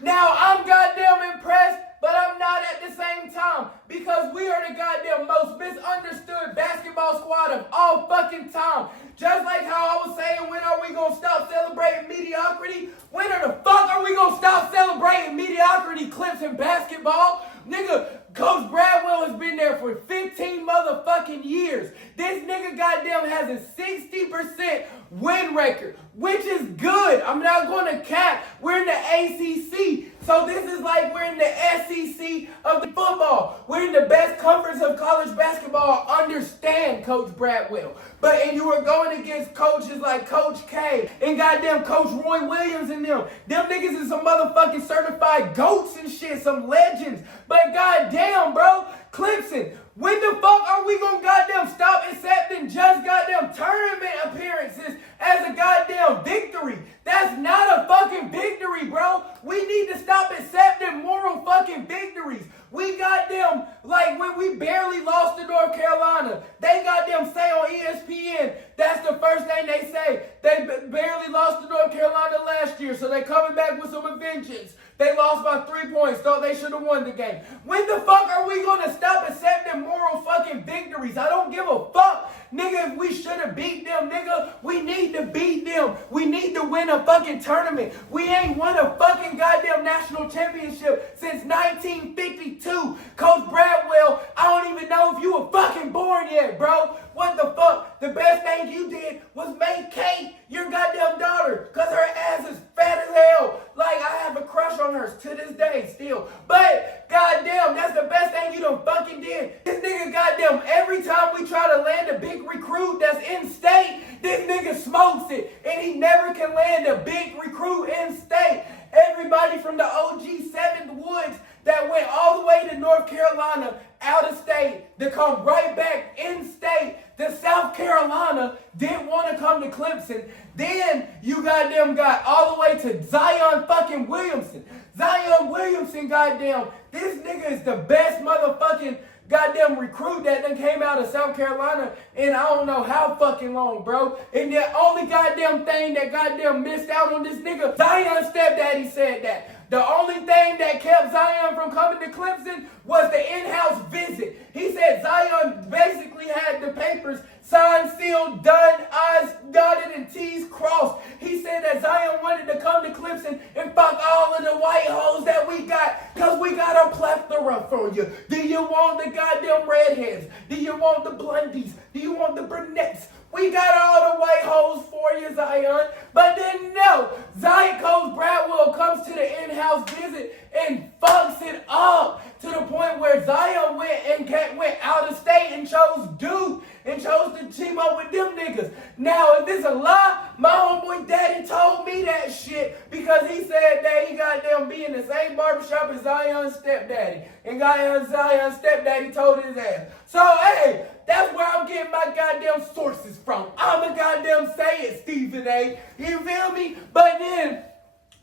Now, I'm goddamn impressed, but I'm not at the same time because we are the goddamn most misunderstood basketball squad of all fucking time. Just like how I was saying, when are we going to stop celebrating mediocrity? When the fuck are we going to stop celebrating mediocrity, Clemson basketball? Nigga, Coach Bradwell has been there for 15 motherfucking years. This nigga goddamn has a 60% win record, which is good. I'm not going to cap. We're in the ACC. So this is like we're in the SEC of the football. We're in the best conference of college basketball. Understand, Coach Bradwell. And you were going against coaches like Coach K and goddamn Coach Roy Williams and them. Them niggas is some motherfucking certified GOATs and shit, some legends. But goddamn, bro, Clemson, when the fuck are we gonna goddamn stop accepting just goddamn tournament appearances as a goddamn victory? That's not a fucking victory, bro. We need to stop accepting moral fucking victories. We goddamn, like when we barely lost to North Carolina, they goddamn say on ESPN, that's the first thing they say. They barely lost to North Carolina last year, so they coming back with some vengeance. They lost by 3 points, thought they should have won the game. When the fuck are we gonna stop accepting moral fucking victories? I don't give a fuck, nigga, if we should have beat them, nigga. We need to beat them. We need to win a fucking tournament. We ain't won a fucking goddamn national championship since 1952. Coach Bradwell, I don't even know if you were fucking born yet, bro. What the fuck? The best thing you did was make Kate your goddamn daughter, cause her ass is fat as hell. Like, I have a crush on her to this day still. But goddamn, that's the best thing you done fucking did. This nigga goddamn, every time we try to land a big recruit that's in state, this nigga smokes it. And he never can land a big recruit in state. Everybody from the OG 7th Woods that went all the way to North Carolina, out of state, to come right back in state to South Carolina, didn't want to come to Clemson. Then you goddamn got all the way to Zion fucking Williamson. Zion Williamson, goddamn, this nigga is the best motherfucking goddamn recruit that done came out of South Carolina in I don't know how fucking long, bro. And the only goddamn thing that goddamn missed out on this nigga, Zion's stepdaddy said that. The only thing that kept Zion from coming to Clemson was the in-house visit. He said Zion basically had the papers signed, sealed, done, I's dotted and T's crossed. He said that Zion wanted to come to Clemson and fuck all of the white hoes that we got, because we got a plethora for you. Do you want the goddamn redheads? Do you want the blondies? Do you want the brunettes? We got all the white hoes for you, Zion. But then no, Zion Coach Bradwell comes to the in-house visit and fucks it up to the point where Zion went out of state and chose Duke and chose to team up with them niggas. Now, if this a lie, my homeboy daddy told me that shit because he said that he goddamn be in the same barbershop as Zion's stepdaddy. And Zion's stepdaddy told his ass. So, hey, that's where I'm getting my goddamn sources from. I'm a goddamn say it, Stephen A. You feel me? But then,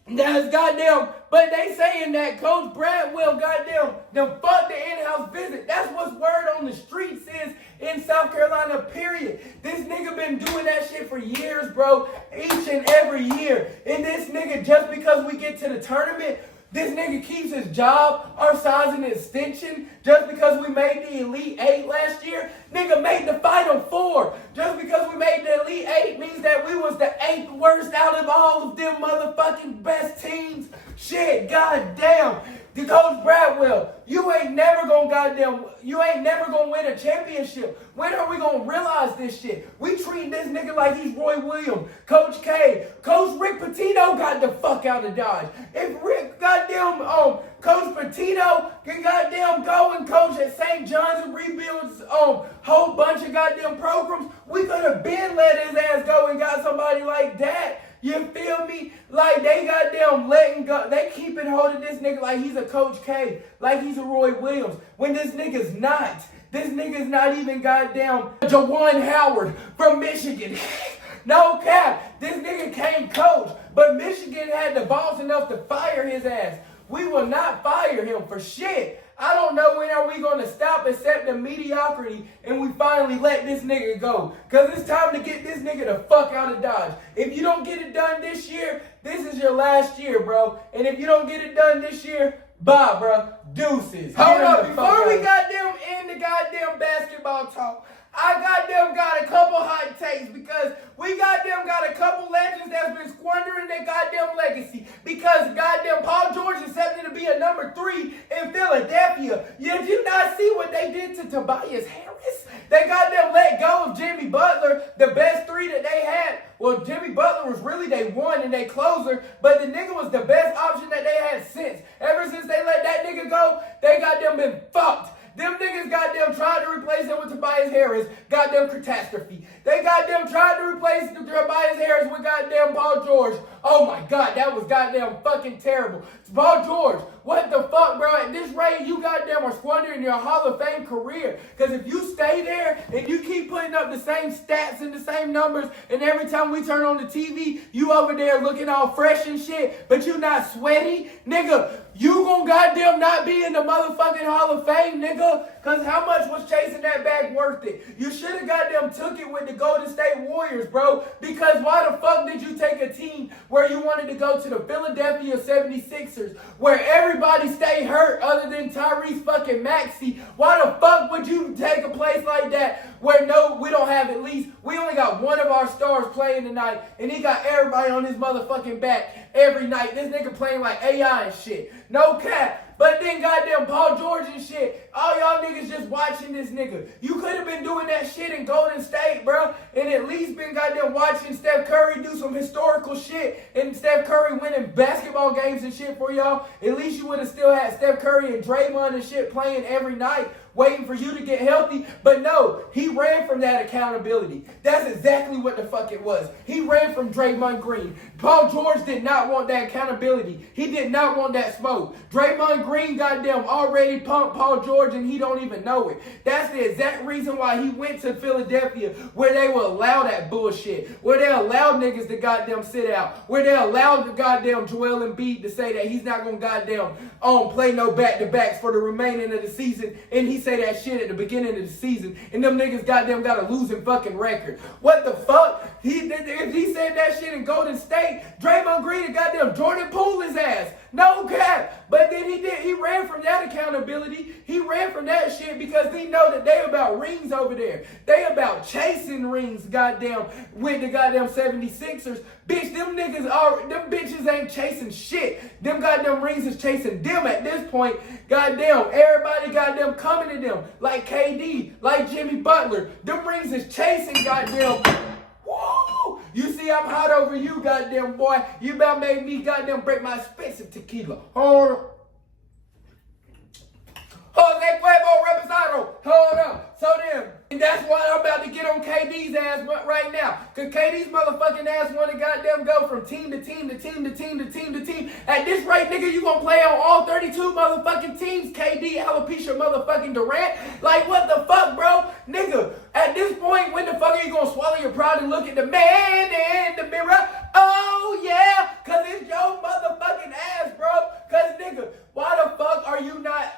that's goddamn, but they saying that Coach Bradwell goddamn them fuck the in-house visit. That's what's word on the streets is in South Carolina, period. This nigga been doing that shit for years, bro. Each and every year. And this nigga, just because we get to the tournament, this nigga keeps his job, our size and extension, just because we made the Elite 8 last year. Nigga made the Final Four. Just because we made the Elite 8 means that we was the 8th worst out of all of them motherfucking best teams. Shit, goddamn. The Coach Bradwell, you ain't never gonna win a championship. When are we gonna realize this shit? We treat this nigga like he's Roy Williams, Coach K. Coach Rick Pitino got the fuck out of Dodge. If Rick goddamn Coach Pitino can goddamn go and coach at St. John's and rebuild whole bunch of goddamn programs, we could have been let his ass go and got somebody like that. You feel me? Like, they goddamn letting go. They keeping hold of this nigga like he's a Coach K, like he's a Roy Williams, when this nigga's not. This nigga's not even goddamn Jawan Howard from Michigan. No cap. This nigga can't coach, but Michigan had the balls enough to fire his ass. We will not fire him for shit. I don't know when are we going to stop accepting mediocrity and we finally let this nigga go. Because it's time to get this nigga the fuck out of Dodge. If you don't get it done this year, this is your last year, bro. And if you don't get it done this year, bye, bro. Deuces. Hold up. Before we goddamn end the goddamn basketball talk, I goddamn got a couple hot takes because we goddamn got a couple legends that's been squandering their goddamn legacy because goddamn Paul George accepted to be a number 3 in Philadelphia. Did you not see what they did to Tobias Harris? They goddamn let go of Jimmy Butler, the best 3 that they had. Well, Jimmy Butler was really they one and they closer, but the nigga was the best option that they had since. Ever since they let that nigga go, they goddamn been fucked. Them niggas goddamn tried to replace him with Tobias Harris. Goddamn catastrophe. They goddamn tried to replace Tobias Harris with goddamn Paul George. Oh my God, that was goddamn fucking terrible. Paul George, what the fuck, bro? At this rate, you goddamn are squandering your Hall of Fame career. Because if you stay there and you keep putting up the same stats and the same numbers, and every time we turn on the TV, you over there looking all fresh and shit, but you not sweaty, nigga, you gonna goddamn not be in the motherfucking Hall of Fame, nigga. Because how much was chasing that bag worth it? You should have goddamn took it with the Golden State Warriors, bro. Because why the fuck did you take a team where you wanted to go to the Philadelphia 76ers, where everybody stay hurt other than Tyrese fucking Maxey? Why the fuck would you take a place like that where no, we don't have at least, we only got one of our stars playing tonight, and he got everybody on his motherfucking back every night. This nigga playing like AI and shit. No cap. But then goddamn Paul George and shit, all y'all niggas just watching this nigga. You could have been doing that shit in Golden State, bro, and at least been goddamn watching Steph Curry do some historical shit and Steph Curry winning basketball games and shit for y'all. At least you would have still had Steph Curry and Draymond and shit playing every night, waiting for you to get healthy. But no, he ran from that accountability. That's exactly what the fuck it was. He ran from Draymond Green. Paul George did not want that accountability. He did not want that smoke. Draymond Green goddamn already pumped Paul George and he don't even know it. That's the exact reason why he went to Philadelphia, where they will allow that bullshit, where they allow niggas to goddamn sit out, where they allow the goddamn Joel Embiid to say that he's not gonna goddamn play no back-to-backs for the remaining of the season, and he say that shit at the beginning of the season, and them niggas goddamn got a losing fucking record. What the fuck? If he said that shit in Golden State, Draymond Green and goddamn Jordan Poole his ass. No cap. But then he ran from that accountability. He ran from that shit because he know that they about rings over there. They about chasing rings, goddamn, with the goddamn 76ers. Bitch, them bitches ain't chasing shit. Them goddamn rings is chasing them at this point. Goddamn, everybody goddamn coming to them. Like KD, like Jimmy Butler. Them rings is chasing goddamn. Woo! You see I'm hot over you, goddamn boy. You about made me goddamn break my expensive tequila. Hold on. Jose Cuervo Reposado. Hold up. So then, and that's why I'm about to get on KD's ass right now. Because KD's motherfucking ass want to goddamn go from team to team to team to team to team to team. At this rate, nigga, you gonna play on all 32 motherfucking teams. KD, alopecia motherfucking Durant. Like, what the fuck, bro? Nigga, at this point, when the fuck are you gonna swallow your pride and look at the man in the mirror? Oh, yeah, because it's your motherfucking ass, bro. Because, nigga, why the fuck are you not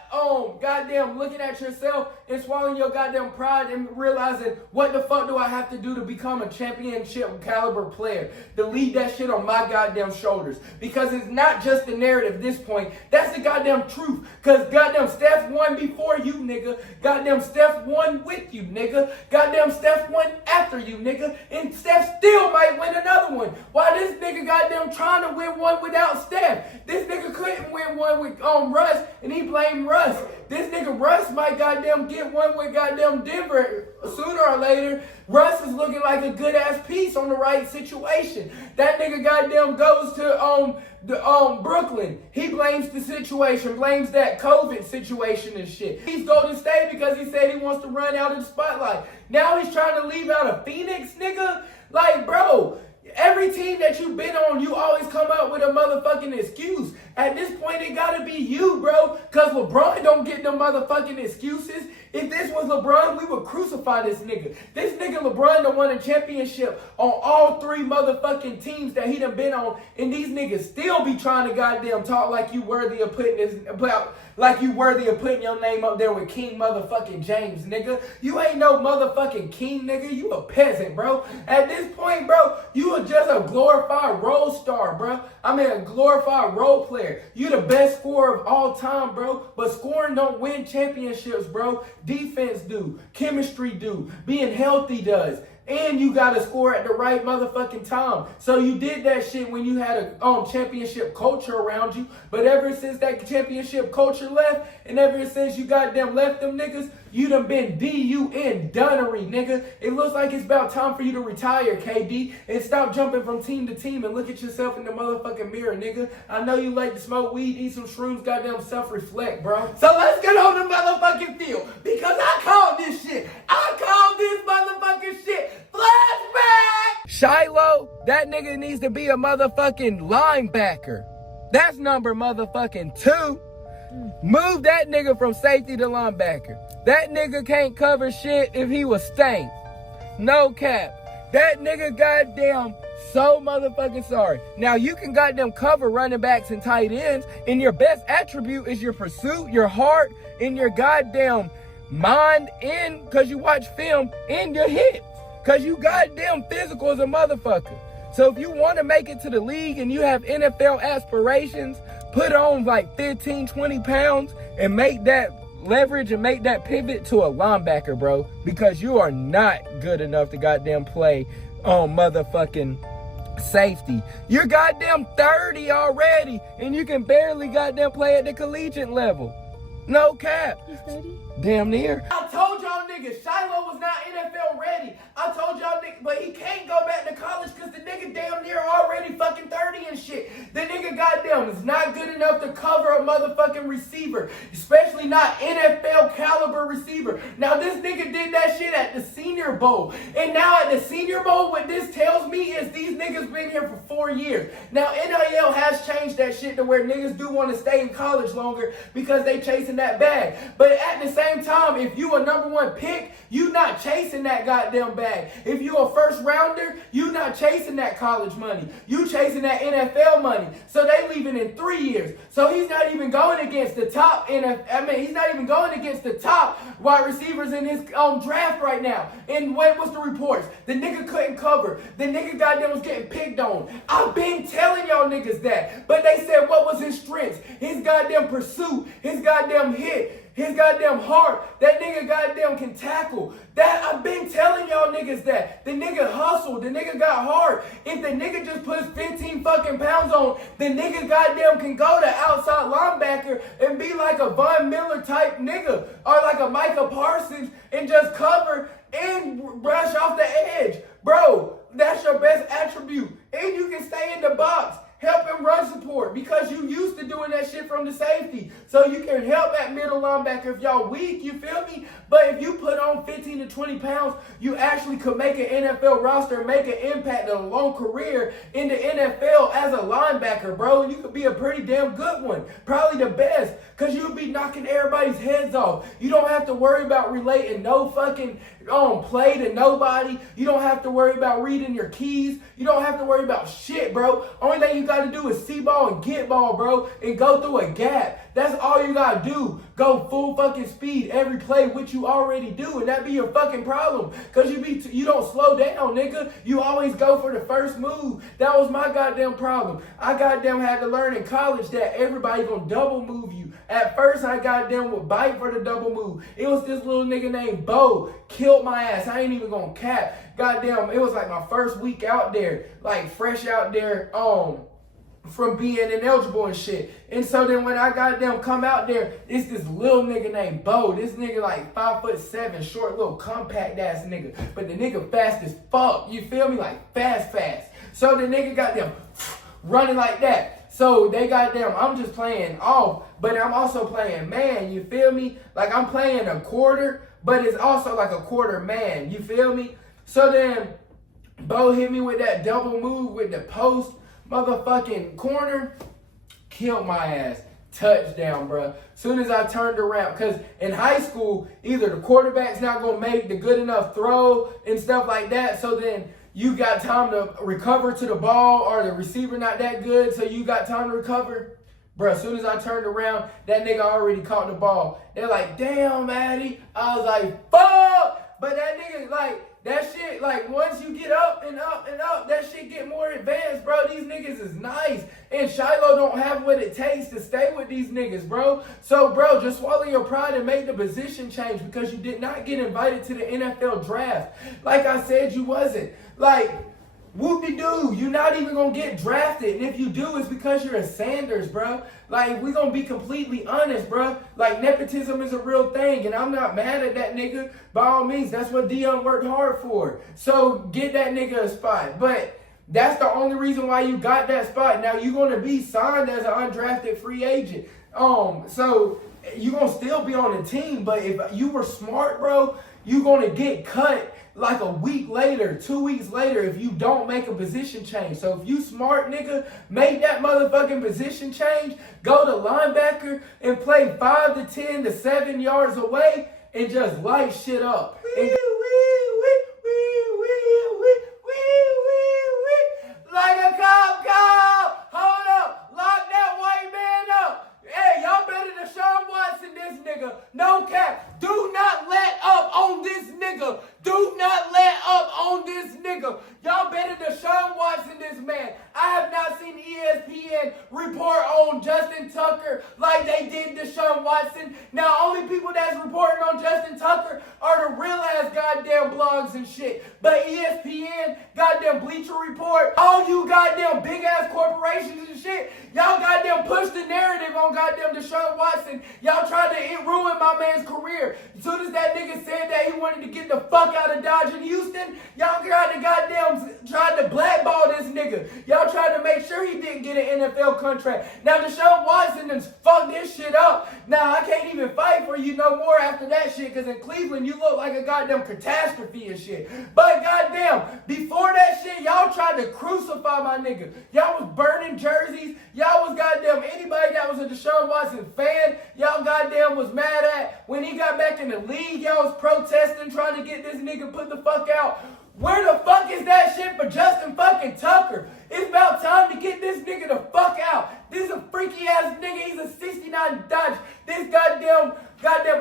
goddamn looking at yourself and swallowing your goddamn pride and realizing what the fuck do I have to do to become a championship caliber player, to lead that shit on my goddamn shoulders? Because it's not just the narrative at this point. That's the goddamn truth. Because goddamn Steph won before you, nigga. Goddamn Steph won with you, nigga. Goddamn Steph won after you, nigga. And Steph still might win another one. Why this nigga goddamn trying to win one without Steph? This nigga couldn't win one with Russ, and he blamed Russ. This nigga Russ might goddamn get one with goddamn Denver sooner or later. Russ is looking like a good ass piece on the right situation. That nigga goddamn goes to Brooklyn. He blames the situation, blames that COVID situation and shit. He's Golden State because he said he wants to run out of the spotlight. Now he's trying to leave out a Phoenix, nigga. Like, bro, Every team that you've been on, you always come up with a motherfucking excuse. At this point, it gotta be you, bro. Cause LeBron don't get them motherfucking excuses. If this was LeBron, we would crucify this nigga. This nigga LeBron done won a championship on all 3 motherfucking teams that he done been on. And these niggas still be trying to goddamn talk like you worthy of putting your name up there with King motherfucking James, nigga. You ain't no motherfucking king, nigga. You a peasant, bro. At this point, bro, you are just a glorified role star, bro. I mean, a glorified role player. You the best scorer of all time, bro. But scoring don't win championships, bro. Defense do. Chemistry do. Being healthy does. And you got to score at the right motherfucking time. So you did that shit when you had a championship culture around you. But ever since that championship culture left, and ever since you goddamn left them niggas, you done been D-U-N, dunnery, nigga. It looks like it's about time for you to retire, KD, and stop jumping from team to team and look at yourself in the motherfucking mirror, nigga. I know you like to smoke weed, eat some shrooms, goddamn self-reflect, bro. So let's get on the motherfucking field, because I called this shit. I called this motherfucking shit. Flashback! Shilo, that nigga needs to be a motherfucking linebacker. That's number motherfucking 2. Move that nigga from safety to linebacker. That nigga can't cover shit if he was stank. No cap. That nigga goddamn so motherfucking sorry. Now you can goddamn cover running backs and tight ends, and your best attribute is your pursuit, your heart, and your goddamn mind in, cause you watch film, and your hits. Cause you goddamn physical as a motherfucker. So if you want to make it to the league and you have NFL aspirations, put on like 15, 20 pounds and make that leverage and make that pivot to a linebacker, bro. Because you are not good enough to goddamn play on motherfucking safety. You're goddamn 30 already and you can barely goddamn play at the collegiate level. No cap. He's 30? Damn near. I told y'all niggas, Shilo was not NFL ready. I told y'all niggas, but he can't go back to college because the nigga damn near already fucking 30 and shit. The nigga goddamn is not good enough to cover a motherfucking receiver, especially not NFL caliber receiver. Now this nigga did that shit at the Senior Bowl. And now at the Senior Bowl, what this tells me is these niggas been here for 4 years. Now NIL has changed that shit to where niggas do want to stay in college longer because they chasing that bag. But at the same time, if you a number 1 pick, you not chasing that goddamn bag. If you a first rounder, you not chasing that college money. You chasing that NFL money. So they leaving in 3 years. So he's not even going against the top he's not even going against the top wide receivers in his draft right now. And what was the reports? The nigga couldn't cover. The nigga goddamn was getting picked on. I've been telling y'all niggas that. But they said what was his strengths? His goddamn pursuit, his goddamn hit, his goddamn heart. That nigga goddamn can tackle. That I've been telling y'all niggas that. The nigga hustled. The nigga got hard. If the nigga just puts 15 fucking pounds on, the nigga goddamn can go to outside linebacker and be like a Von Miller type nigga. Or like a Micah Parsons and just cover and brush off the edge. Bro, that's your best attribute. And you can stay in the box. Help him run support because you used to doing that shit from the safety. So you can help at middle linebacker if y'all weak, you feel me? But if you put on 15 to 20 pounds, you actually could make an NFL roster and make an impact in a long career in the NFL as a linebacker, bro. And you could be a pretty damn good one. Probably the best because you'll be knocking everybody's heads off. You don't have to worry about relating no fucking play to nobody. You don't have to worry about reading your keys. You don't have to worry about shit, bro. Only thing you got to do is see ball and get ball, bro, and go through a gap. That's all you got to do. Go full fucking speed every play, which you already do, and that be your fucking problem. Because you don't slow down, nigga. You always go for the first move. That was my goddamn problem. I goddamn had to learn in college that everybody gonna double move you. At first, I goddamn would bite for the double move. It was this little nigga named Bo. Killed my ass. I ain't even gonna cap. Goddamn, it was like my first week out there. Like, fresh out there, from being ineligible and shit. And so then when I goddamn come out there, it's this little nigga named Bo. This nigga like 5'7", short little compact ass nigga. But the nigga fast as fuck. You feel me? Like fast. So the nigga goddamn running like that. So they goddamn, I'm just playing off, but I'm also playing man. You feel me? Like I'm playing a quarter, but it's also like a quarter man. You feel me? So then Bo hit me with that double move with the post motherfucking corner. Killed my ass. Touchdown, bro. Soon as I turned around, because in high school, either the quarterback's not going to make the good enough throw and stuff like that, so then you got time to recover to the ball, or the receiver not that good, so you got time to recover. Bro, as soon as I turned around, that nigga already caught the ball. They're like, damn, Addy. I was like, fuck! But that nigga, like, that shit, like, once you get up and up and up, that shit get more advanced, bro. These niggas is nice. And Shilo don't have what it takes to stay with these niggas, bro. So, bro, just swallow your pride and make the position change, because you did not get invited to the NFL draft. Like I said, you wasn't. Like, whoop-de-doo, you're not even going to get drafted. And if you do, it's because you're a Sanders, bro. Like, we going to be completely honest, bro. Like, nepotism is a real thing, and I'm not mad at that nigga. By all means, that's what Dion worked hard for. So, get that nigga a spot. But that's the only reason why you got that spot. Now, you're going to be signed as an undrafted free agent. So, you're going to still be on the team. But if you were smart, bro, you're going to get cut like a week later, 2 weeks later, if you don't make a position change. So if you smart, nigga, make that motherfucking position change, go to linebacker and play 5 to 10 to 7 yards away and just light shit up. Like a cop car. Hold up. Lock that white man up. Hey, y'all better than Deshaun Watson this nigga. No cap. Do not let up on this nigga. Do not let up on this nigga. Y'all better than Deshaun Watson this man. I have not seen ESPN report on Justin Tucker like they did Deshaun Watson. Now, only people that's reporting on Justin Tucker are the real-ass goddamn blogs and shit. But ESPN, goddamn Bleacher Report, all you goddamn big-ass corporations and shit, y'all goddamn push the narrative on goddamn Deshaun Watson. Y'all tried to ruin my man's career. As soon as that nigga said that he wanted to get the fuck out of Dodge in Houston, y'all tried to blackball this nigga. Y'all tried to make sure he didn't get an NFL contract. Now Deshaun Watson done fucked this shit up. Now I can't even fight for you no more after that shit, because in Cleveland you look like a goddamn catastrophe and shit. But goddamn, before that shit, y'all tried to crucify my nigga. Y'all was burning jerseys. Y'all was goddamn anybody that was a Deshaun Watson fan, y'all goddamn was mad at. When he got back in the league, y'all was protesting, trying to get this nigga put the fuck out. Where the fuck is that shit for Justin fucking Tucker? It's about time to get this nigga the fuck out. This is a freaky ass nigga. He's a 69 Dodge. This goddamn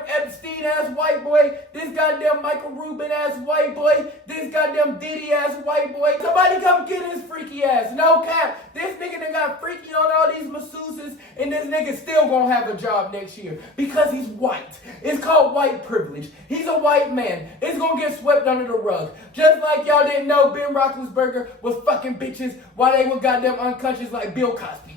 Epstein ass white boy. This goddamn Michael Rubin ass white boy. This goddamn Diddy ass white boy. Somebody come get his freaky ass. No cap. This nigga done got freaky on all these masseuses, and this nigga still gonna have a job next year because he's white. It's called white privilege. He's a white man. It's gonna get swept under the rug. Just like y'all didn't know Ben Roethlisberger was fucking bitches while they were goddamn unconscious like Bill Cosby.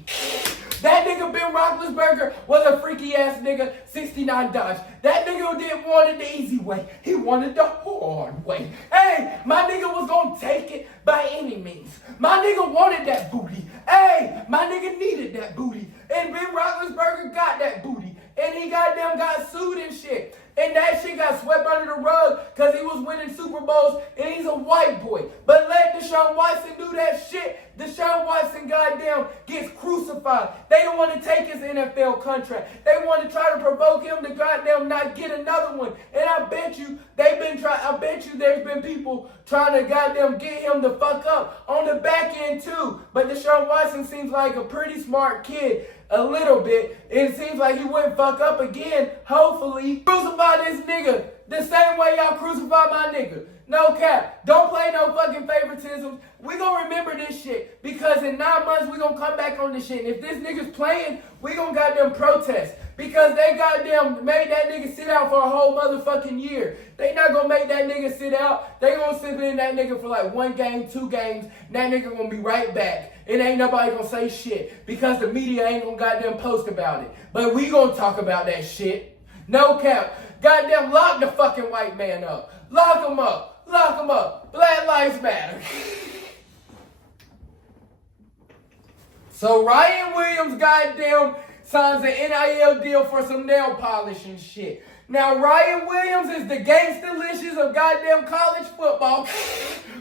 That nigga Ben Roethlisberger was a freaky ass nigga, 69 Dodge. That nigga didn't want it the easy way. He wanted the hard way. Hey, my nigga was gonna take it by any means. My nigga wanted that booty. Hey, my nigga needed that booty. And Ben Roethlisberger got that booty. And he goddamn got sued and shit. And that shit got swept under the rug because he was winning Super Bowls and he's a white boy. But let Deshaun Watson do that shit. Deshaun Watson goddamn gets crucified. They don't want to take his NFL contract. They want to try to provoke him to goddamn not get another one. And I bet you there's been people trying to goddamn get him the fuck up on the back end too. But Deshaun Watson seems like a pretty smart kid. A little bit. It seems like he wouldn't fuck up again. Hopefully. Crucify this nigga the same way y'all crucify my nigga. No cap. Don't play no fucking favoritism. We gonna remember this shit. Because in 9 months, we gonna come back on this shit. And if this nigga's playing, we gonna goddamn protest. Because they goddamn made that nigga sit out for a whole motherfucking year. They not gonna make that nigga sit out. They gonna sit in that nigga for like 1 game, 2 games. And that nigga gonna be right back. It ain't nobody gonna say shit. Because the media ain't gonna goddamn post about it. But we gonna talk about that shit. No cap. Goddamn lock the fucking white man up. Lock him up. Lock him up. Black lives matter. So Ryan Williams goddamn signs an NIL deal for some nail polish and shit. Now, Ryan Williams is the gangsta-licious of goddamn college football.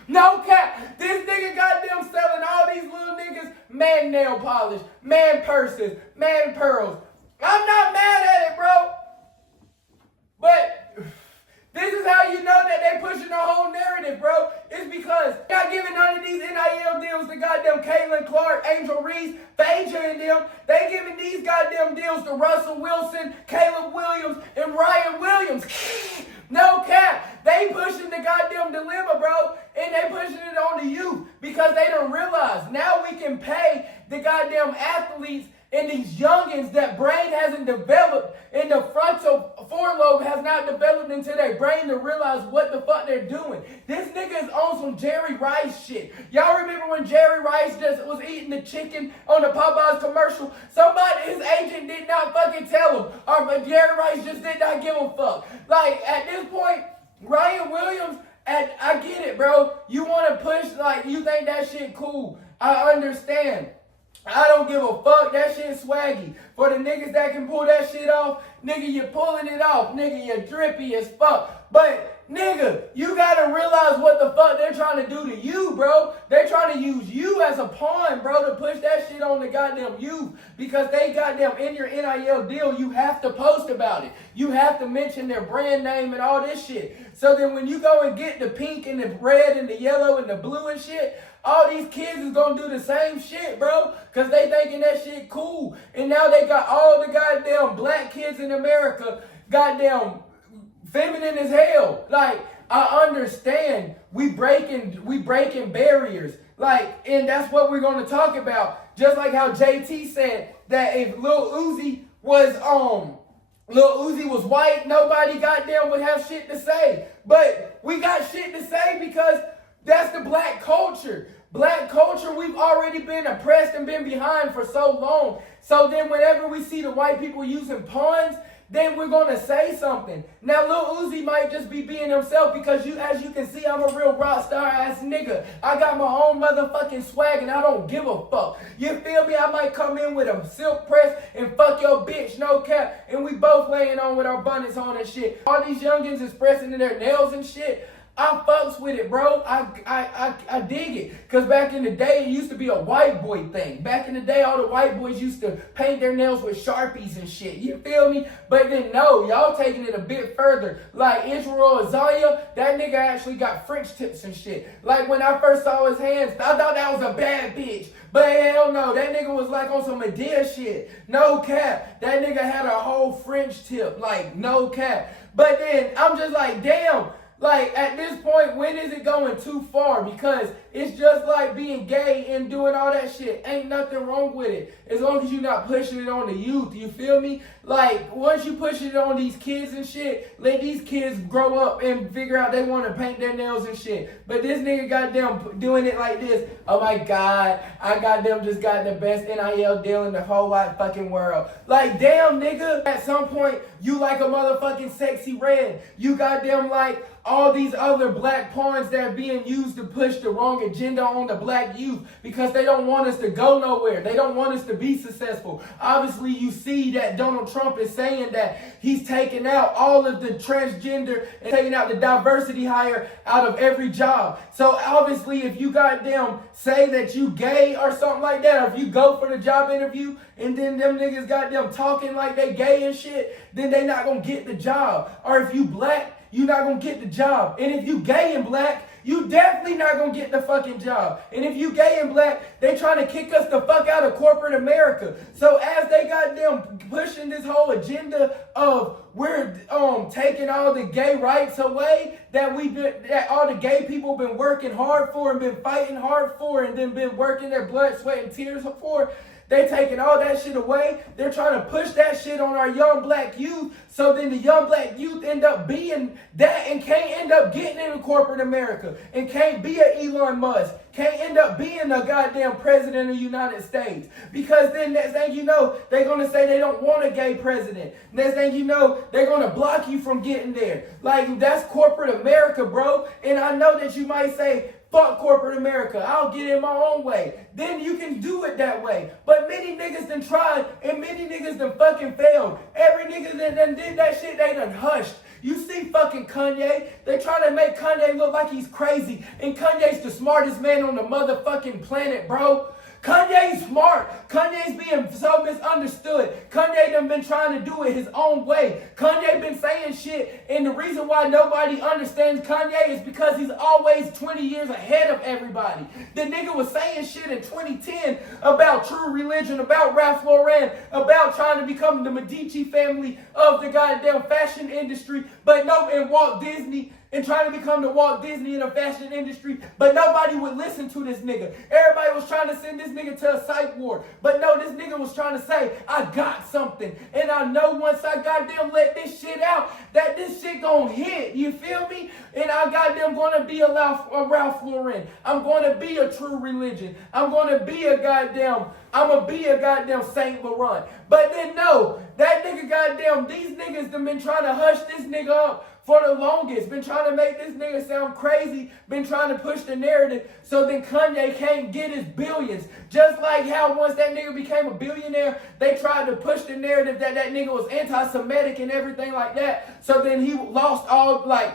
No cap. This nigga goddamn selling all these little niggas man nail polish, man purses, man pearls. I'm not mad at it, bro. But this is how you know that they pushing the whole narrative, bro. It's because they're not giving none of these NIL deals to goddamn Caitlin Clark, Angel Reese, Phaedra and them. They giving these goddamn deals to Russell Wilson, Caleb Williams, and Ryan Williams. No cap. They pushing the goddamn dilemma, bro. And they pushing it on the youth because they don't realize now we can pay the goddamn athletes and these youngins that brain hasn't developed and the frontal forelobe has not developed into their brain to realize what the fuck they're doing. This nigga is on some Jerry Rice shit. Y'all remember when Jerry Rice just was eating the chicken on the Popeyes commercial? Somebody, his agent did not fucking tell him. Or Jerry Rice just did not give a fuck. Like, at this point, Ryan Williams, I get it, bro. You want to push, like, you think that shit cool. I understand. I don't give a fuck. That shit swaggy. For the niggas that can pull that shit off, nigga, you're pulling it off. Nigga, you're drippy as fuck. But, nigga, you gotta realize what the fuck they're trying to do to you, bro. They're trying to use you as a pawn, bro, to push that shit on the goddamn youth. Because they goddamn in your NIL deal, you have to post about it. You have to mention their brand name and all this shit. So then when you go and get the pink and the red and the yellow and the blue and shit, all these kids is gonna do the same shit, bro, because they thinking that shit cool. And now they got all the goddamn black kids in America goddamn feminine as hell. Like, I understand we breaking barriers. Like, and that's what we're gonna talk about. Just like how JT said that if Lil Uzi was white, nobody goddamn would have shit to say. But we got shit to say because that's the black culture. Black culture, we've already been oppressed and been behind for so long. So then whenever we see the white people using pawns, then we're going to say something. Now, Lil Uzi might just be being himself because as you can see, I'm a real rock star ass nigga. I got my own motherfucking swag and I don't give a fuck. You feel me? I might come in with a silk press and fuck your bitch, no cap. And we both laying on with our bonnets on and shit. All these youngins expressing in their nails and shit. I fucks with it, bro. I dig it. Because back in the day, it used to be a white boy thing. Back in the day, all the white boys used to paint their nails with Sharpies and shit. You feel me? But then, no, y'all taking it a bit further. Like Israel Azalea, that nigga actually got French tips and shit. Like when I first saw his hands, I thought that was a bad bitch. But hell no, that nigga was like on some Medea shit. No cap. That nigga had a whole French tip. Like, no cap. But then, I'm just like, damn. Like, at this point, when is it going too far? Because it's just like being gay and doing all that shit. Ain't nothing wrong with it. As long as you're not pushing it on the youth, you feel me? Like, once you push it on these kids and shit, let these kids grow up and figure out they want to paint their nails and shit. But this nigga goddamn doing it like this. Oh my God, I goddamn just got the best NIL deal in the whole wide fucking world. Like, damn, nigga. At some point, you like a motherfucking sexy red. You goddamn like all these other black pawns that are being used to push the wrong agenda on the black youth because they don't want us to go nowhere. They don't want us to be successful. Obviously, you see that Donald Trump is saying that he's taking out all of the transgender and taking out the diversity hire out of every job. So obviously, if you goddamn say that you gay or something like that, or if you go for the job interview and then them niggas goddamn talking like they gay and shit, then they not gonna get the job. Or if you black, you're not going to get the job. And if you gay and black, you definitely not going to get the fucking job. And if you gay and black, they trying to kick us the fuck out of corporate America. So as they goddamn pushing this whole agenda of we're taking all the gay rights away that all the gay people been working hard for and been fighting hard for and then been working their blood, sweat, and tears for, they taking all that shit away. They're trying to push that shit on our young black youth. So then the young black youth end up being that and can't end up getting into corporate America. And can't be an Elon Musk. Can't end up being a goddamn president of the United States. Because then next thing you know, they're going to say they don't want a gay president. Next thing you know, they're going to block you from getting there. Like, that's corporate America, bro. And I know that you might say, Fuck corporate America. I'll get in my own way. Then you can do it that way. But many niggas done tried and many niggas done fucking failed. Every nigga that done did that shit, they done hushed. You see fucking Kanye, they trying to make Kanye look like he's crazy. And Kanye's the smartest man on the motherfucking planet, bro. Kanye's smart. Kanye's being so misunderstood. Kanye done been trying to do it his own way. Kanye been saying shit, and the reason why nobody understands Kanye is because he's always 20 years ahead of everybody. The nigga was saying shit in 2010 about True Religion, about Ralph Lauren, about trying to become the Medici family of the goddamn fashion industry, but no, and Walt Disney, and trying to become the Walt Disney in the fashion industry, but nobody would listen to this nigga. Everybody was trying to send this nigga to a psych ward, but no, this nigga was trying to say, I got something, and I know once I goddamn let this shit out, that this shit gonna hit, you feel me? And I goddamn gonna be a Ralph Lauren. I'm gonna be a True Religion. I'm gonna be a goddamn Saint Laurent. But then no, that nigga goddamn, these niggas done been trying to hush this nigga up for the longest, been trying to make this nigga sound crazy, been trying to push the narrative so then Kanye can't get his billions. Just like how once that nigga became a billionaire, they tried to push the narrative that that nigga was anti-Semitic and everything like that. So then he lost all, like,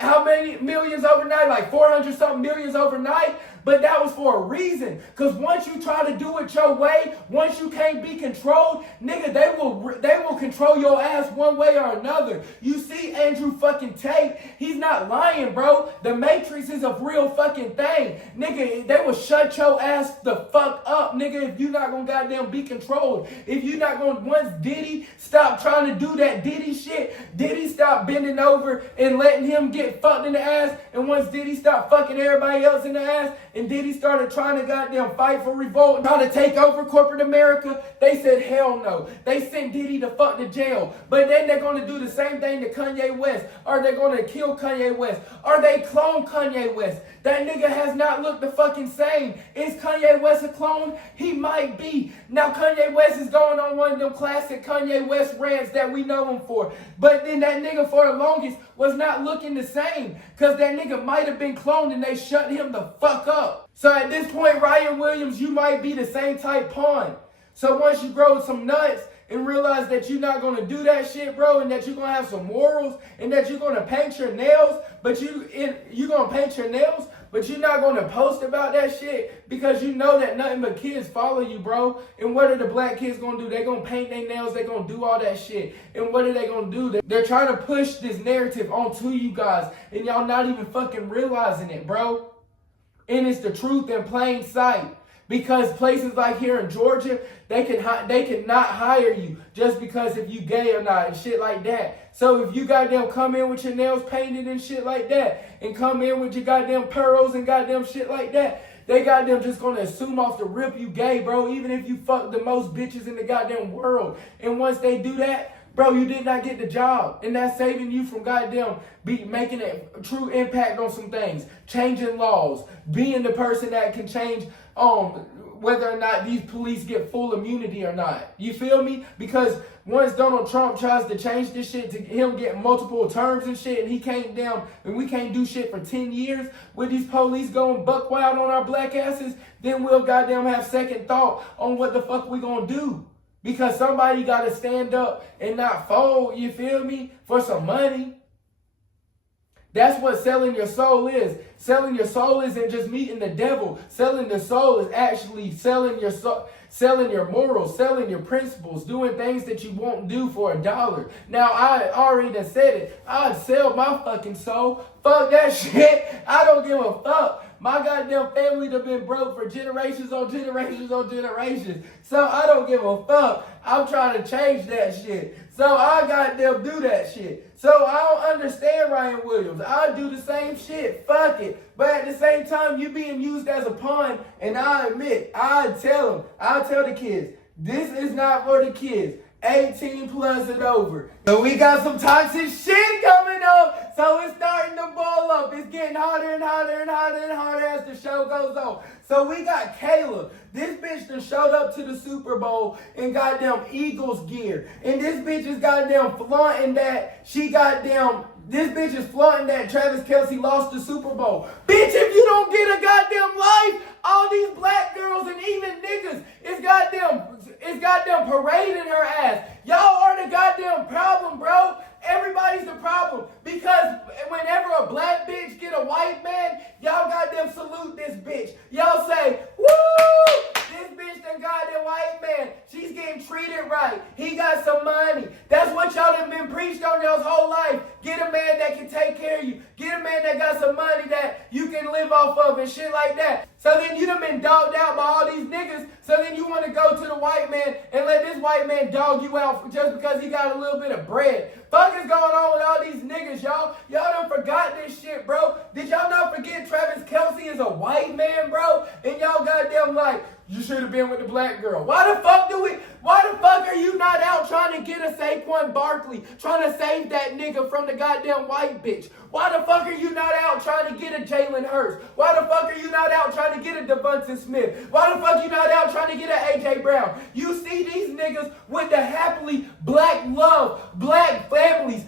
how many millions overnight? Like 400 something millions overnight. But that was for a reason. Because once you try to do it your way, once you can't be controlled, nigga, they will control your ass one way or another. You see Andrew fucking Tate, he's not lying, bro. The Matrix is a real fucking thing. Nigga, they will shut your ass the fuck up, nigga, if you not gonna goddamn be controlled. If you not gonna, once Diddy stop trying to do that Diddy shit, Diddy stopped bending over and letting him get fucked in the ass, and once Diddy stopped fucking everybody else in the ass, and Diddy started trying to goddamn fight for revolt, trying to take over corporate America, they said hell no. They sent Diddy the fuck to jail. But then they're going to do the same thing to Kanye West. Or they're going to kill Kanye West. Or they clone Kanye West. That nigga has not looked the fucking same. Is Kanye West a clone? He might be. Now Kanye West is going on one of them classic Kanye West rants that we know him for. But then that nigga for the longest was not looking the same. Because that nigga might have been cloned and they shut him the fuck up. So at this point, Ryan Williams, you might be the same type pawn. So once you grow some nuts and realize that you're not going to do that shit, bro, and that you're going to have some morals, and that you're going to paint your nails, but you're going to paint your nails, but you're not going to post about that shit because you know that nothing but kids follow you, bro. And what are the black kids going to do? They're going to paint their nails. They're going to do all that shit. And what are they going to do? They're trying to push this narrative onto you guys, and y'all not even fucking realizing it, bro. And it's the truth in plain sight. Because places like here in Georgia, they cannot hire you just because if you gay or not and shit like that. So if you goddamn come in with your nails painted and shit like that, and come in with your goddamn pearls and goddamn shit like that, they goddamn just gonna assume off the rip you gay, bro, even if you fuck the most bitches in the goddamn world. And once they do that, bro, you did not get the job. And that's saving you from goddamn making a true impact on some things. Changing laws. Being the person that can change whether or not these police get full immunity or not. You feel me? Because once Donald Trump tries to change this shit to him getting multiple terms and shit, and he came down and we can't do shit for 10 years with these police going buck wild on our black asses, then we'll goddamn have second thought on what the fuck we gonna do. Because somebody got to stand up and not fold, you feel me, for some money. That's what selling your soul is. Selling your soul isn't just meeting the devil. Selling the soul is actually selling your soul, selling your morals, selling your principles, doing things that you won't do for $1. Now, I already done said it. I'd sell my fucking soul. Fuck that shit. I don't give a fuck. My goddamn family done been broke for generations on generations on generations. So I don't give a fuck. I'm trying to change that shit. So I goddamn do that shit. So I don't understand Ryan Williams. I do the same shit. Fuck it. But at the same time, you being used as a pawn, and I admit, I tell the kids, this is not for the kids. 18 plus and over. So we got some toxic shit coming So it's starting to boil up. It's getting hotter and hotter and hotter and hotter as the show goes on. So we got Kayla. This bitch done showed up to the Super Bowl in goddamn Eagles gear. And this bitch is goddamn flaunting that this bitch is flaunting that Travis Kelce lost the Super Bowl. Bitch, if you don't get a goddamn life, all these black girls and even niggas is goddamn parading her ass. Y'all are the goddamn problem, bro. Everybody's the problem. Because whenever a black bitch get a white man, y'all goddamn salute this bitch. Y'all say, woo! This bitch done got a white man. She's getting treated right. He got some money. That's what y'all done been preached on y'all's whole life. Get a man that can take care of you. Get a man that got some money that you can live off of and shit like that. So then you done been dogged out by all these niggas. So then you want to go to the white man and let this white man dog you out just because he got a little bit of bread. Fuck is going on with all these niggas, y'all? Y'all done forgot this shit, bro. Did y'all not forget Travis Kelce is a white man, bro? And y'all goddamn like, you should have been with the black girl. Why the fuck are you not out trying to get a Saquon Barkley? Trying to save that nigga from the goddamn white bitch? Why the fuck are you not out trying to get a Jalen Hurts? Why the fuck are you not out trying to get a Devonta Smith? Why the fuck you not out trying to get an AJ Brown? You see these niggas with the happily black love, black families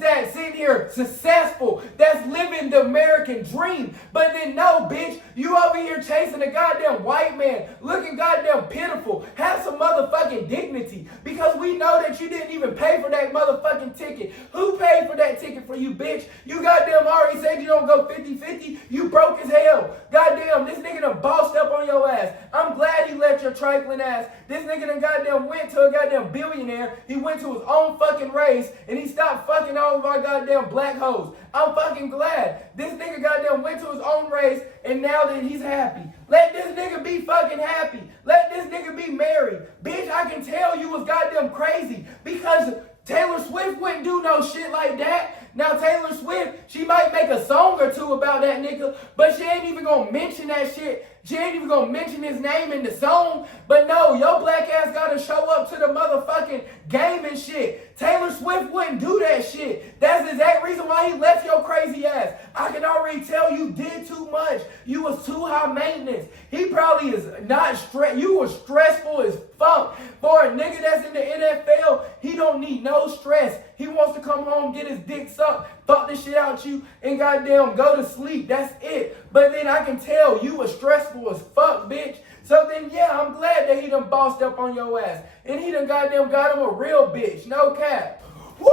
that sit here successful, that's living the American dream. But then no, bitch, you over here chasing a goddamn white man, looking goddamn pitiful. Have some motherfucking dignity, because we know that you didn't even pay for that motherfucking ticket. Who paid for that ticket for you, bitch? You goddamn already said you don't go 50-50. You broke as hell. Goddamn, this nigga done bossed up on your ass. I'm glad you let your trifling ass. This nigga done goddamn went to a goddamn billionaire. He went to his own fucking race and he stopped fucking all of our goddamn black hoes. I'm fucking glad. This nigga goddamn went to his own race and now that he's happy. Let this nigga be fucking happy. Let this nigga be married. Bitch, I can tell you was goddamn crazy because Taylor Swift wouldn't do no shit like that. Now Taylor Swift, she might make a song or two about that nigga, but she ain't even gonna mention that shit. She ain't even gonna mention his name in the song. But no, your black ass gotta show up to the motherfucking game and shit. Taylor Swift wouldn't do that shit. That's the exact reason why he left your crazy ass. I can already tell you did too much. You was too high maintenance. He probably is not stressed. You was stressful as fuck. For a nigga that's in the NFL, he don't need no stress. He wants to come home, get his dick sucked, fuck the shit out you, and goddamn go to sleep. That's it. But then I can tell you was stressful as fuck, bitch. So then, yeah, I'm glad that he done bossed up on your ass. And he done goddamn got him a real bitch. No cap. Woo!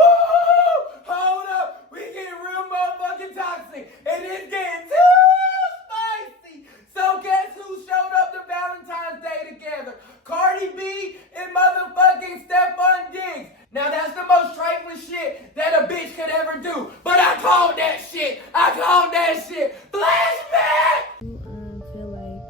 Hold up. We getting real motherfucking toxic. And it's getting too spicy. So guess who showed up to Valentine's Day together? Cardi B and motherfucking Stephon Diggs. Now that's the most trifling shit that a bitch could ever do. But I called that shit. Flashback! You feel like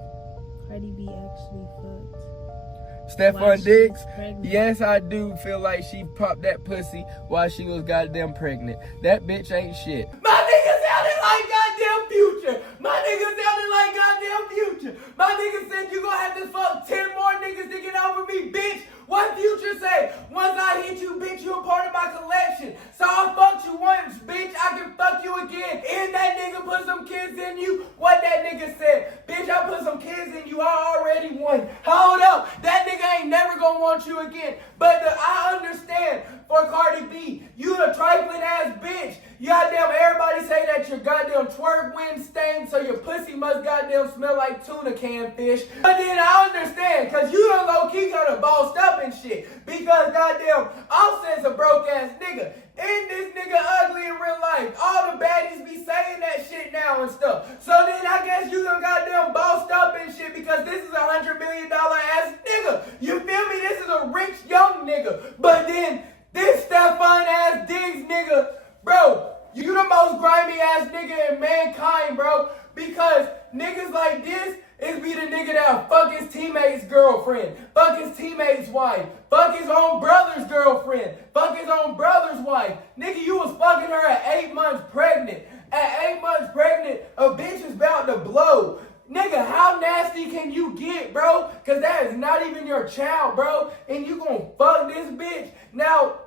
Cardi B actually fucked Stephon Diggs? pregnant? Yes, I do feel like she popped that pussy while she was goddamn pregnant. That bitch ain't shit. My nigga sounded like goddamn Future. My nigga said you gonna have to fuck 10 more niggas to get over me, bitch. What Future say? Once I hit you, bitch, you a part of my collection. So I fucked you once, bitch, I can fuck you again. And that nigga put some kids in you. What that nigga said? Bitch, I put some kids in you, I already won. Hold up, that nigga ain't never gonna want you again. But I understand for Cardi B, you a trifling ass bitch. You goddamn, everybody say that your goddamn twerk wind stained, so your pussy must goddamn smell like tuna can fish. But then I understand, cause you done low-key got a bossed up and shit. Because goddamn, Offset's a broke ass nigga. And this nigga ugly in real life. All the baddies be saying that shit now and stuff. So then I guess you done goddamn bossed up and shit because this is $100 million ass nigga. You feel me? This is a rich young nigga. But then this Stephon ass Diggs nigga, bro, you the most grimy ass nigga in mankind, bro. Because niggas like this is be the nigga that fuck his teammate's girlfriend, fuck his teammate's wife, fuck his own brother's girlfriend, fuck his own brother's wife. Nigga, you was fucking her at 8 months pregnant. At 8 months pregnant, a bitch is about to blow. Nigga, how nasty can you get, bro? Cause that is not even your child, bro. And you gonna fuck this bitch. Now,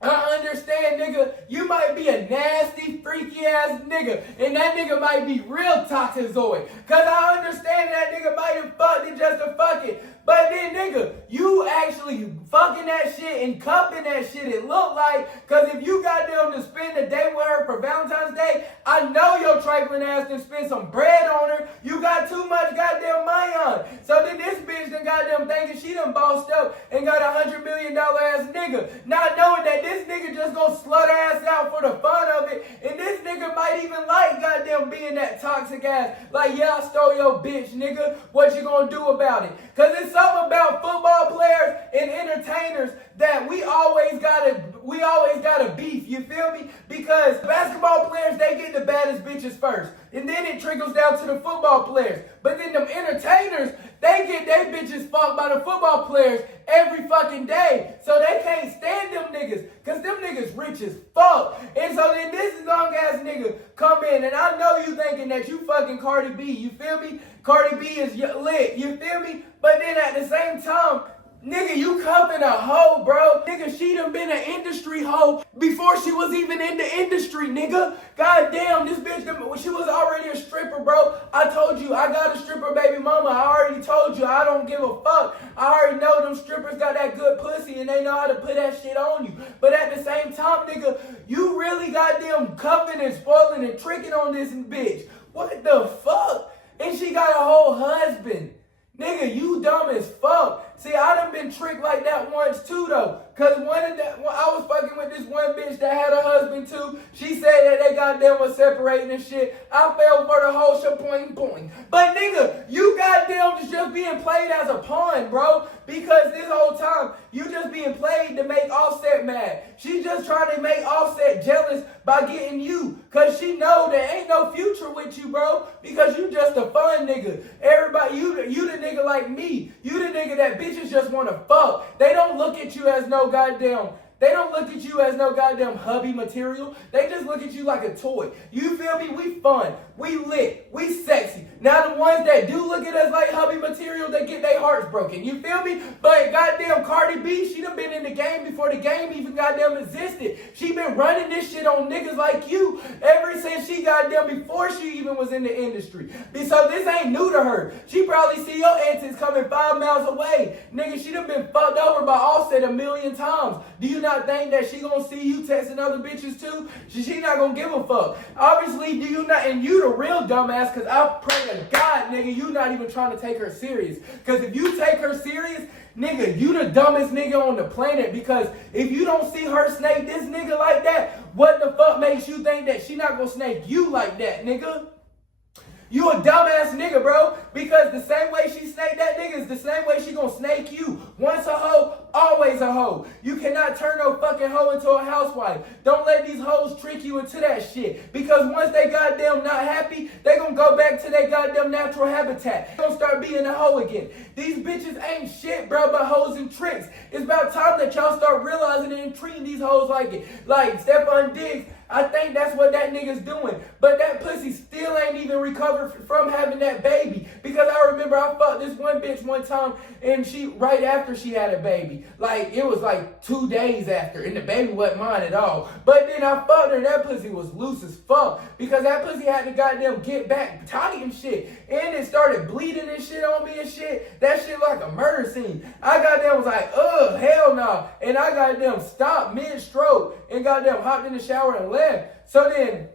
I understand, nigga, you might be a nasty, freaky ass nigga, and that nigga might be real toxizoid. Cause I understand that nigga might have fucked it just to fuck it. But then, nigga, you actually fucking that shit and cupping that shit, it look like. Cause if you got them to spend a day with her for Valentine's Day, I know your trifling ass done spend some bread on her. You got too much goddamn money on. So then this bitch done goddamn thinking she done bossed up and got $100 million ass nigga. Not knowing that this nigga just gonna slut ass out for the fun of it. And this nigga might even like goddamn being that toxic ass. Like, yeah, I stole your bitch, nigga. What you gonna do about it? Cause it's something about football players and entertainers that we always gotta beef, you feel me? Because basketball players, they get the baddest bitches first. And then it trickles down to the football players. But then them entertainers, they get their bitches fucked by the football players every fucking day. So they can't stand them niggas. Cause them niggas rich as fuck. And so then this long ass nigga come in, and I know you thinking that you fucking Cardi B, you feel me? Cardi B is lit, you feel me? But then at the same time, nigga, you cuffing a hoe, bro. Nigga, she done been an industry hoe before she was even in the industry, nigga. God damn, this bitch, she was already a stripper, bro. I told you, I got a stripper baby mama. I already told you, I don't give a fuck. I already know them strippers got that good pussy and they know how to put that shit on you. But at the same time, nigga, you really goddamn cuffing and spoiling and tricking on this bitch. What the fuck? And she got a whole husband. Nigga, you dumb as fuck. See, I done been tricked like that once too, though. Cause when I was fucking with this one bitch that had a husband too. She said that they goddamn was separating and shit. I fell for the whole boing. But nigga, you goddamn just being played as a pawn, bro. Because this whole time, you just being played to make Offset mad. She just trying to make Offset jealous by getting you. Cause she know there ain't no future with you, bro. Because you just a fun nigga. Everybody, you the nigga like me. You the nigga that bitches just want to fuck. They don't look at you as no goddamn hubby material. They just look at you like a toy. You feel me? We fun. We lit. We sexy. Now the ones that do look at us like hubby material, they get their hearts broken. You feel me? But goddamn Cardi B, she done been in the game before the game even goddamn existed. She been running this shit on niggas like you ever since she goddamn before she even was in the industry. So this ain't new to her. She probably see your antics coming 5 miles away. Nigga, she done been fucked over by Offset 1,000,000 times. Do you not think that she gonna see you texting other bitches too? She not gonna give a fuck. Obviously, do you not? And you the real dumbass, cause I pray to God, nigga, you not even trying to take her serious. Cause if you take her serious, nigga, you the dumbest nigga on the planet. Because if you don't see her snake this nigga like that, what the fuck makes you think that she not gonna snake you like that, nigga? You a dumbass nigga, bro. Because the same way she snaked that nigga is the same way she gonna snake you. Once a hoe, always a hoe. You cannot turn no fucking hoe into a housewife. Don't let these hoes trick you into that shit. Because once they goddamn not happy, they gonna go back to their goddamn natural habitat. They gonna start being a hoe again. These bitches ain't shit, bro, but hoes and tricks. It's about time that y'all start realizing it and treating these hoes like it. Like Stephon Diggs, I think that's what that nigga's doing. But that pussy still ain't even recovered from having that baby. Because I remember I fucked this one bitch one time and she, right after she had a baby. Like, it was like 2 days after and the baby wasn't mine at all. But then I fucked her and that pussy was loose as fuck. Because that pussy had to goddamn get back tight and shit. And it started bleeding and shit on me and shit. That shit like a murder scene. I goddamn was like, ugh, hell no. And I goddamn stopped mid-stroke and goddamn hopped in the shower and left. So then,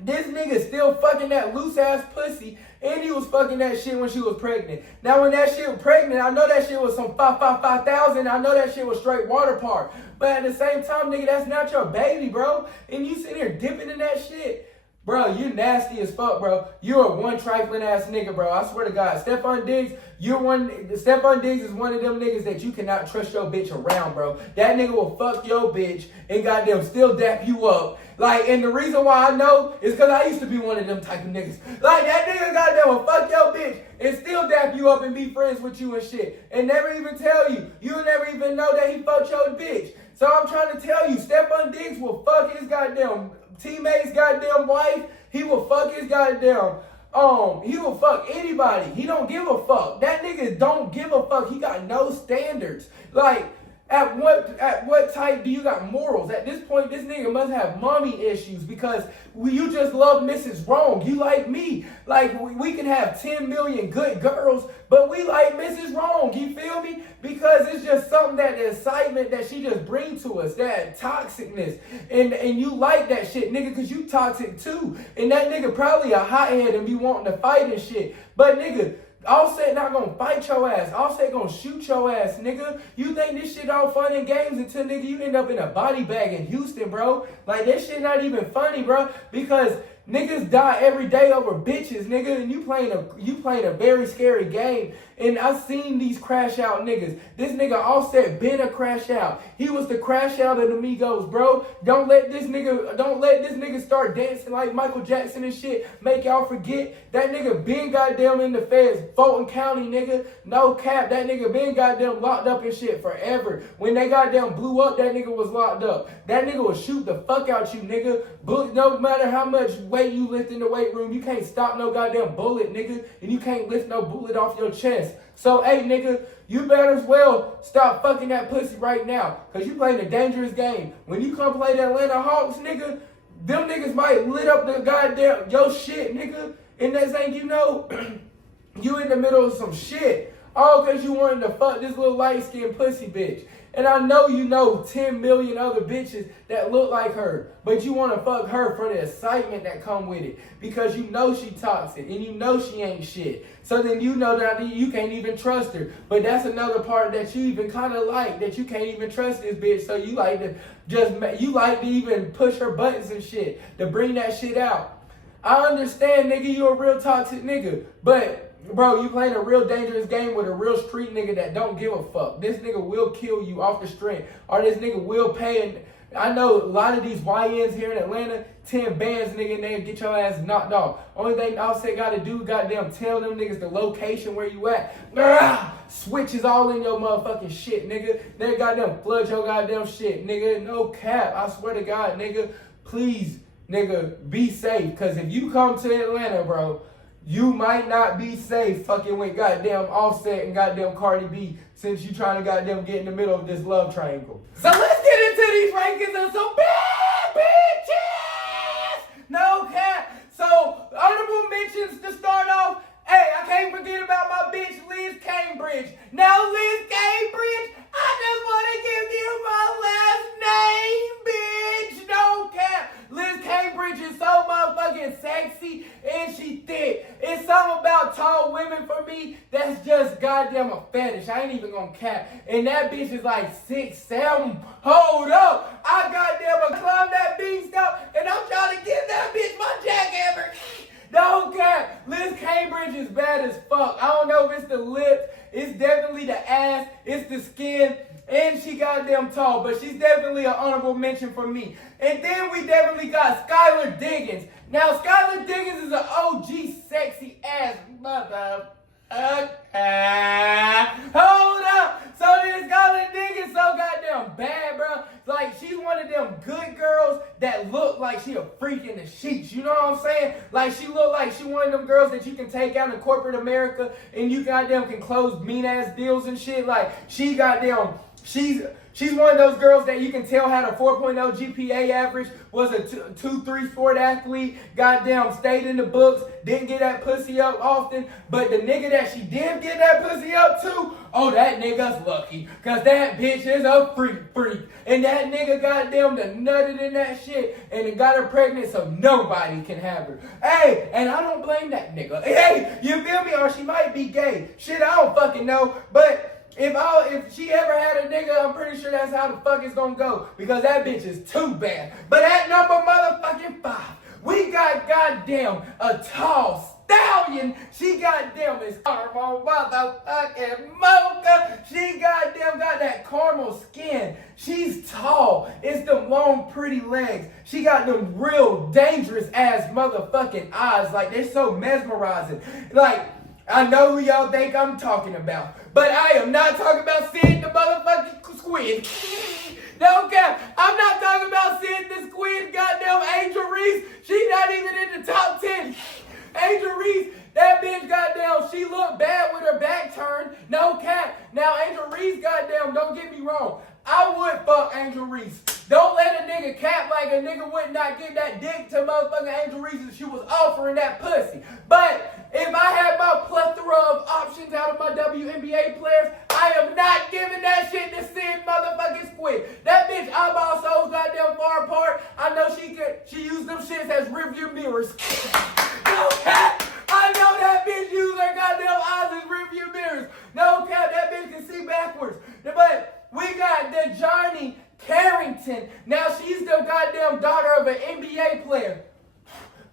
this nigga still fucking that loose ass pussy, and he was fucking that shit when she was pregnant. Now when that shit was pregnant, I know that shit was some 5,000. I know that shit was straight water park. But at the same time, nigga, that's not your baby, bro. And you sitting here dipping in that shit. Bro, you nasty as fuck, bro. You're a one trifling ass nigga, bro. I swear to God. Stephon Diggs is one of them niggas that you cannot trust your bitch around, bro. That nigga will fuck your bitch and goddamn still dap you up. Like, and the reason why I know is because I used to be one of them type of niggas. Like, that nigga goddamn will fuck your bitch and still dap you up and be friends with you and shit. And never even tell you. You'll never even know that he fucked your bitch. So I'm trying to tell you, Stephon Diggs will fuck his goddamn teammate's goddamn wife. He will fuck his goddamn, he will fuck anybody. He don't give a fuck. That nigga don't give a fuck. He got no standards. Like, At what type do you got morals? At this point, this nigga must have mommy issues because you just love Mrs. Wrong. You like me. Like, we can have 10 million good girls, but we like Mrs. Wrong. You feel me? Because it's just something, that the excitement that she just brings to us, that toxicness. And you like that shit, nigga, because you toxic too. And that nigga probably a hothead and be wanting to fight and shit. But nigga, Offset not gonna fight your ass. Offset gonna shoot your ass, nigga. You think this shit all fun and games until, nigga, you end up in a body bag in Houston, bro. Like, that shit not even funny, bro. Because niggas die every day over bitches, nigga, and you playing a very scary game. And I seen these crash out niggas. This nigga Offset been a crash out. He was the crash out of the Migos, bro. Don't let this nigga start dancing like Michael Jackson and shit. Make y'all forget. That nigga been goddamn in the feds. Fulton County, nigga. No cap. That nigga been goddamn locked up and shit forever. When they goddamn blew up, that nigga was locked up. That nigga will shoot the fuck out you, nigga. No matter how much weight you lift in the weight room, you can't stop no goddamn bullet, nigga. And you can't lift no bullet off your chest. So, hey, nigga, you better as well stop fucking that pussy right now. Because you playing a dangerous game. When you come play the Atlanta Hawks, nigga, them niggas might lit up the goddamn your shit, nigga. And next thing you know, you in the middle of some shit. All because you wanted to fuck this little light-skinned pussy bitch. And I know you know 10 million other bitches that look like her, but you want to fuck her for the excitement that come with it because you know she toxic and you know she ain't shit. So then you know that you can't even trust her. But that's another part that you even kind of like, that you can't even trust this bitch. So you like to even push her buttons and shit to bring that shit out. I understand, nigga, you a real toxic nigga, but bro, you playing a real dangerous game with a real street nigga that don't give a fuck. This nigga will kill you off the strength. Or this nigga will pay. And I know a lot of these YNs here in Atlanta, 10 bands, nigga, and they get your ass knocked off. Only thing Offset gotta do, goddamn, tell them niggas the location where you at. Switches all in your motherfucking shit, nigga. They goddamn flood your goddamn shit, nigga. No cap. I swear to God, nigga. Please, nigga, be safe. Cause if you come to Atlanta, bro, you might not be safe fucking with goddamn Offset and goddamn Cardi B since you trying to goddamn get in the middle of this love triangle. So let's get into these rankings of some bad bitches! No cap. So, honorable mentions to start off. Hey, I can't forget about my bitch Liz Cambridge. Now, Liz Cambridge, I just want to give you my last name, bitch. No cap. Liz Cambridge is so motherfucking sexy and she thick. It's something about tall women for me that's just goddamn a fetish. I ain't even gonna cap. And that bitch is like 6'7". Hold up. I goddamn climb that beanstalk and I'm trying to give that bitch my jackhammer. No cap. Liz Cambridge is bad as fuck. I don't know if it's the lips. It's definitely the ass. It's the skin. And she goddamn tall. But she's definitely an honorable mention for me. And then we definitely got Skylar Diggins. Now, Skylar Diggins is an OG sexy ass mother. Hold up. So this Skylar Diggins so goddamn bad, bro. Like, she's one of them good girls that look like she a freak in the sheets. You know what I'm saying? Like, she look like she one of them girls that you can take out in corporate America and you goddamn can close mean-ass deals and shit. Like, she goddamn, she's one of those girls that you can tell had a 4.0 GPA average, was a 2-3 sport athlete, goddamn stayed in the books, didn't get that pussy up often, but the nigga that she did get that pussy up to, oh, that nigga's lucky, cause that bitch is a freak. And that nigga goddamn done nutted in that shit and it got her pregnant so nobody can have her. Hey, and I don't blame that nigga. Hey, you feel me? Or she might be gay. Shit, I don't fucking know, but if she ever had a nigga, I'm pretty sure that's how the fuck it's gonna go. Because that bitch is too bad. But at number motherfucking 5, we got goddamn a tall stallion. She goddamn is caramel motherfucking mocha. She goddamn got that caramel skin. She's tall. It's them long pretty legs. She got them real dangerous ass motherfucking eyes. Like, they're so mesmerizing. Like, I know who y'all think I'm talking about, but I am not talking about Sid the motherfucking squid. No cap. I'm not talking about Sid the squid, goddamn Angel Reese. She's not even in the top 10. Angel Reese, that bitch goddamn, she looked bad with her back turned. No cap. Now Angel Reese, goddamn, don't get me wrong. I would fuck Angel Reese. Don't let a nigga cap like a nigga would not give that dick to motherfucking Angel Reese if she was offering that pussy. But if I had my plethora of options out of my WNBA players, I am not giving that shit to Sid motherfucking Squid. That bitch eyeball so goddamn far apart, I know she used them shits as rearview mirrors. No cap! I know that bitch used her goddamn eyes as rearview mirrors. No cap, that bitch can see backwards. But we got the Johnny Carrington. Now she's the goddamn daughter of an NBA player.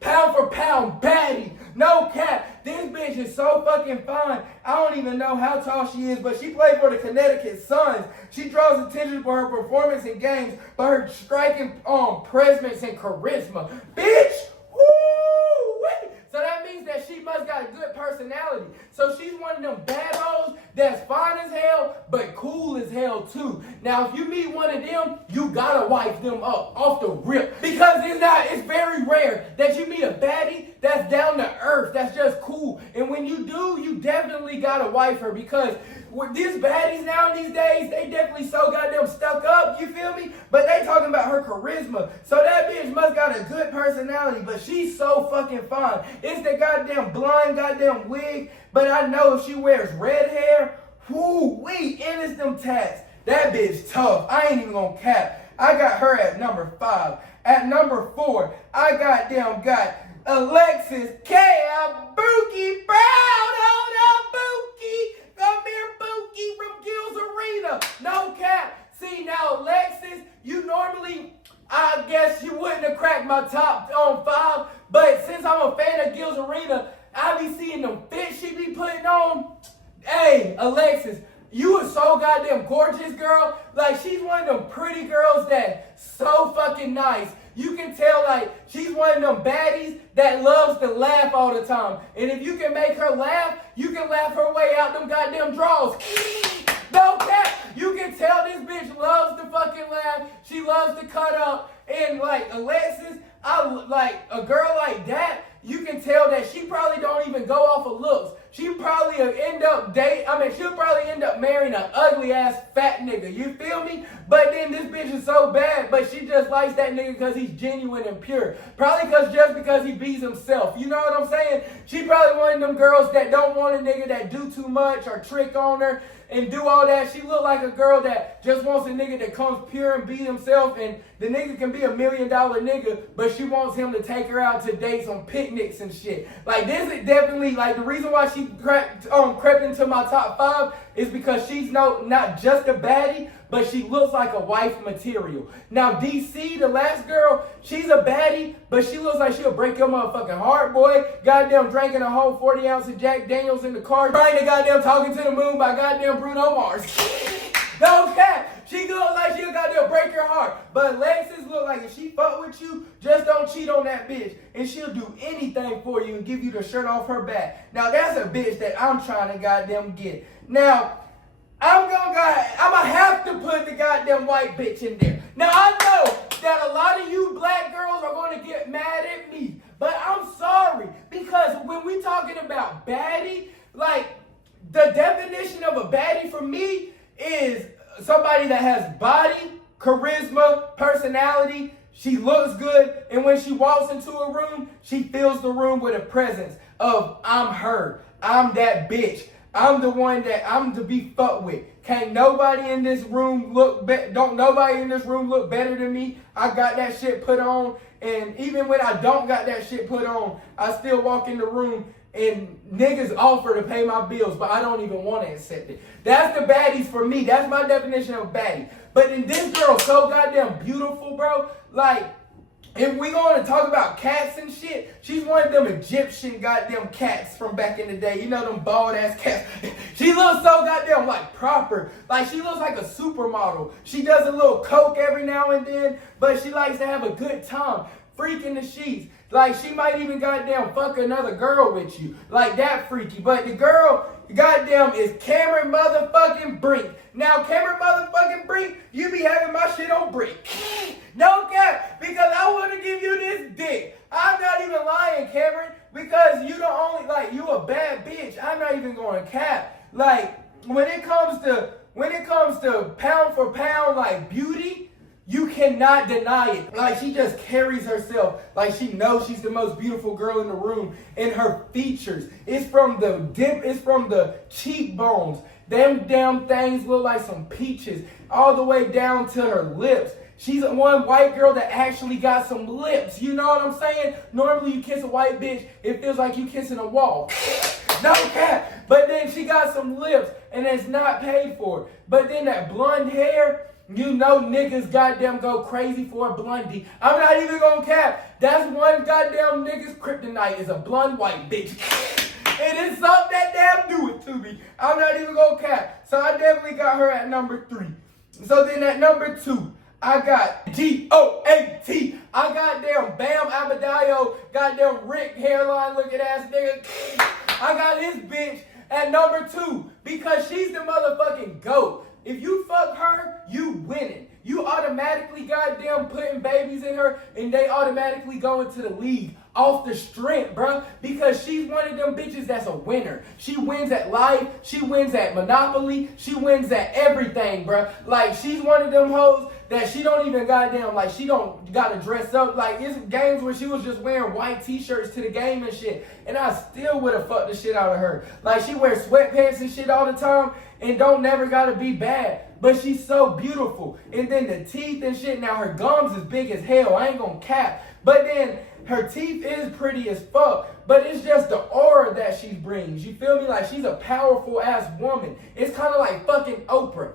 Pound for pound, baddie. No cap. This bitch is so fucking fine. I don't even know how tall she is, but she played for the Connecticut Suns. She draws attention for her performance in games, but her striking presence and charisma. Bitch! Woo! So that means that she must got a good personality. So she's one of them bad hoes that's fine as hell, but cool as hell too. Now, if you meet one of them, you gotta wife them up off the rip. Because it's very rare that you meet a baddie that's down to earth, that's just cool. And when you do, you definitely gotta wife her, because with these baddies now these days, they definitely so goddamn stuck up, you feel me? But they talking about her charisma. So that bitch must got a good personality, but she's so fucking fine. It's the goddamn blind goddamn wig, but I know if she wears red hair, whoo-wee, and it's them tats. That bitch tough. I ain't even gonna cap. I got her at number 5. At number 4, I got Alexis Bookie Brown. Hold up, Bookie. Come here, Bookie from Gills Arena. No cap. See, now, Alexis, you normally, I guess you wouldn't have cracked my top 5, but since I'm a fan of Gills Arena, I be seeing them fits she be putting on. Hey, Alexis, you are so goddamn gorgeous, girl. Like, she's one of them pretty girls that's so fucking nice. You can tell, like, she's one of them baddies that loves to laugh all the time. And if you can make her laugh, you can laugh her way out them goddamn draws. No cap. You can tell this bitch loves to fucking laugh. She loves to cut up. And, like, Alexis, like, a girl like that, you can tell that she probably don't even go off of looks. She'll probably end up marrying an ugly ass fat nigga. You feel me? But then this bitch is so bad, but she just likes that nigga because he's genuine and pure. Probably just because he beats himself. You know what I'm saying? She probably one of them girls that don't want a nigga that do too much or trick on her and do all that. She look like a girl that just wants a nigga that comes pure and beat himself, and the nigga can be $1 million nigga, but she wants him to take her out to dates on picnics and shit. Like, this is definitely, like, the reason why she crept into my top 5 is because she's not just a baddie, but she looks like a wife material. Now, DC, the last girl, she's a baddie, but she looks like she'll break your motherfucking heart, boy. Goddamn drinking a whole 40 ounce of Jack Daniels in the car, trying to goddamn Talking to the Moon by goddamn Bruno Mars. No cap. She looks like she'll goddamn break your heart. But Alexis look like if she fuck with you, just don't cheat on that bitch. And she'll do anything for you and give you the shirt off her back. Now, that's a bitch that I'm trying to goddamn get. Now, I'm gonna have to put the goddamn white bitch in there. Now, I know that a lot of you black girls are gonna get mad at me, but I'm sorry, because when we talking about baddie, like, the definition of a baddie for me is somebody that has body, charisma, personality. She looks good, and when she walks into a room, she fills the room with a presence of, I'm her, I'm that bitch. I'm the one that I'm to be fucked with. Can't nobody in this room don't nobody in this room look better than me. I got that shit put on, and even when I don't got that shit put on, I still walk in the room and niggas offer to pay my bills, but I don't even want to accept it. That's the baddies for me. That's my definition of baddie. But then this girl so goddamn beautiful, bro. Like, if we going to talk about cats and shit, she's one of them Egyptian goddamn cats from back in the day. You know them bald ass cats. She looks so goddamn like proper. Like, she looks like a supermodel. She does a little coke every now and then, but she likes to have a good time. Freaking the sheets. Like, she might even goddamn fuck another girl with you. Like, that freaky. But the girl, goddamn, is Cameron motherfucking Brink. Now, Cameron motherfucking Brink, you be having my shit on Brink. No cap, because I want to give you this dick. I'm not even lying, Cameron, because you you a bad bitch. I'm not even going cap. Like, when it comes to when it comes to pound for pound, like beauty, you cannot deny it. Like, she just carries herself like she knows she's the most beautiful girl in the room. And her features, it's from the cheekbones. Them damn things look like some peaches all the way down to her lips. She's one white girl that actually got some lips. You know what I'm saying? Normally you kiss a white bitch, it feels like you kissing a wall. No cap. But then she got some lips and it's not paid for. But then that blonde hair, you know niggas goddamn go crazy for a blondie. I'm not even gonna cap. That's one goddamn nigga's kryptonite is a blonde white bitch. It is something that damn do it to me. I'm not even gonna cap. So I definitely got her at number 3. So then at number 2, I got G-O-A-T. I got damn Bam Adebayo, goddamn Rick hairline looking ass nigga. I got his bitch at number 2 because she's the motherfucking GOAT. If you fuck her, you winning. You automatically goddamn putting babies in her and they automatically go into the league off the strength, bro. Because she's one of them bitches that's a winner. She wins at life. She wins at Monopoly. She wins at everything, bro. Like, she's one of them hoes that she don't even goddamn, like, she don't gotta dress up. Like, it's games where she was just wearing white t-shirts to the game and shit. And I still would have fucked the shit out of her. Like, she wears sweatpants and shit all the time and don't never gotta be bad. But she's so beautiful. And then the teeth and shit. Now, her gums is big as hell. I ain't gonna cap. But then her teeth is pretty as fuck. But it's just the aura that she brings. You feel me? Like, she's a powerful ass woman. It's kind of like fucking Oprah.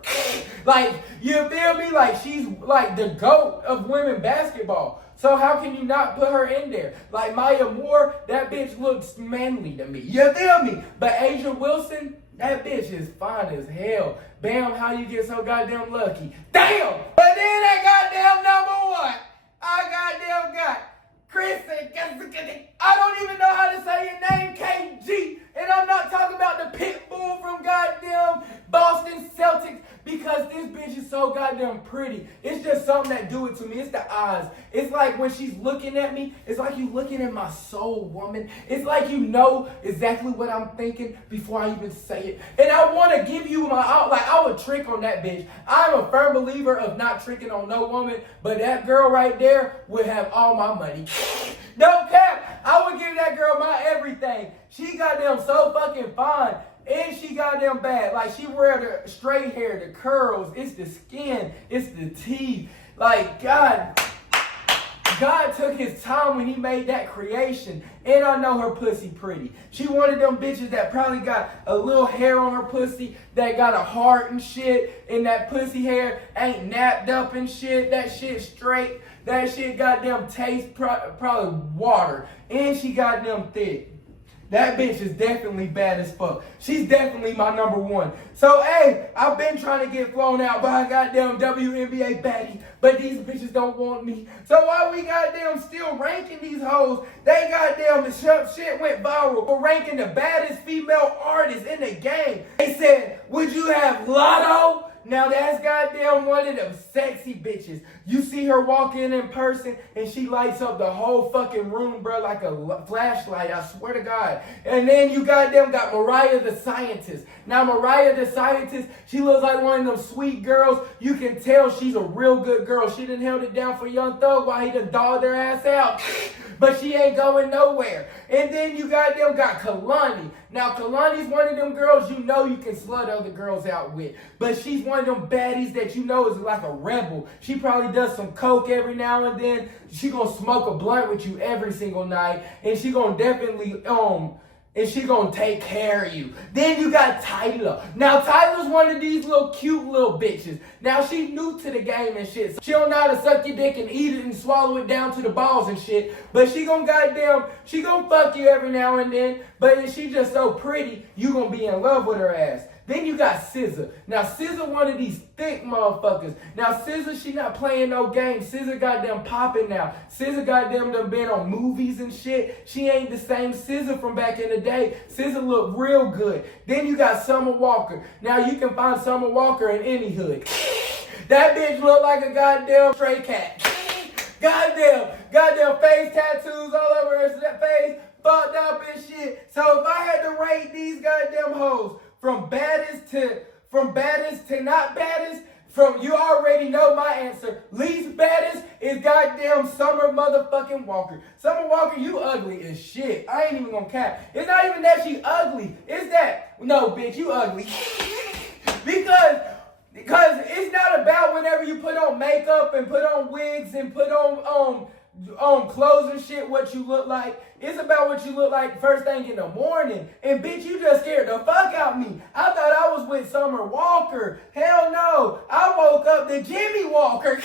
Like, you feel me? Like, she's like the GOAT of women basketball. So how can you not put her in there? Like, Maya Moore, that bitch looks manly to me. You feel me? But Asia Wilson, that bitch is fine as hell. Bam, how you get so goddamn lucky? Damn! But then that goddamn number 1, I goddamn got Kristen. I don't even know how to say your name, KG. And I'm not talking about the pit bull from goddamn Boston Celtics because this bitch is so goddamn pretty. It's just something that do it to me. It's the eyes. It's like when she's looking at me, it's like you looking in my soul, woman. It's like you know exactly what I'm thinking before I even say it. And I want to give you I would trick on that bitch. I'm a firm believer of not tricking on no woman, but that girl right there would have all my money. No cap. I would give that girl my everything. She goddamn so fucking fine. And she goddamn bad. Like, she wear the straight hair, the curls. It's the skin. It's the teeth. Like, God took his time when he made that creation. And I know her pussy pretty. She one of them bitches that probably got a little hair on her pussy, that got a heart and shit, and that pussy hair ain't napped up and shit. That shit straight. That shit goddamn tastes probably water. And she goddamn thick. That bitch is definitely bad as fuck. She's definitely my number 1. So, hey, I've been trying to get flown out by a goddamn WNBA baddie, but these bitches don't want me. So why we goddamn still ranking these hoes? They goddamn, the shit went viral for ranking the baddest female artist in the game. They said, would you have Lotto? Now that's goddamn one of them sexy bitches. You see her walk in person and she lights up the whole fucking room, bro, like a flashlight, I swear to God. And then you goddamn got Mariah the Scientist. Now Mariah the Scientist, she looks like one of them sweet girls. You can tell she's a real good girl. She done held it down for Young Thug while he done dogged her ass out. But she ain't going nowhere. And then you goddamn got Kalani. Now, Kalani's one of them girls you know you can slut other girls out with. But she's one of them baddies that you know is like a rebel. She probably does some coke every now and then. She gonna smoke a blunt with you every single night. And she gonna definitely, and she gonna take care of you. Then you got Tyler. Now, Tyler's one of these little cute little bitches. Now, she's new to the game and shit. So she don't know how to suck your dick and eat it and swallow it down to the balls and shit. But she gonna she gonna fuck you every now and then. But if she just so pretty, you gonna be in love with her ass. Then you got SZA. Now, SZA one of these thick motherfuckers. Now, SZA, she not playing no games. SZA goddamn popping now. SZA goddamn done been on movies and shit. She ain't the same SZA from back in the day. SZA look real good. Then you got Summer Walker. Now, you can find Summer Walker in any hood. That bitch look like a goddamn stray cat. Goddamn face tattoos all over her face. Fucked up and shit. So, if I had to rate these goddamn hoes, from baddest to from baddest to not baddest, from you already know my answer. Least baddest is goddamn Summer motherfucking Walker. Summer Walker, you ugly as shit. I ain't even gonna cap. It's not even that she ugly. It's that, no, bitch, you ugly. Because it's not about whenever you put on makeup and put on wigs and put on clothes and shit what you look like. It's about what you look like first thing in the morning. And bitch, you just scared the fuck out me. I thought I was with Summer Walker. Hell no. I woke up to Jimmy Walker.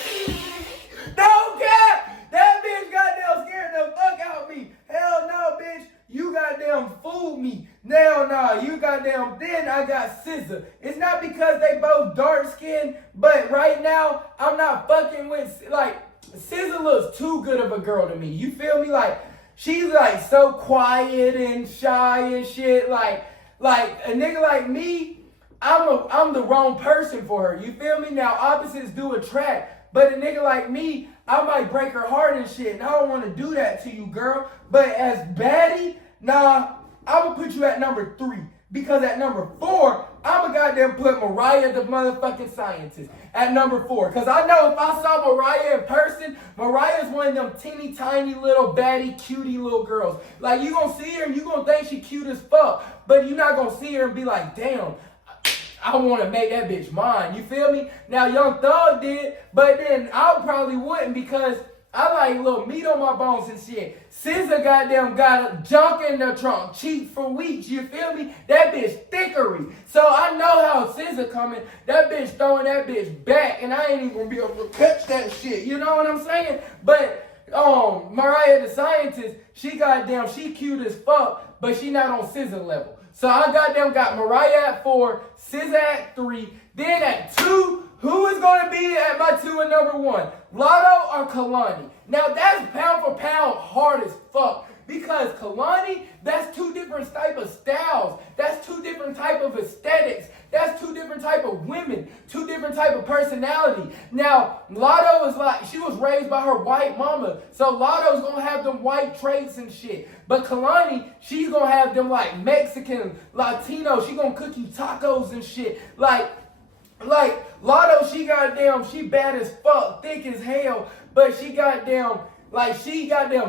No cap. That bitch goddamn scared the fuck out me. Hell no, bitch. You goddamn fooled me. Hell no, you goddamn, then I got SZA. It's not because they both dark skinned, but right now, I'm not fucking with, like, SZA looks too good of a girl to me. You feel me? Like, she's like so quiet and shy and shit. Like a nigga like me, I'm the wrong person for her. You feel me? Now, opposites do attract, but a nigga like me, I might break her heart and shit, and I don't want to do that to you, girl. But as baddie, nah, I'm going to put you at number 3. Because at number 4, I'm a goddamn put Mariah the motherfucking Scientist at number 4. Because I know if I saw Mariah in person, Mariah's one of them teeny tiny little baddie cutie little girls. Like, you going to see her and you going to think she cute as fuck. But you're not going to see her and be like, damn, I want to make that bitch mine. You feel me? Now, Young Thug did, but then I probably wouldn't because I like little meat on my bones and shit. SZA goddamn got junk in the trunk, cheap for weeks. You feel me? That bitch thickery. So I know how SZA coming. That bitch throwing that bitch back, and I ain't even gonna be able to catch that shit. You know what I'm saying? But Mariah the Scientist, she cute as fuck, but she not on SZA level. So I goddamn got Mariah at 4, SZA at 3. Then at 2, who is going to be at my 2 and number 1? Lotto or Kalani? Now that's pound for pound hard as fuck. Because Kalani, that's 2 different type of styles. That's 2 different type of aesthetics. That's 2 different type of women. 2 different type of personality. Now, Lotto is like, she was raised by her white mama. So Lotto's going to have them white traits and shit. But Kalani, she's going to have them like Mexican, Latino. She going to cook you tacos and shit. Like Lotto, she bad as fuck, thick as hell. But she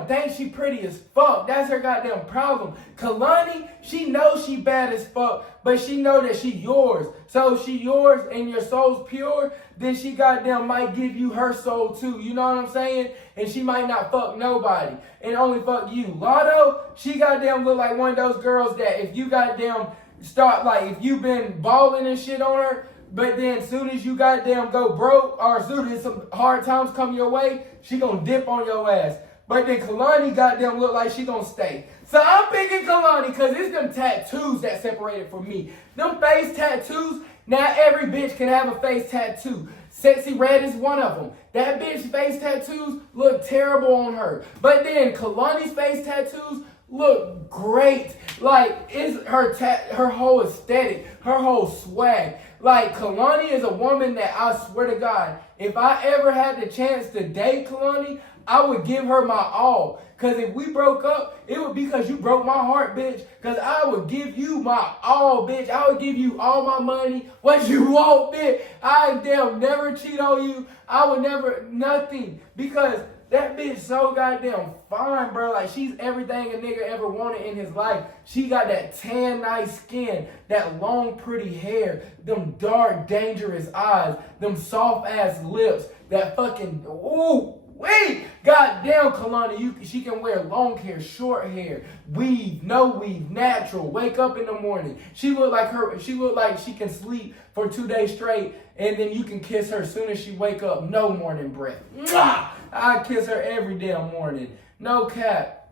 thinks she pretty as fuck. That's her goddamn problem. Kalani, she knows she bad as fuck, but she know that she yours. So if she yours and your soul's pure, then she goddamn might give you her soul too. You know what I'm saying? And she might not fuck nobody and only fuck you. Lotto, she goddamn look like one of those girls that if you goddamn start, like if you been balling and shit on her, but then as soon as you goddamn go broke, or as soon as some hard times come your way, she gonna dip on your ass. But then Kalani goddamn look like she gonna stay. So I'm picking Kalani because it's them tattoos that separated from me. Them face tattoos, not every bitch can have a face tattoo. Sexy Red is one of them. That bitch face tattoos look terrible on her. But then Kalani's face tattoos look great. Like, it's her whole aesthetic, her whole swag. Like, Kalani is a woman that I swear to God, if I ever had the chance to date Kalani, I would give her my all. Because if we broke up, it would be because you broke my heart, bitch. Because I would give you my all, bitch. I would give you all my money, what you want, bitch. I damn never cheat on you. I would never, nothing. Because that bitch so goddamn fine, bro. Like, she's everything a nigga ever wanted in his life. She got that tan, nice skin, that long, pretty hair, them dark, dangerous eyes, them soft-ass lips, that fucking, ooh, wait. Goddamn, Kalani, she can wear long hair, short hair, weave, no weave, natural. Wake up in the morning. She look like she can sleep for 2 days straight, and then you can kiss her as soon as she wake up. No morning breath. Mwah! I kiss her every damn morning. No cap.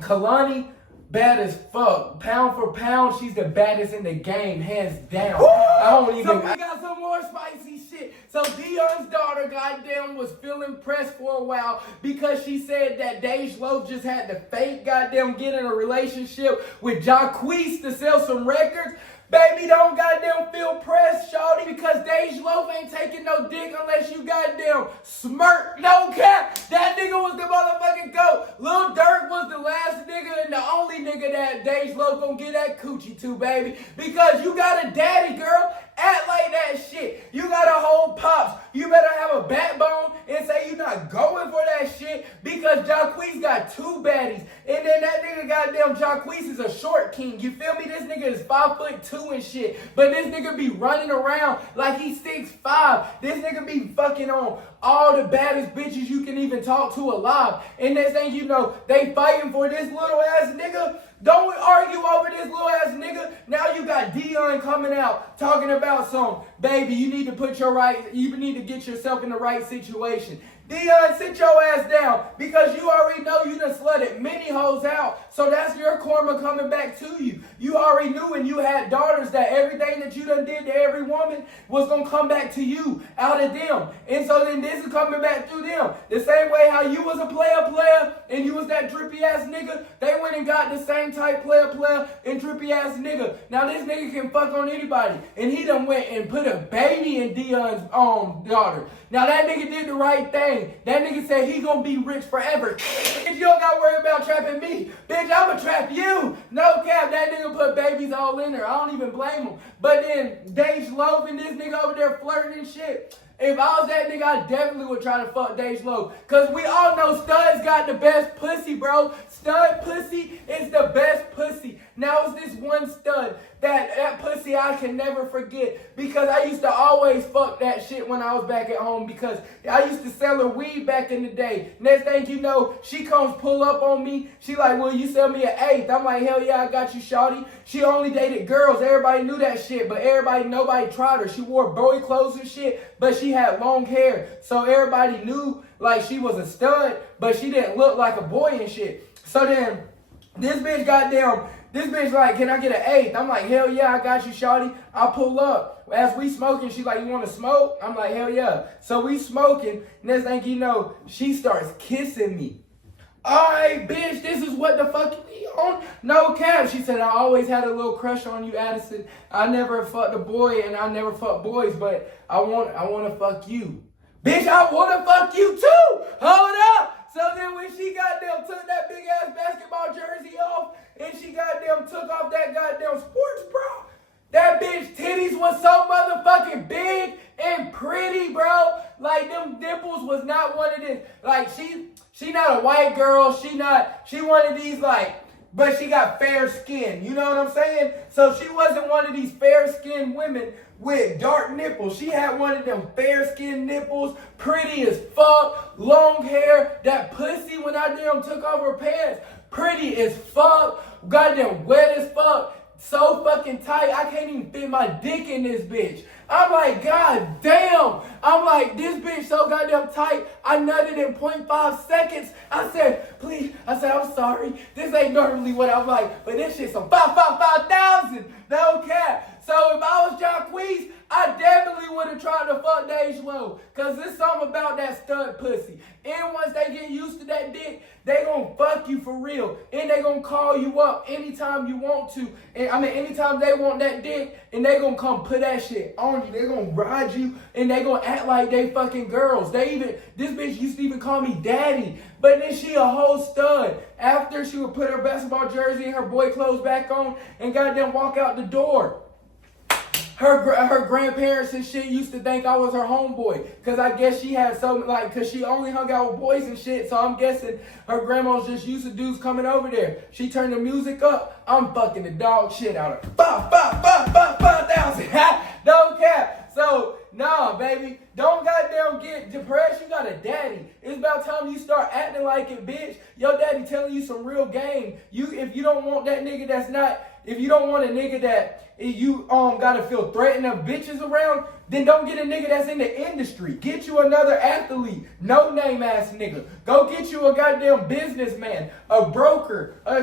Kalani, bad as fuck. Pound for pound, she's the baddest in the game, hands down. Woo! I don't even. So we got some more spicy shit. So Dion's daughter, goddamn, was feeling pressed for a while because she said that Gelo just had to fake, goddamn, get in a relationship with Jacquees to sell some records. Baby, don't goddamn feel pressed, shawty, because Gelo ain't taking no dick unless you goddamn smirk. No cap. That nigga was the motherfucking GOAT. Lil Durk was the last nigga and the only nigga nigga that Dej Loaf gonna get that coochie to, baby. Because you got a daddy, girl. Act like that shit. You got a whole pops. You better have a backbone and say you not going for that shit because Jacquees got two baddies. And then that nigga goddamn Jacquees is a short king. You feel me? This nigga is 5'2" and shit. But this nigga be running around like he's 6'5". This nigga be fucking on all the baddest bitches you can even talk to alive. And next thing you know, they fighting for this little ass nigga. Don't argue over this little ass nigga. Now you got Dion coming out talking about some, baby, you need to get yourself in the right situation. Dion, sit your ass down because you already know you done slutted many hoes out. So that's your karma coming back to you. You already knew when you had daughters that everything that you done did to every woman was going to come back to you out of them. And so then this is coming back through them. The same way how you was a player and you was that drippy ass nigga, they went and got the same type player and drippy ass nigga. Now this nigga can fuck on anybody. And he done went and put a baby in Dion's daughter. Now that nigga did the right thing. That nigga said he gonna be rich forever. Bitch, you don't gotta worry about trapping me. Bitch, I'ma trap you. No cap, that nigga put babies all in there. I don't even blame him. But then Dej Loaf and this nigga over there flirting and shit. If I was that nigga, I definitely would try to fuck Dej Loaf. Cause we all know studs got the best pussy, bro. Stud pussy is the best pussy. Now it's this one stud that pussy I can never forget. Because I used to always fuck that shit when I was back at home. Because I used to sell her weed back in the day. Next thing you know, she comes pull up on me. She like, well, you sell me an eighth. I'm like, hell yeah, I got you, shawty. She only dated girls. Everybody knew that shit. But nobody tried her. She wore boy clothes and shit. But she had long hair. So everybody knew like she was a stud. But she didn't look like a boy and shit. So then this bitch like, can I get an eighth? I'm like, hell yeah, I got you, shawty. I pull up. As we smoking, she like, you want to smoke? I'm like, hell yeah. So we smoking. Next thing you know, she starts kissing me. Alright, bitch, this is what the fuck you on? No cap. She said, I always had a little crush on you, Addison. I never fucked a boy and I never fucked boys, but I want to fuck you. Bitch, I want to fuck you too. Hold up. So then when she goddamn took that big ass basketball jersey off and she goddamn took off that goddamn sports bra, that bitch titties was so motherfucking big and pretty, bro. Like them dimples was not one of this. Like she not a white girl. She one of these like, but she got fair skin. You know what I'm saying? So she wasn't one of these fair skinned women with dark nipples. She had one of them fair skinned nipples, pretty as fuck, long hair. That pussy when I damn took off her pants, pretty as fuck, goddamn wet as fuck. So fucking tight, I can't even fit my dick in this bitch. I'm like, god damn. I'm like, this bitch so goddamn tight. I nutted in 0.5 seconds. I said, please. I said, I'm sorry. This ain't normally what I'm like, but this shit's some 5,000. No cap. So if I was Jacquees, I definitely would have tried to fuck Dej Loaf. Cause there's something about that stud pussy. And once they get used to that dick, they gonna fuck you for real. And they gonna call you up anytime you want to. And I mean, anytime they want that dick, and they gonna come put that shit on you. They gonna ride you, and they gonna act like they fucking girls. This bitch used to even call me daddy. But then she a whole stud. After she would put her basketball jersey and her boy clothes back on, and goddamn walk out the door. Her grandparents and shit used to think I was her homeboy. Because I guess she had because she only hung out with boys and shit. So I'm guessing her grandma's just used to dudes coming over there. She turned the music up. I'm fucking the dog shit out of her. 5,000. No cap. So, nah, baby. Don't goddamn get depressed. You got a daddy. It's about time you start acting like it, bitch. Your daddy telling you some real game. If you don't want that nigga that's not... If you don't want a nigga that you gotta feel threatened of bitches around, then don't get a nigga that's in the industry. Get you another athlete, no name ass nigga. Go get you a goddamn businessman, a broker, a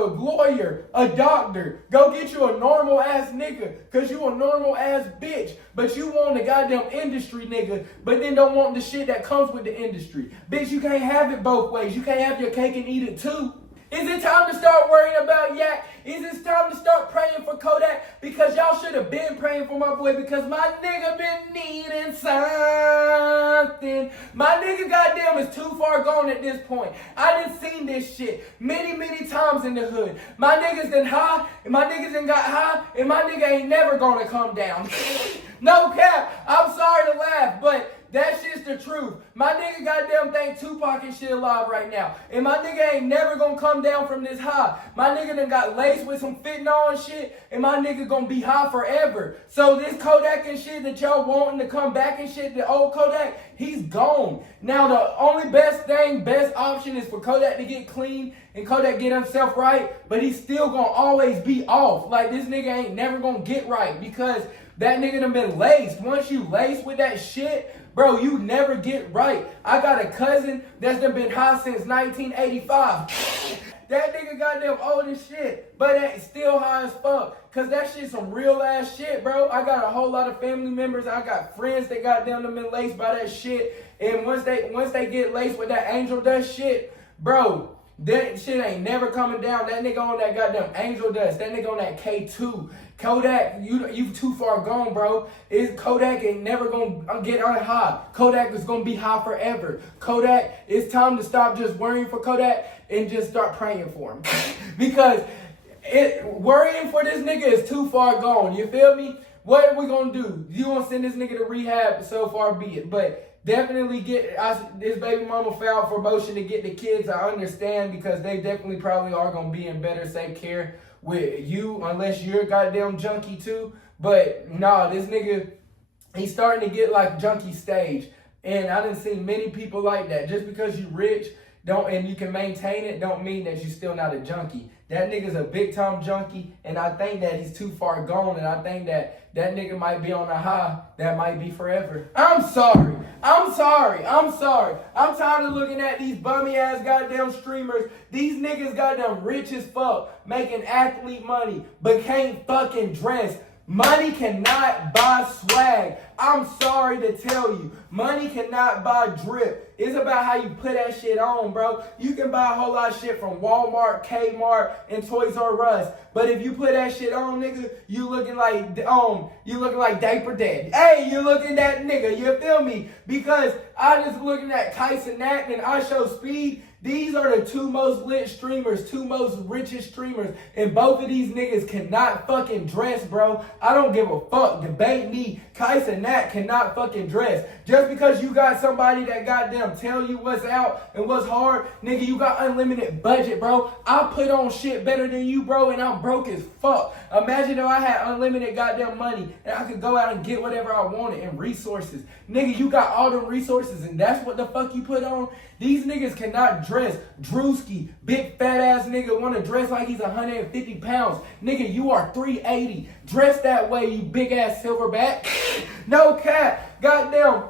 lawyer, a doctor. Go get you a normal ass nigga, cause you a normal ass bitch. But you want a goddamn industry nigga, but then don't want the shit that comes with the industry. Bitch, you can't have it both ways. You can't have your cake and eat it too. Is it time to start worrying about Yak? Is it time to start praying for Kodak? Because y'all should have been praying for my boy because my nigga been needing something. My nigga goddamn is too far gone at this point. I done seen this shit many times in the hood. My niggas done high, and my niggas done got high, and my nigga ain't never gonna come down. No cap. I'm sorry to laugh, but that shit's the truth. My nigga goddamn think Tupac and shit alive right now. And my nigga ain't never gonna come down from this high. My nigga done got laced with some fentanyl and shit. And my nigga gonna be high forever. So this Kodak and shit that y'all wanting to come back and shit, the old Kodak, he's gone. Now the only best option is for Kodak to get clean and Kodak get himself right. But he's still gonna always be off. Like this nigga ain't never gonna get right because that nigga done been laced. Once you laced with that shit, bro, you never get right. I got a cousin that's done been high since 1985. That nigga goddamn old as shit, but ain't still high as fuck. Cause that shit some real ass shit, bro. I got a whole lot of family members. I got friends that goddamn done been laced by that shit. And once they get laced with that angel dust shit, bro, that shit ain't never coming down. That nigga on that goddamn angel dust. That nigga on that K2. Kodak, you too far gone, bro. Kodak ain't never gonna get on high. Kodak is gonna be high forever. Kodak, it's time to stop just worrying for Kodak and just start praying for him. Because worrying for this nigga is too far gone. You feel me? What are we gonna do? You gonna send this nigga to rehab? So far be it. But definitely this baby mama filed for motion to get the kids. I understand because they definitely probably are gonna be in better safe care with you unless you're a goddamn junkie too. But nah, this nigga, he's starting to get like junkie stage. And I done seen many people like that. Just because you rich and you can maintain it don't mean that you still not a junkie. That nigga's a big time junkie and I think that he's too far gone and I think that nigga might be on a high that might be forever. I'm sorry. I'm tired of looking at these bummy ass goddamn streamers. These niggas goddamn rich as fuck, making athlete money, but can't fucking dress. Money cannot buy swag. I'm sorry to tell you. Money cannot buy drip. It's about how you put that shit on, bro. You can buy a whole lot of shit from Walmart, Kmart, and Toys R Us. But if you put that shit on, nigga, you looking like Diaper Daddy. Hey, you looking that nigga, you feel me? Because I just looking at Tyson Nat and I Show Speed. These are the two most lit streamers, two most richest streamers, and both of these niggas cannot fucking dress, bro. I don't give a fuck. Debate me. Kais and Nat cannot fucking dress. Just because you got somebody that goddamn tell you what's out and what's hard, nigga, you got unlimited budget, bro. I put on shit better than you, bro, and I'm broke as fuck. Imagine if I had unlimited goddamn money and I could go out and get whatever I wanted and resources. Nigga, you got all the resources and that's what the fuck you put on? These niggas cannot dress. Drewski, big fat ass nigga, want to dress like he's 150 pounds. Nigga, you are 380. Dress that way, you big ass silverback. No cap. Goddamn.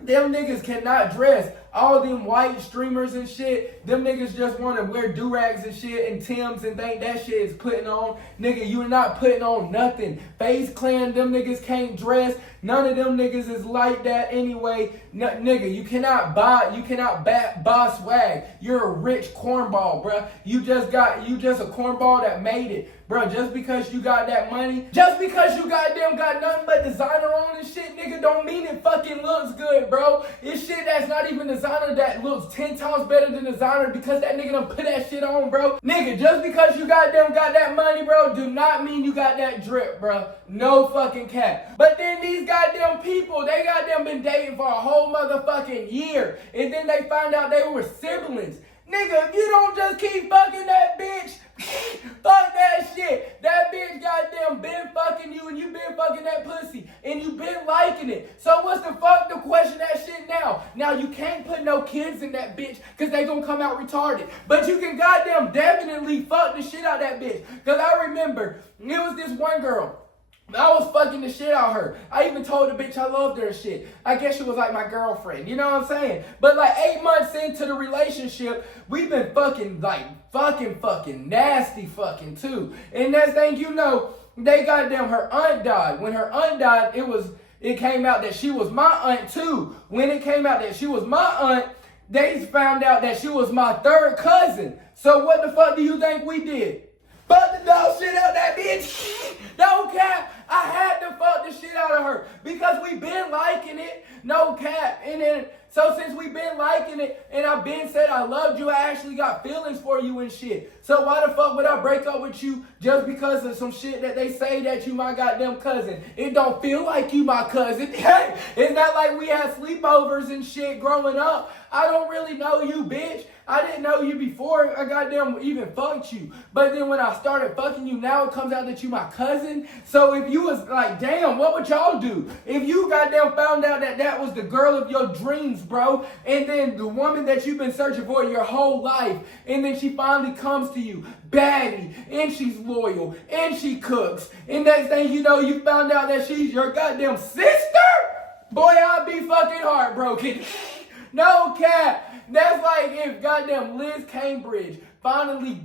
Them niggas cannot dress. All them white streamers and shit, them niggas just want to wear do-rags and shit and Timbs and think that shit is putting on. Nigga, you're not putting on nothing. FaZe Clan, them niggas can't dress. None of them niggas is like that anyway. Nigga, you cannot buy swag. You're a rich cornball, bruh. You just a cornball that made it. Bro, just because you got that money, just because you got nothing but designer on and shit, nigga, don't mean it fucking looks good, bro. It's shit that's not even designer that looks 10 times better than designer because that nigga done put that shit on, bro. Nigga, just because you got that money, bro, do not mean you got that drip, bro. No fucking cap. But then these goddamn people, they goddamn been dating for a whole motherfucking year. And then they find out they were siblings. Nigga, if you don't just keep fucking that bitch, fuck that shit. That bitch goddamn been fucking you and you been fucking that pussy and you been liking it. So what's the fuck to question that shit now? Now you can't put no kids in that bitch because they gonna come out retarded. But you can goddamn definitely fuck the shit out of that bitch. Because I remember, it was this one girl. I was fucking the shit out of her. I even told the bitch I loved her and shit. I guess she was like my girlfriend. You know what I'm saying? But like 8 months into the relationship, we've been fucking nasty fucking too. And next thing you know, they goddamn her aunt died. When her aunt died, it came out that she was my aunt too. When it came out that she was my aunt, they found out that she was my third cousin. So what the fuck do you think we did? Fuck the dog shit out that bitch. No cap. I had to fuck the shit out of her because we been liking it. No cap. And then, so since we been liking it and I been said I loved you, I actually got feelings for you and shit. So why the fuck would I break up with you just because of some shit that they say that you my goddamn cousin? It don't feel like you my cousin. Hey, it's not like we had sleepovers and shit growing up. I don't really know you, bitch. I didn't know you before I goddamn even fucked you. But then when I started fucking you, now it comes out that you my cousin. So if you was like, damn, what would y'all do? If you goddamn found out that that was the girl of your dreams, bro, and then the woman that you've been searching for your whole life, and then she finally comes to you, baddie, and she's loyal, and she cooks, and next thing you know, you found out that she's your goddamn sister? Boy, I'd be fucking heartbroken. No cap. That's like if goddamn Liz Cambridge finally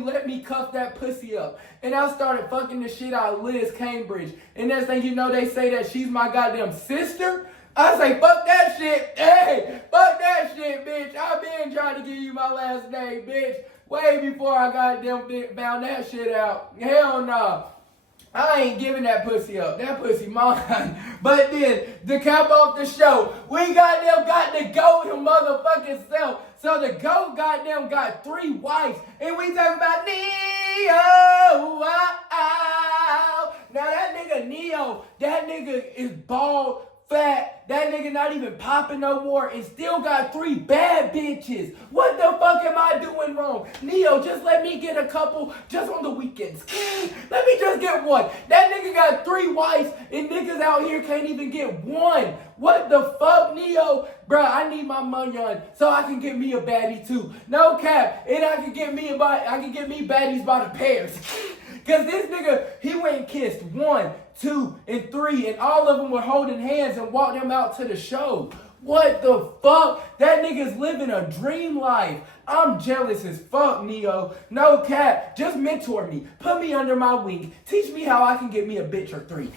let me cuff that pussy up. And I started fucking the shit out of Liz Cambridge. And next thing you know, they say that she's my goddamn sister. I say, fuck that shit. Hey, fuck that shit, bitch. I've been trying to give you my last name, bitch. Way before I goddamn found that shit out. Hell no. I ain't giving that pussy up. That pussy mine. But then, to cap off the show, we goddamn got the GOAT him motherfucking self. So the GOAT goddamn got 3 wives. And we talking about Neo. Wow. Now that nigga Neo, that nigga is bald, fat. That nigga not even popping no more and still got 3 bad bitches. What the fuck am I doing wrong? Neo, just let me get a couple just on the weekends. Let me just get one. That nigga got 3 wives and niggas out here can't even get one. What the fuck, Neo? Bruh, I need my money on so I can get me a baddie too. No cap. And I can get me baddies by the pairs. Cause this nigga, he went and kissed 1, 2, and 3, and all of them were holding hands and walked them out to the show. What the fuck? That nigga's living a dream life. I'm jealous as fuck, Neo. No cap. Just mentor me. Put me under my wing. Teach me how I can get me a bitch or 3.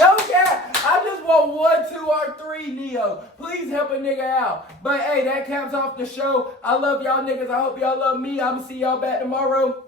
No cap. I just want 1, 2, or 3, Neo. Please help a nigga out. But hey, that caps off the show. I love y'all niggas. I hope y'all love me. I'm gonna see y'all back tomorrow.